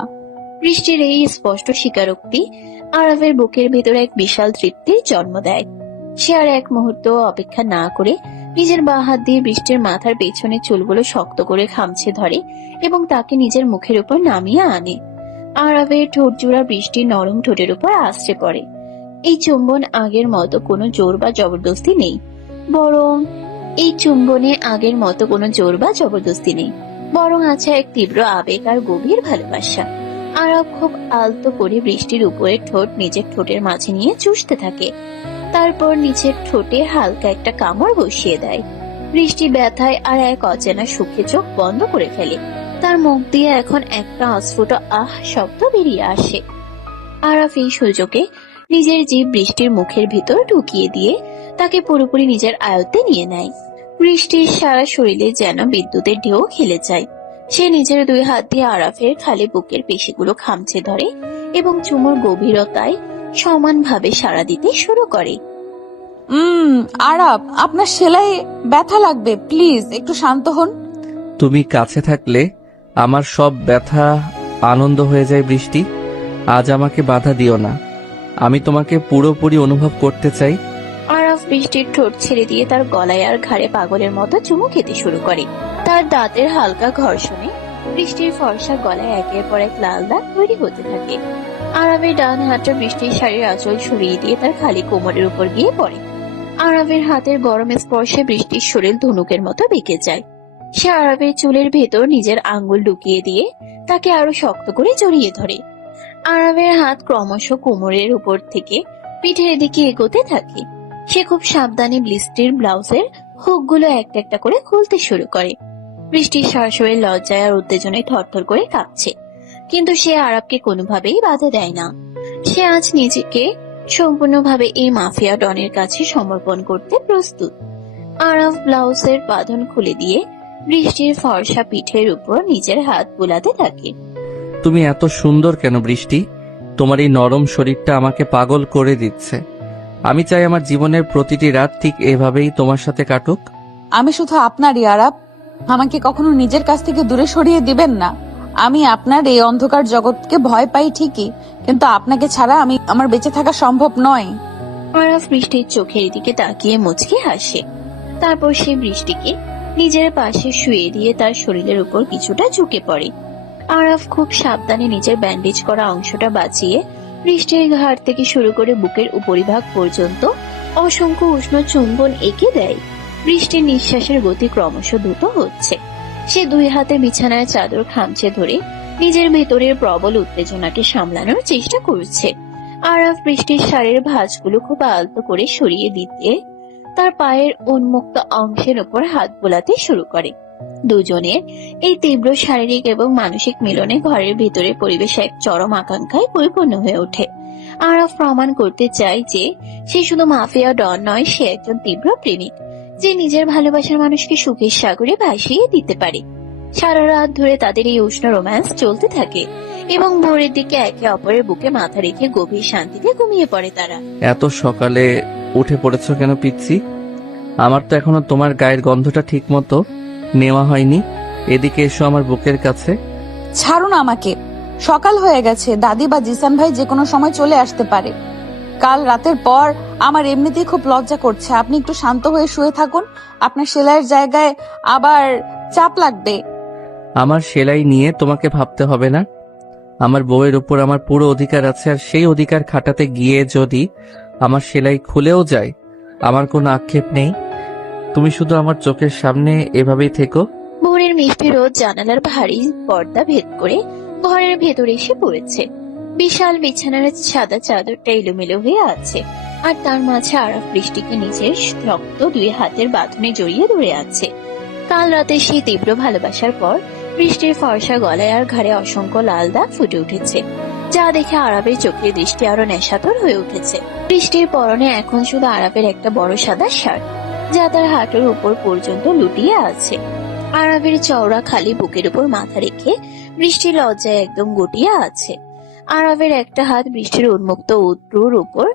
বৃষ্টির এই স্পষ্ট স্বীকারোক্তি আরাফের বুকের ভেতরে এক বিশাল তৃপ্তির জন্ম দেয়। সে আর এক মুহূর্ত অপেক্ষা না করে নিজের বাঁ হাত দিয়ে বৃষ্টির মাথার পেছনে চুলগুলো শক্ত করে খামছে ধরে এবং তাকে নিজের মুখের উপর নামিয়ে আনে। আরাফের ঠোঁট জোড়া বৃষ্টির নরম ঠোঁটের উপর আশ্রে পড়ে। এই চুম্বন আগের মতো কোনো জোর বা জবরদস্তি নেই, বরং আছে এক তীব্র আবেগ আর গভীর ভালোবাসা। আরাফ খুব আলতো করে বৃষ্টির উপরের ঠোঁট নিজের ঠোঁটের মাঝে নিয়ে চুষতে থাকে। তারপর নিচের ঠোঁটে হালকা একটা কামড় বসিয়ে দেয়। বৃষ্টি ব্যথায় আর এক অচেনা সুখে চোখ বন্ধ করে ফেলে। তার মুখ দিয়ে এখন একটা অস্ফুট আহ শব্দ বেরিয়ে আসে। আরাফ এই সুযোগে নিজের জীব বৃষ্টির মুখের ভিতর ঢুকিয়ে দিয়ে তাকে পুরোপুরি নিজের আয়ত্তে নিয়ে নেয়। বৃষ্টির সারা শরীরে যেন বিদ্যুতের ঢেউ খেলে যায়। সে নিজের 2 হাত দিয়ে আরাফের খালি বুকের পেশিগুলো খামচে ধরে এবং চুমুর গভীরতায় সমানভাবে সাড়া দিতে শুরু করে। আরাব, আপনার সেলাই ব্যথা লাগবে, প্লিজ একটু শান্ত হন। তুমি কাছে থাকলে আমার সব ব্যথা আনন্দ হয়ে যায় বৃষ্টি। আজ আমাকে বাধা দিও না, আমি তোমাকে পুরোপুরি অনুভব করতে চাই। আরাফ বৃষ্টির ঠোঁট ছেড়ে দিয়ে তার গলায় আর ঘাড়ে পাগলের মতো চুমু খেতে শুরু করে। তার দাঁতের হালকা ঘর্ষণে বৃষ্টির ফর্সা গলায় একের পর এক লাল দাগ তৈরি হতে থাকে। আরাবের ডান হাতটা বৃষ্টির শাড়ির আঁচল সরিয়ে দিয়ে তার খালি কোমরের উপর গিয়ে পড়ে। আরাবের হাতের গরম স্পর্শে বৃষ্টির শরীর ধনুকের মতো বেঁকে যায়। সে আরাবের চুলের ভেতর নিজের আঙ্গুল ঢুকিয়ে দিয়ে তাকে আরো শক্ত করে জড়িয়ে ধরে। আরাবের হাত ক্রমশ কোমরের উপর থেকে পিঠের দিকে এগোতে থাকে। সে খুব সাবধানে বৃষ্টির ব্লাউজের হুকগুলো একটা একটা করে খুলতে শুরু করে। বৃষ্টির সরাসরি লজ্জায় আর উত্তেজনায় থরথর করে কাঁপছে, কিন্তু সে আরাবকে কোনোভাবেই বাধা দেয় না। সে আজ নিজেকে সম্পূর্ণভাবে এই মাফিয়া ডনের কাছে সমর্পণ করতে প্রস্তুত। আরাব ব্লাউজের বাঁধন খুলে দিয়ে বৃষ্টির ফর্সা পিঠের উপর নিজের হাত বুলাতে থাকে। তুমি এত সুন্দর কেন বৃষ্টি? তোমার এই নরম শরীরটা আমাকে পাগল করে দিচ্ছে। আমি চাই আমার জীবনের প্রতিটি রাত ঠিক এভাবেই তোমার সাথে কাটুক। আমি শুধু আপনারই আরাব, আমাকে কখনো নিজের কাছ থেকে দূরে সরিয়ে দিবেন না। আমি আপনার এই অন্ধকার জগৎকে ভয় পাই ঠিকই, কিন্তু আপনাকে ছাড়া আমার বেঁচে থাকা সম্ভব নয়। আরাফ বৃষ্টির চোখের দিকে তাকিয়ে মুচকি হাসে। তারপর সে বৃষ্টিকে নিজের পাশে শুয়ে দিয়ে তার শরীরের উপর কিছুটা ঝুঁকে পড়ে। আরাফ খুব সাবধানে নিজের ব্যান্ডেজ করা অংশটা বাঁচিয়ে বৃষ্টির ঘাড় থেকে শুরু করে বুকের উপরিভাগ পর্যন্ত অসংখ্য উষ্ণ চুম্বন এঁকে দেয়। বৃষ্টির নিঃশ্বাসের গতি ক্রমশ দ্রুত হচ্ছে। সে দুই হাতে বিছানার চাদর খামচে ধরে নিজের ভেতরের প্রবল উত্তেজনাকে সামলানোর চেষ্টা করছে। আরাফ বৃষ্টির শাড়ির ভাঁজগুলো খুব আলতো করে সরিয়ে দিতে তার পায়ের উন্মুক্ত অংশের উপর হাত বোলাতে শুরু করে। দুজনের এই তীব্র শারীরিক এবং মানসিক মিলনে ঘরের ভিতরে পরিবেশ এক চরম আকাঙ্ক্ষায় পরিপূর্ণ হয়ে ওঠে। আরাফ প্রমাণ করতে চায় যে সে শুধু মাফিয়া ডন নয়, সে একজন তীব্র প্রেমিক যে নিজের ভালোবাসার মানুষকে সুখের সাগরে ভাসিয়ে দিতে পারে। সারা রাত ধরে তাদের এই উষ্ণ রোম্যান্স চলতে থাকে এবং ভোরের দিকে একে অপরের বুকে মাথা রেখে গভীর শান্তিতে ঘুমিয়ে পড়ে তারা। এত সকালে উঠে পড়েছো কেন পিচ্ছি? আমার তো এখনো তোমার গায়ের গন্ধটা ঠিক মতো নেওয়া হয়নি। এদিকে এসো আমার বুকের কাছে। ছাড়ুন আমাকে, সকাল হয়ে গেছে। দাদি বা জিসান ভাই যে কোনো সময় চলে আসতে পারে। কাল রাতের পর আমার এমনিতেই খুব লজ্জা করছে। আপনি একটু শান্ত হয়ে শুয়ে থাকুন, আপনার সেলাইয়ের জায়গায় আবার চাপ লাগবে। আমার সেলাই নিয়ে তোমাকে ভাবতে হবে না। আমার বউয়ের উপর আমার পুরো অধিকার আছে, আর সেই অধিকার খাটাতে গিয়ে যদি আমার সেলাই খুলেও যায় আমার কোনো আক্ষেপ নেই। তুমি শুধু আমার চোখের সামনে এভাবেই থেকো। ভোরের মিষ্টি রোদ জানালার ভারী পর্দা ভেদ করে ঘরের ভেতরে এসে পড়েছে। বিশাল বিছানার সাদা চাদরটা এলোমেলো হয়ে আছে, আর তার মাঝে আরাফ বৃষ্টিকে নিজের শক্ত দুই হাতের বাঁধনে জড়িয়ে ধরে আছে। কাল রাতে সেই তীব্র ভালোবাসার পর বৃষ্টির ফর্সা গলায় আর ঘাড়ে অসংখ্য লাল দাগ ফুটে উঠেছে, যা দেখে আরাফের চোখের দৃষ্টি আরো নেশাতুর হয়ে উঠেছে। বৃষ্টির পরনে এখন শুধু আরাফের একটা বড় সাদা শার্ট, যা তার হাঁটুর উপর পর্যন্ত লুটিয়ে আছে। আরাফের চওড়া খালি বুকের উপর মাথা রেখে বৃষ্টির লজ্জায় একদম গুটিয়ে আছে। আরাফের একটা হাত বৃষ্টির উন্মুক্ত উত্তর উপর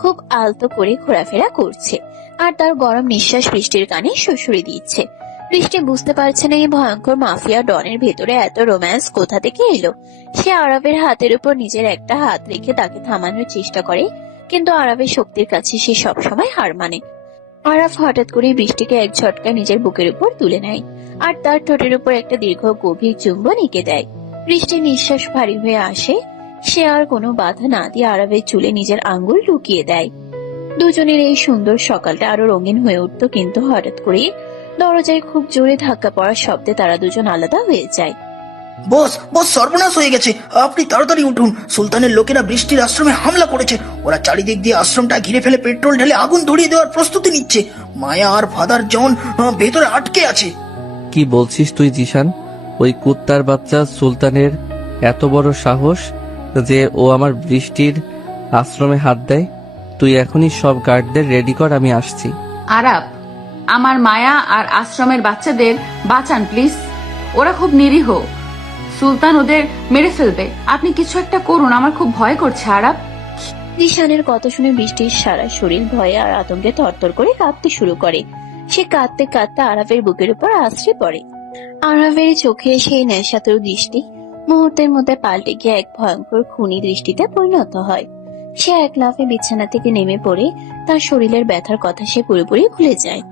খুব আলতো করে ঘোরাফেরা করছে, আর তার গরম নিঃশ্বাস বৃষ্টির কানে শ্বশুরে দিচ্ছে। বৃষ্টি বুঝতে পারছে না এই ভয়ঙ্কর মাফিয়া ডনের ভেতরে এত রোম্যান্স কোথা থেকে এলো। সে আরাফের হাতের উপর নিজের একটা হাত রেখে তাকে থামানোর চেষ্টা করে, কিন্তু আরাফের শক্তির কাছে সে সবসময় হার মানে। আরাফ হঠাৎ করে বৃষ্টিকে এক ঝটকায় নিজের বুকের উপর তুলে নেয়, আর তার ঠোঁটের উপর একটা দীর্ঘ গভীর চুম্বন এঁকে দেয়। বৃষ্টির নিঃশ্বাস ভারী হয়ে আসে। সে আর কোনো বাধা না দিয়ে আরাফের চুলে নিজের আঙ্গুল ঢুকিয়ে দেয়। দুজনের এই সুন্দর সকালটা আরো রঙিন হয়ে উঠত, কিন্তু হঠাৎ করে দরজায় খুব জোরে ধাক্কা পড়ার শব্দে তারা দুজন আলাদা হয়ে যায়। বস বস, সর্বনাশ হয়ে গেছে, আপনি তাড়াতাড়ি উঠুন। সুলতানের লোকেরা বৃষ্টির আশ্রমে হামলা করেছে। ওরা চারিদিক দিয়ে আশ্রমটা ঘিরে ফেলে পেট্রোল ঢেলে আগুন ধরিয়ে দেওয়ার প্রস্তুতি নিচ্ছে। মায়া আর ফাদার জন ভেতরে আটকে আছে। কি বলছিস তুই জিশান? ওই কুত্তার বাচ্চা সুলতানের এত বড় সাহস যে ও আমার বৃষ্টির আশ্রমে হাত দেয়? তুই এখনই সব গার্ডদের রেডি কর, আমি আসছি। আরাব, আমার মায়া আর আশ্রমের বাচ্চাদের বাঁচান প্লিজ। ওরা খুব নিরীহ, সুলতান ওদের মেরে ফেলবে। আপনি কিছু একটা করুন, আমার খুব ভয় করছে আরাব। জিশানের কথা শুনে বৃষ্টির সারা শরীর ভয়ে আর আতঙ্কে থরথর করে কাঁপতে শুরু করে। সে কাঁদতে কাঁদতে আরাফের বুকের উপর আছড়ে পড়ে। আরাফের চোখে সেই নেশাতুর দৃষ্টি মুহূর্তের মধ্যে পাল্টে গিয়ে এক ভয়ঙ্কর খুনি দৃষ্টিতে পরিণত হয়। সে এক লাফে বিছানা থেকে নেমে পড়ে তার শরীরের ব্যথার কথা সে পুরোপুরি ভুলে যায়।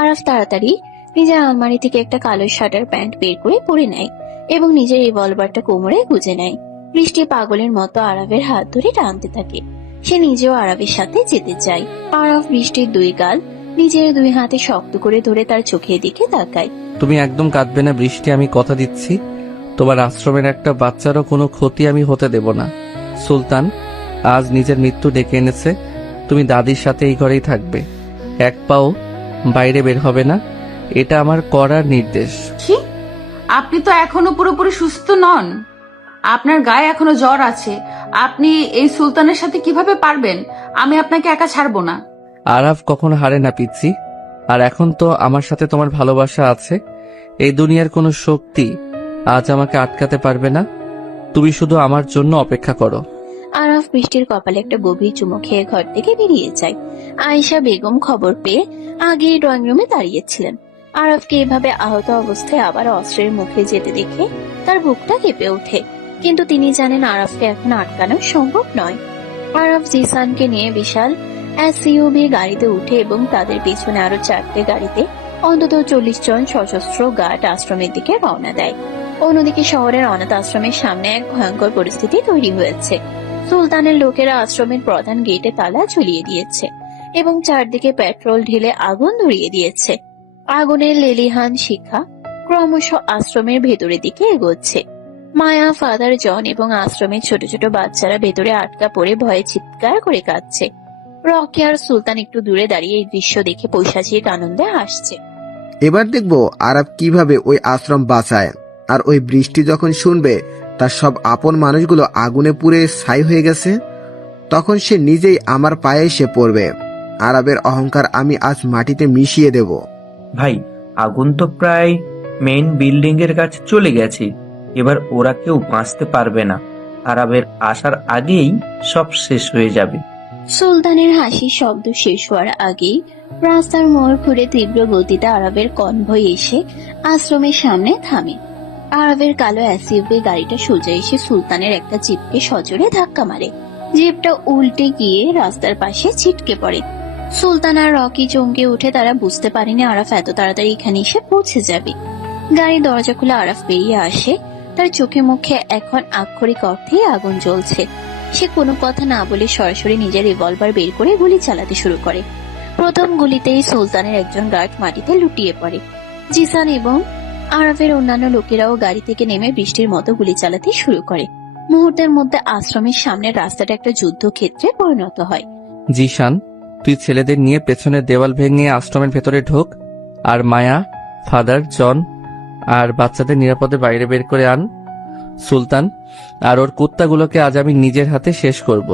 আরাফ তাড়াতাড়ি নিজের আলমারি থেকে একটা কালো শার্টার প্যান্ট বের করে পরে নেয় এবং নিজের রিভলভারটা কোমরে গুজে নেয়। বৃষ্টি পাগলের মতো আরাফের হাত ধরে টানতে থাকে। সে নিজেও আরাফের সাথে যেতে চায়। আরাফ বৃষ্টির দুই গাল নিজের দুই হাতে শক্ত করে ধরে তার চোখের দিকে তাকায়। তুমি একদম কাঁদবে না বৃষ্টি, আমি কথা দিচ্ছি। তোমার আশ্রমের একটা বাচ্চারও কোনো ক্ষতি আমি হতে দেব না। সুলতান আজ নিজের মৃত্যু ডেকে এনেছে। তুমি দাদির সাথে এই ঘরেই থাকবে, এক পাও বাইরে বের হবে না। এটা আমার করার নির্দেশ। কি? আপনি তো এখনো পুরোপুরি সুস্থ নন, আপনার গায়ে এখনো জ্বর আছে। আপনি এই সুলতানের সাথে কিভাবে পারবেন? আমি আপনাকে একা ছাড়বো না। আরাফ কখনো হারে না পিচ্ছি। আর এখন তো আমার সাথে তোমার ভালোবাসা আছে। এই দুনিয়ার কোনো শক্তি আজ আমাকে আটকাতে পারবে না। তুমি শুধু আমার জন্য অপেক্ষা করো। আরাফ বৃষ্টির কপালে একটা গভীর চুমু খেয়ে ঘর থেকে বেরিয়ে যায়। আয়েশা বেগম খবর পেয়ে আগে ড্রয়িং রুমে দাঁড়িয়েছিলেন। আরাফকে এভাবে আহত অবস্থায় আবার অস্ত্রের মুখে যেতে দেখে তার বুকটা কেঁপে ওঠে, কিন্তু তিনি জানেন আরাফকে এখন আটকানো সম্ভব নয়। আরাফ জিসানকে নিয়ে বিশাল এসইউভি গাড়িতে উঠে এবং তাদের পিছনে আরো 4টে গাড়িতে অন্তত 40 জন সশস্ত্র গার্ড আশ্রমের দিকে রওনা দেয়। অন্যদিকে শহরের অনাথ আশ্রমের সামনে এক ভয়ঙ্কর পরিস্থিতি তৈরি হয়েছে। সুলতানের লোকেরা আশ্রমের প্রধান গেটে তালা ঝুলিয়ে দিয়েছে এবং চারদিকে পেট্রোল ঢেলে আগুন ধরিয়ে দিয়েছে। আগুনের লেলিহান শিখা ক্রমশ আশ্রমের ভেতরের দিকে এগোচ্ছে। মায়া, ফাদার জন এবং আশ্রমের ছোট ছোট বাচ্চারা ভেতরে আটকা পড়ে ভয়ে চিৎকার করে কাঁদছে। রকি আর সুলতান একটু দূরে দাঁড়িয়ে এই দৃশ্য দেখে পৈশাচিক আনন্দে হাসছে। এবার দেখবো আরাব কিভাবে ওই আশ্রম বাঁচায়। আর ওই বৃষ্টি যখন শুনবে তার সব আপন মানুষগুলো আগুনে পুড়ে ছাই হয়ে গেছে, তখন সে নিজেই আমার পায়ে এসে পড়বে। আরবের অহংকার আমি আজ মাটিতে মিশিয়ে দেব। ভাই, আগুন তো প্রায় মেইন বিল্ডিং এর কাছে চলে গেছে। এবার ওরা কেউ বাঁচতে পারবে না। আরবের আসার আগেই সব শেষ হয়ে যাবে। সুলতানের হাসির শব্দ শেষ হওয়ার আগেই রাস্তার মোড় ঘুরে তীব্র গতিতে আরবের কনভয় এসে আশ্রমের সামনে থামে। আরবের কালো এসইউভি গাড়িটা সোজা এসে সুলতানের একটা জিপকে সজোরে ধাক্কা মারে। জিপটা উল্টে গিয়ে রাস্তার পাশে ছিটকে পড়ে। সুলতান আর রকি চমকে উঠে, তারা বুঝতে পারেনি আরাফ এত তাড়াতাড়ি এখানে এসে পৌঁছে যাবে। গাড়ি দরজা খুলে আরাফ বেরিয়ে আসে। তার চোখে মুখে এখন আক্ষরিক অর্থেই আগুন জ্বলছে। সে কোনো কথা না বলে সরাসরি নিজের রিভলভার বের করে গুলি চালাতে শুরু করে। প্রথম গুলিতেই সুলতানের একজন গার্ড মাটিতে লুটিয়ে পড়ে। জিসান এবং আরাফের অন্যান্য লোকেরাও গাড়ি থেকে নেমে বৃষ্টির মতো গুলি চালাতে শুরু করে। মুহূর্তের মধ্যে আশ্রমের সামনের রাস্তাটা একটা যুদ্ধক্ষেত্রে পরিণত হয়। জিশান, তুই ছেলেদের নিয়ে পেছনের দেওয়াল ভেঙে আশ্রমের ভেতরে ঢোক। আর মায়া, ফাদার জন আর বাচ্চাদের নিরাপদে বাইরে বের করে আন। সুলতান আর ওর কুত্তাগুলোকে আজ আমি নিজের হাতে শেষ করব।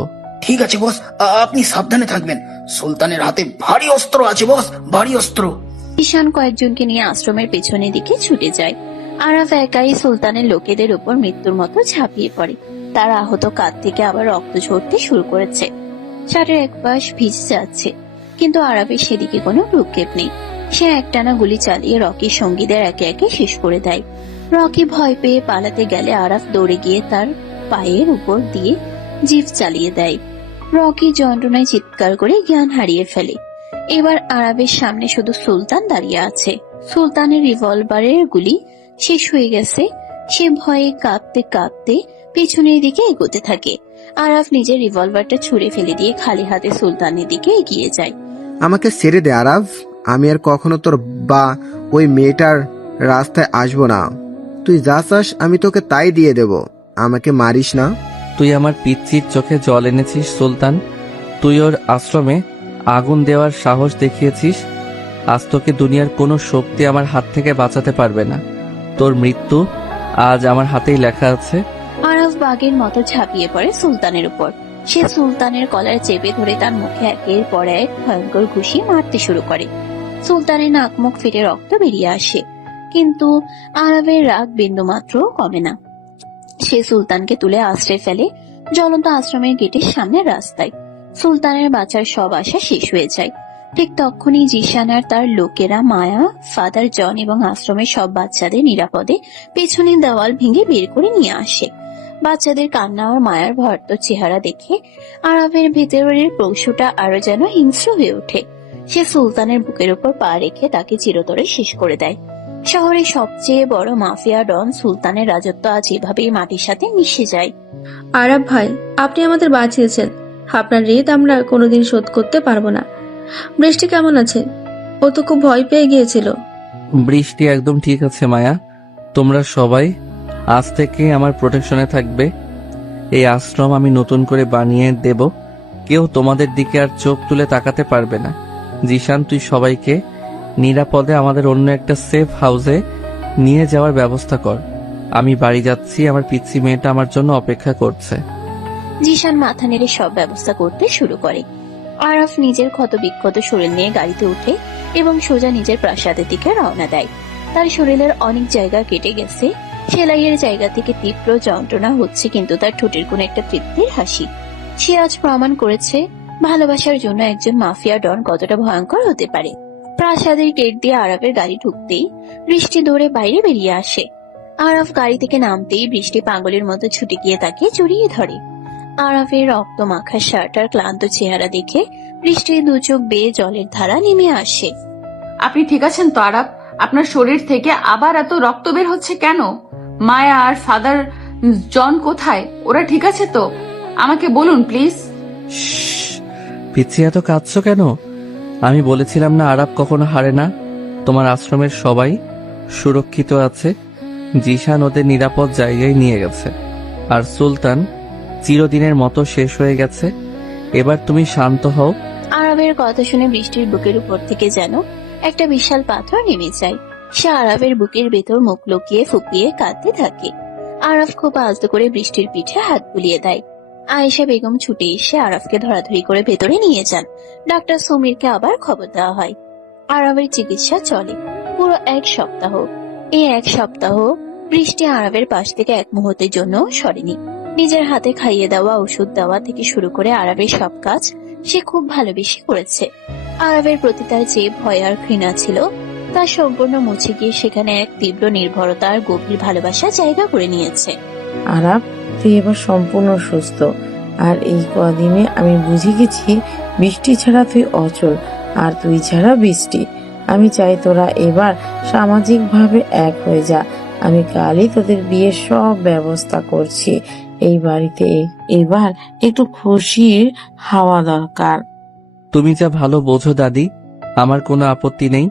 ঠিক আছে বস, আপনি সাবধানে থাকবেন। সুলতানের হাতে ভারী অস্ত্র আছে বস, ভারী অস্ত্র। ঈশান কয়েকজনকে নিয়ে আশ্রমের পেছনের দিকে ছুটে যায়। আরাফ একাই সুলতানের লোকেদের উপর মৃত্যুর মতো ঝাঁপিয়ে পড়ে। তার আহত কাঁধ থেকে আবার রক্ত ঝরতে শুরু করেছে। শার্টের এক পাশ ভিজে যাচ্ছে, কিন্তু আরাফের সেদিকে কোনো ভ্রুক্ষেপ নেই। সে একটানা গুলি চালিয়ে রকির সঙ্গীদের একে একে শেষ করে দেয়। রকি ভয় পেয়ে পালাতে গেলে আরাফ দৌড়ে গিয়ে তার পায়ের উপর দিয়ে জিপ চালিয়ে দেয়। রকি যন্ত্রণায় চিৎকার করে জ্ঞান হারিয়ে ফেলে। এবার আরাফের সামনে শুধু সুলতান দাঁড়িয়ে আছে। সুলতানের রিভলভারের গুলি শেষ হয়ে গেছে। সে ভয়ে কাঁপতে কাঁপতে পেছনের দিকে এগোতে থাকে। আরাফ নিজের রিভলভারটা ছুঁড়ে ফেলে দিয়ে খালি হাতে সুলতানের দিকে এগিয়ে যায়। আমাকে ছেড়ে দে আরাব, আমি আর কখনো তোর বা ওই মেয়েটার রাস্তায় আসবো না। তুই যা চাস আমি তোকে তাই দিয়ে দেব, আমাকে মারিস না। তুই আমার পিচ্চির চোখে জল এনেছিস সুলতান। তুই ওর আশ্রমে আগুন দেওয়ার সাহস দেখিয়েছিস। আজ তোকে দুনিয়ার কোনো শক্তি আমার হাত থেকে বাঁচাতে পারবে না। তোর মৃত্যু আজ আমার হাতেই লেখা আছে। আরাফ বাঘের মতো ঝাঁপিয়ে পড়ে সুলতানের উপর। সে সুলতানের কলার চেপে ধরে তার মুখে একের পর এক ভয়ঙ্কর ঘুষি মারতে শুরু করে। সুলতানের নাক মুখ ফেটে রক্ত বেরিয়ে আসে, কিন্তু আরাফের রাগ বিন্দু মাত্র কমে না। সে সুলতানকে তুলে আশ্রয় ফেলে জ্বলন্ত আশ্রমের গেটের সামনে রাস্তায়। সুলতানের বাঁচার সব আশা শেষ হয়ে যায়। ঠিক তখনই জিশান আর তার লোকেরা মায়া, ফাদার জন এবং আশ্রমের সব বাচ্চাদের নিরাপদে পেছনের দেওয়াল ভেঙে বের করে নিয়ে আসে। বাচ্চাদের কান্না আর মায়ার ভর্ত চেহারা দেখে আরাফের ভেতরের পশুটা আরো যেন হিংস্র হয়ে ওঠে। সে সুলতানের বুকের উপর পা রেখে তাকে চিরতরে শেষ করে দেয়। শহরের সবচেয়ে বড় মাফিয়া ডন সুলতানের রাজত্ব আজ এভাবেই মাটির সাথে মিশে যায়। আরাব ভাই, আপনি আমাদের বাঁচিয়েছেন। আপনার ঋণ আমরা কোনোদিন শোধ করতে পারবো না। বৃষ্টি কেমন আছে? ও তো খুব ভয় পেয়ে গিয়েছিল। বৃষ্টি একদম ঠিক আছে মায়া। তোমরা সবাই আজ থেকে আমার প্রোটেকশনে থাকবে। এই আশ্রম আমি নতুন করে বানিয়ে দেব, কেউ তোমাদের দিকে আর চোখ তুলে তাকাতে পারবে না। জিশান, তুই সবাইকে নিরাপদে আমাদের অন্য একটা সেফ হাউসে নিয়ে যাওয়ার ব্যবস্থা কর। আমি বাড়ি যাচ্ছি, আমার পিচ্চি মেয়েটা আমার জন্য অপেক্ষা করছে। জিশান মাথা নেড়ে সব ব্যবস্থা করতে শুরু করে। আরাফ নিজের ক্ষতবিক্ষত শরীর নিয়ে গাড়িতে উঠে এবং সোজা নিজের প্রাসাদের দিকে রওনা দেয়। তার শরীরের অনেক জায়গা কেটে গেছে, সেলাইয়ের জায়গা থেকে তীব্র যন্ত্রণা হচ্ছে, কিন্তু তার ঠোঁটের কোন একটা তৃপ্তির হাসি। সে আজ প্রমাণ করেছে ভালোবাসার জন্য একজন মাফিয়া ডন কতটা ভয়ঙ্কর হতে পারে। প্রাসাদের গেট দিয়ে আরাফের গাড়ি ঢুকতেই বৃষ্টি দৌড়ে বাইরে বেরিয়ে আসে। আরাফ গাড়ি থেকে নামতেই বৃষ্টি পাগলের মতো ছুটে গিয়ে তাকে জড়িয়ে ধরে। আরাফের রক্ত মাখা শার্ট আর ক্লান্ত চেহারা দেখে বৃষ্টির দু চোখ বেয়ে জলের ধারা নেমে আসে। আপনি ঠিক আছেন তো আরাব? আপনার শরীর থেকে আবার এত রক্ত বের হচ্ছে কেন? মায়া আর ফাদার জন কোথায়? ওরা ঠিক আছে তো? আমাকে বলুন প্লিজ। পিচ্ছি, এত কাঁদছো কেন? আমি বলেছিলাম না আরাব কখনো হারে না। তোমার আশ্রমের সবাই সুরক্ষিত আছে। জিশান ওদের নিরাপদ জায়গায় নিয়ে গেছে, আর সুলতান চিরদিনের মতো শেষ হয়ে গেছে। এবার তুমি শান্ত হও। আরাবের কথা শুনে বৃষ্টির বুকের উপর থেকে যেন একটা বিশাল পাথর নেমে যায়। সে আরাবের বুকের ভেতর মুখ লুকিয়ে ফুপিয়ে কাঁদতে থাকে। আরাফ খুব আলতো করে বৃষ্টির পিঠে হাত বুলিয়ে দেয়। আয়েশা বেগম ছুটে এসে আরাফকে ধরাধরি করে ভেতরে নিয়ে যান। ডাক্তার সমীরকে আবার খবর দেওয়া হয়। আরাবের চিকিৎসা চলে পুরো 1 সপ্তাহ। এই 1 সপ্তাহ বৃষ্টি আরাবের পাশ থেকে এক মুহূর্তের জন্য সরেনি। নিজের হাতে খাইয়ে দেওয়া, ওষুধ দেওয়া থেকে শুরু করে আরাবের সব কাজ সে খুব ভালোবেসে করেছে। আরাবের প্রতি তার যে ভয় আর ঘৃণা ছিল তা সম্পূর্ণ মুছে গিয়ে সেখানে এক তীব্র নির্ভরতা আর গভীর ভালোবাসা জায়গা করে নিয়েছে। আরাব, তুই এবার সম্পূর্ণ সুস্থ। আর এই কদিনে আমি বুঝে গেছি বৃষ্টি ছাড়া তুই অচল, আর তুই ছাড়া বৃষ্টি। আমি চাই তোরা এবার সামাজিকভাবে এক হয়ে যা। আমি কালই তোদের বিয়ের সব ব্যবস্থা করছি। এই বাড়িতে এবার একটু খুশির হাওয়া দরকার। তুমি যা ভালো বোঝো দাদি, আমার কোনো আপত্তি নেই।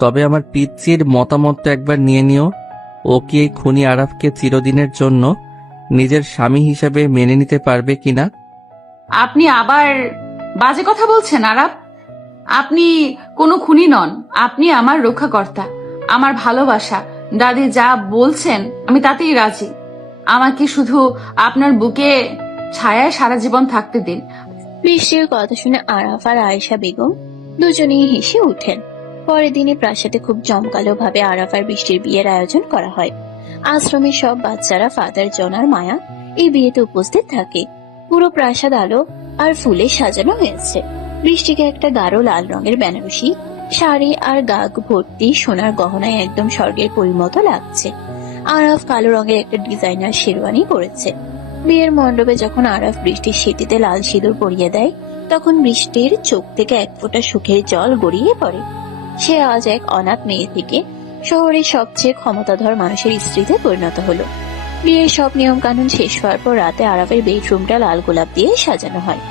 তবে আমার পিচ্চির মতামতটা একবার নিয়ে নিও। ও কি এই খুনি আরাফকে চিরদিনের জন্য নিজের স্বামী হিসেবে মেনে নিতে পারবে কিনা? আপনি আবার বাজে কথা বলছেন আরাব। আপনি কোনো খুনি নন, আপনি আমার রক্ষাকর্তা। আমার ভালোবাসা, দাদি যা বলছেন আমি তাতেই রাজি। আমাকে শুধু আপনার বুকে ছায়ায় সারা জীবন থাকতে দিন। বৃষ্টির কথা শুনে আরাফ আর আয়েশা বেগম দুজনেই হেসে উঠেন। পরের দিনে প্রাসাদে খুব জমকালো ভাবে আরাফ আর বৃষ্টির বিয়ের আয়োজন করা হয়। আশ্রমের সব বাচ্চারা, ফাদার জন আর মায়া এই বিয়েতে উপস্থিত থাকে। পুরো প্রাসাদ আলো আর ফুলে সাজানো হয়েছে। বৃষ্টিকে একটা গাঢ় লাল রঙের বেনারসি শাড়ি আর গাগ ভর্তি সোনার গহনায় একদম স্বর্গের পরিমতো লাগছে। আরাফ কালো রঙের একটা ডিজাইনার শেরওয়ানি পরেছে। বিয়ের মণ্ডপে যখন আরাফ বৃষ্টির সিঁথিতে লাল সিঁদুর পরিয়ে দেয়, তখন বৃষ্টির চোখ থেকে এক ফোঁটা সুখের জল গড়িয়ে পড়ে। সে আজ এক অনাথ মেয়ে থেকে শহরের সবচেয়ে ক্ষমতাধর মানুষের স্ত্রীতে পরিণত হলো। বিয়ের সব নিয়ম কানুন শেষ হওয়ার পর রাতে আরাফের বেডরুমটা লাল গোলাপ দিয়ে সাজানো হয়।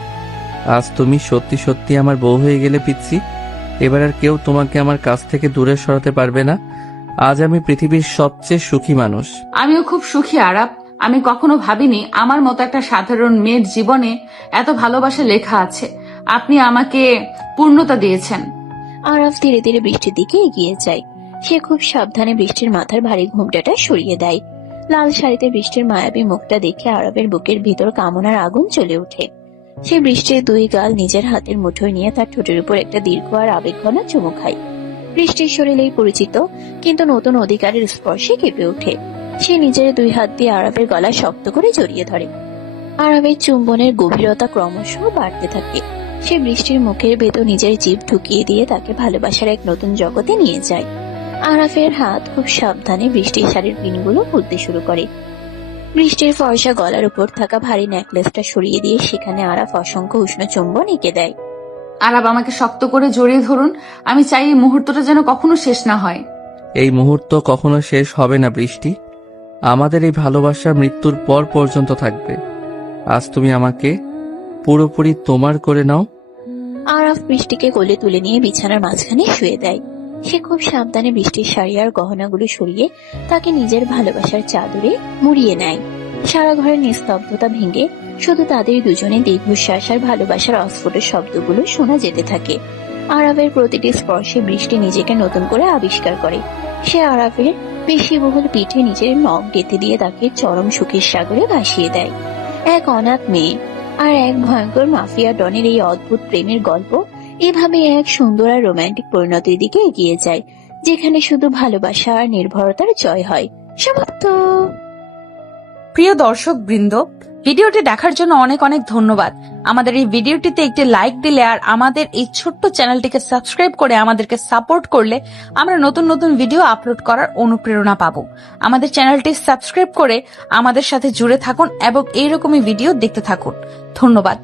আজ তুমি সত্যি সত্যি আমার বউ হয়ে গেলে পিচ্ছি। এবার আর কেউ তোমাকে আমার কাছ থেকে দূরে সরাতে পারবে না। আজ আমি পৃথিবীর সবচেয়ে সুখী মানুষ। আমিও খুব সুখী আরাব। আমি কখনো ভাবিনি আমার মতো একটা সাধারণ মেয়ের জীবনে এত ভালোবাসা লেখা আছে। আপনি আমাকে পূর্ণতা দিয়েছেন। আরাফ ধীরে ধীরে বৃষ্টির দিকে এগিয়ে যায়। সে খুব সাবধানে বৃষ্টির মাথার ভারী ঘুমটাটা সরিয়ে দেয়। লাল শাড়িতে বৃষ্টির মায়াবী মুখটা দেখে আরবের বুকের ভিতর কামনার আগুন জ্বলে ওঠে। সে বৃষ্টির 2 গাল নিজের হাতের মুঠোয় নিয়ে তার ঠোঁটের উপর একটা দীর্ঘ আর আবেগঘন চুমু খায়। বৃষ্টির শরীরেই পরিচিত কিন্তু নতুন অধিকারের স্পর্শে কেঁপে ওঠে। সে নিজের 2 হাত দিয়ে আরবের গলা শক্ত করে জড়িয়ে ধরে। আরবের চুম্বনের গভীরতা ক্রমশ বাড়তে থাকে। সে বৃষ্টির মুখের ভেতর নিজের জিভ ঢুকিয়ে দিয়ে তাকে ভালোবাসার এক নতুন জগতে নিয়ে যায়। আরাফের হাত খুব সাবধানে বৃষ্টির শাড়ির পিনগুলো খুলতে শুরু করে। বৃষ্টির ফর্সা গলার উপর থাকা ভারী নেকলেসটা সরিয়ে দিয়ে সেখানে আরাফ অসংখ্য উষ্ণ চুম্বন এঁকে দেয়। আরাব, আমাকে শক্ত করে জড়িয়ে ধরুন। আমি চাই এই মুহূর্তটা যেন কখনো শেষ না হয়। এই মুহূর্ত কখনো শেষ হবে না বৃষ্টি। আমাদের এই ভালোবাসা মৃত্যুর পর পর্যন্ত থাকবে। আজ তুমি আমাকে পুরোপুরি তোমার করে নাও। আরাফ বৃষ্টিকে কোলে তুলে নিয়ে বিছানার মাঝখানে শুয়ে দেয়। সে খুব সাবধানে বৃষ্টির শাড়ি আর গহনাগুলো সরিয়ে তাকে নিজের ভালোবাসার চাদরে মুড়িয়ে নেয়। সারা ঘরের নিস্তব্ধতা ভেঙে শুধু তাদের দুজনে দীর্ঘশ্বাস আর ভালোবাসার অস্ফুট শব্দগুলো শোনা যেতে থাকে। আরাফের প্রতিটি স্পর্শে বৃষ্টি নিজেকে নতুন করে আবিষ্কার করে। সে আরাফের পেশিবহুল পিঠে নিজের নখ গেঁথে দিয়ে তাকে চরম সুখের সাগরে ভাসিয়ে দেয়। এক অনাথ মেয়ে আর এক ভয়ঙ্কর মাফিয়া ডনের এই অদ্ভুত প্রেমের গল্প এভাবে এক সুন্দর আর রোমান্টিক পরিণতির দিকে এগিয়ে যায়, যেখানে শুধু ভালোবাসা আর নির্ভরতার জয় হয়। সমাপ্ত। প্রিয় দর্শক বৃন্দ, ভিডিওটি দেখার জন্য অনেক অনেক ধন্যবাদ। আমাদের এই ভিডিওটিতে একটি লাইক দিলে আর আমাদের এই ছোট্ট চ্যানেলটিকে সাবস্ক্রাইব করে আমাদেরকে সাপোর্ট করলে আমরা নতুন নতুন ভিডিও আপলোড করার অনুপ্রেরণা পাবো। আমাদের চ্যানেলটি সাবস্ক্রাইব করে আমাদের সাথে জুড়ে থাকুন এবং এইরকমই ভিডিও দেখতে থাকুন। ধন্যবাদ।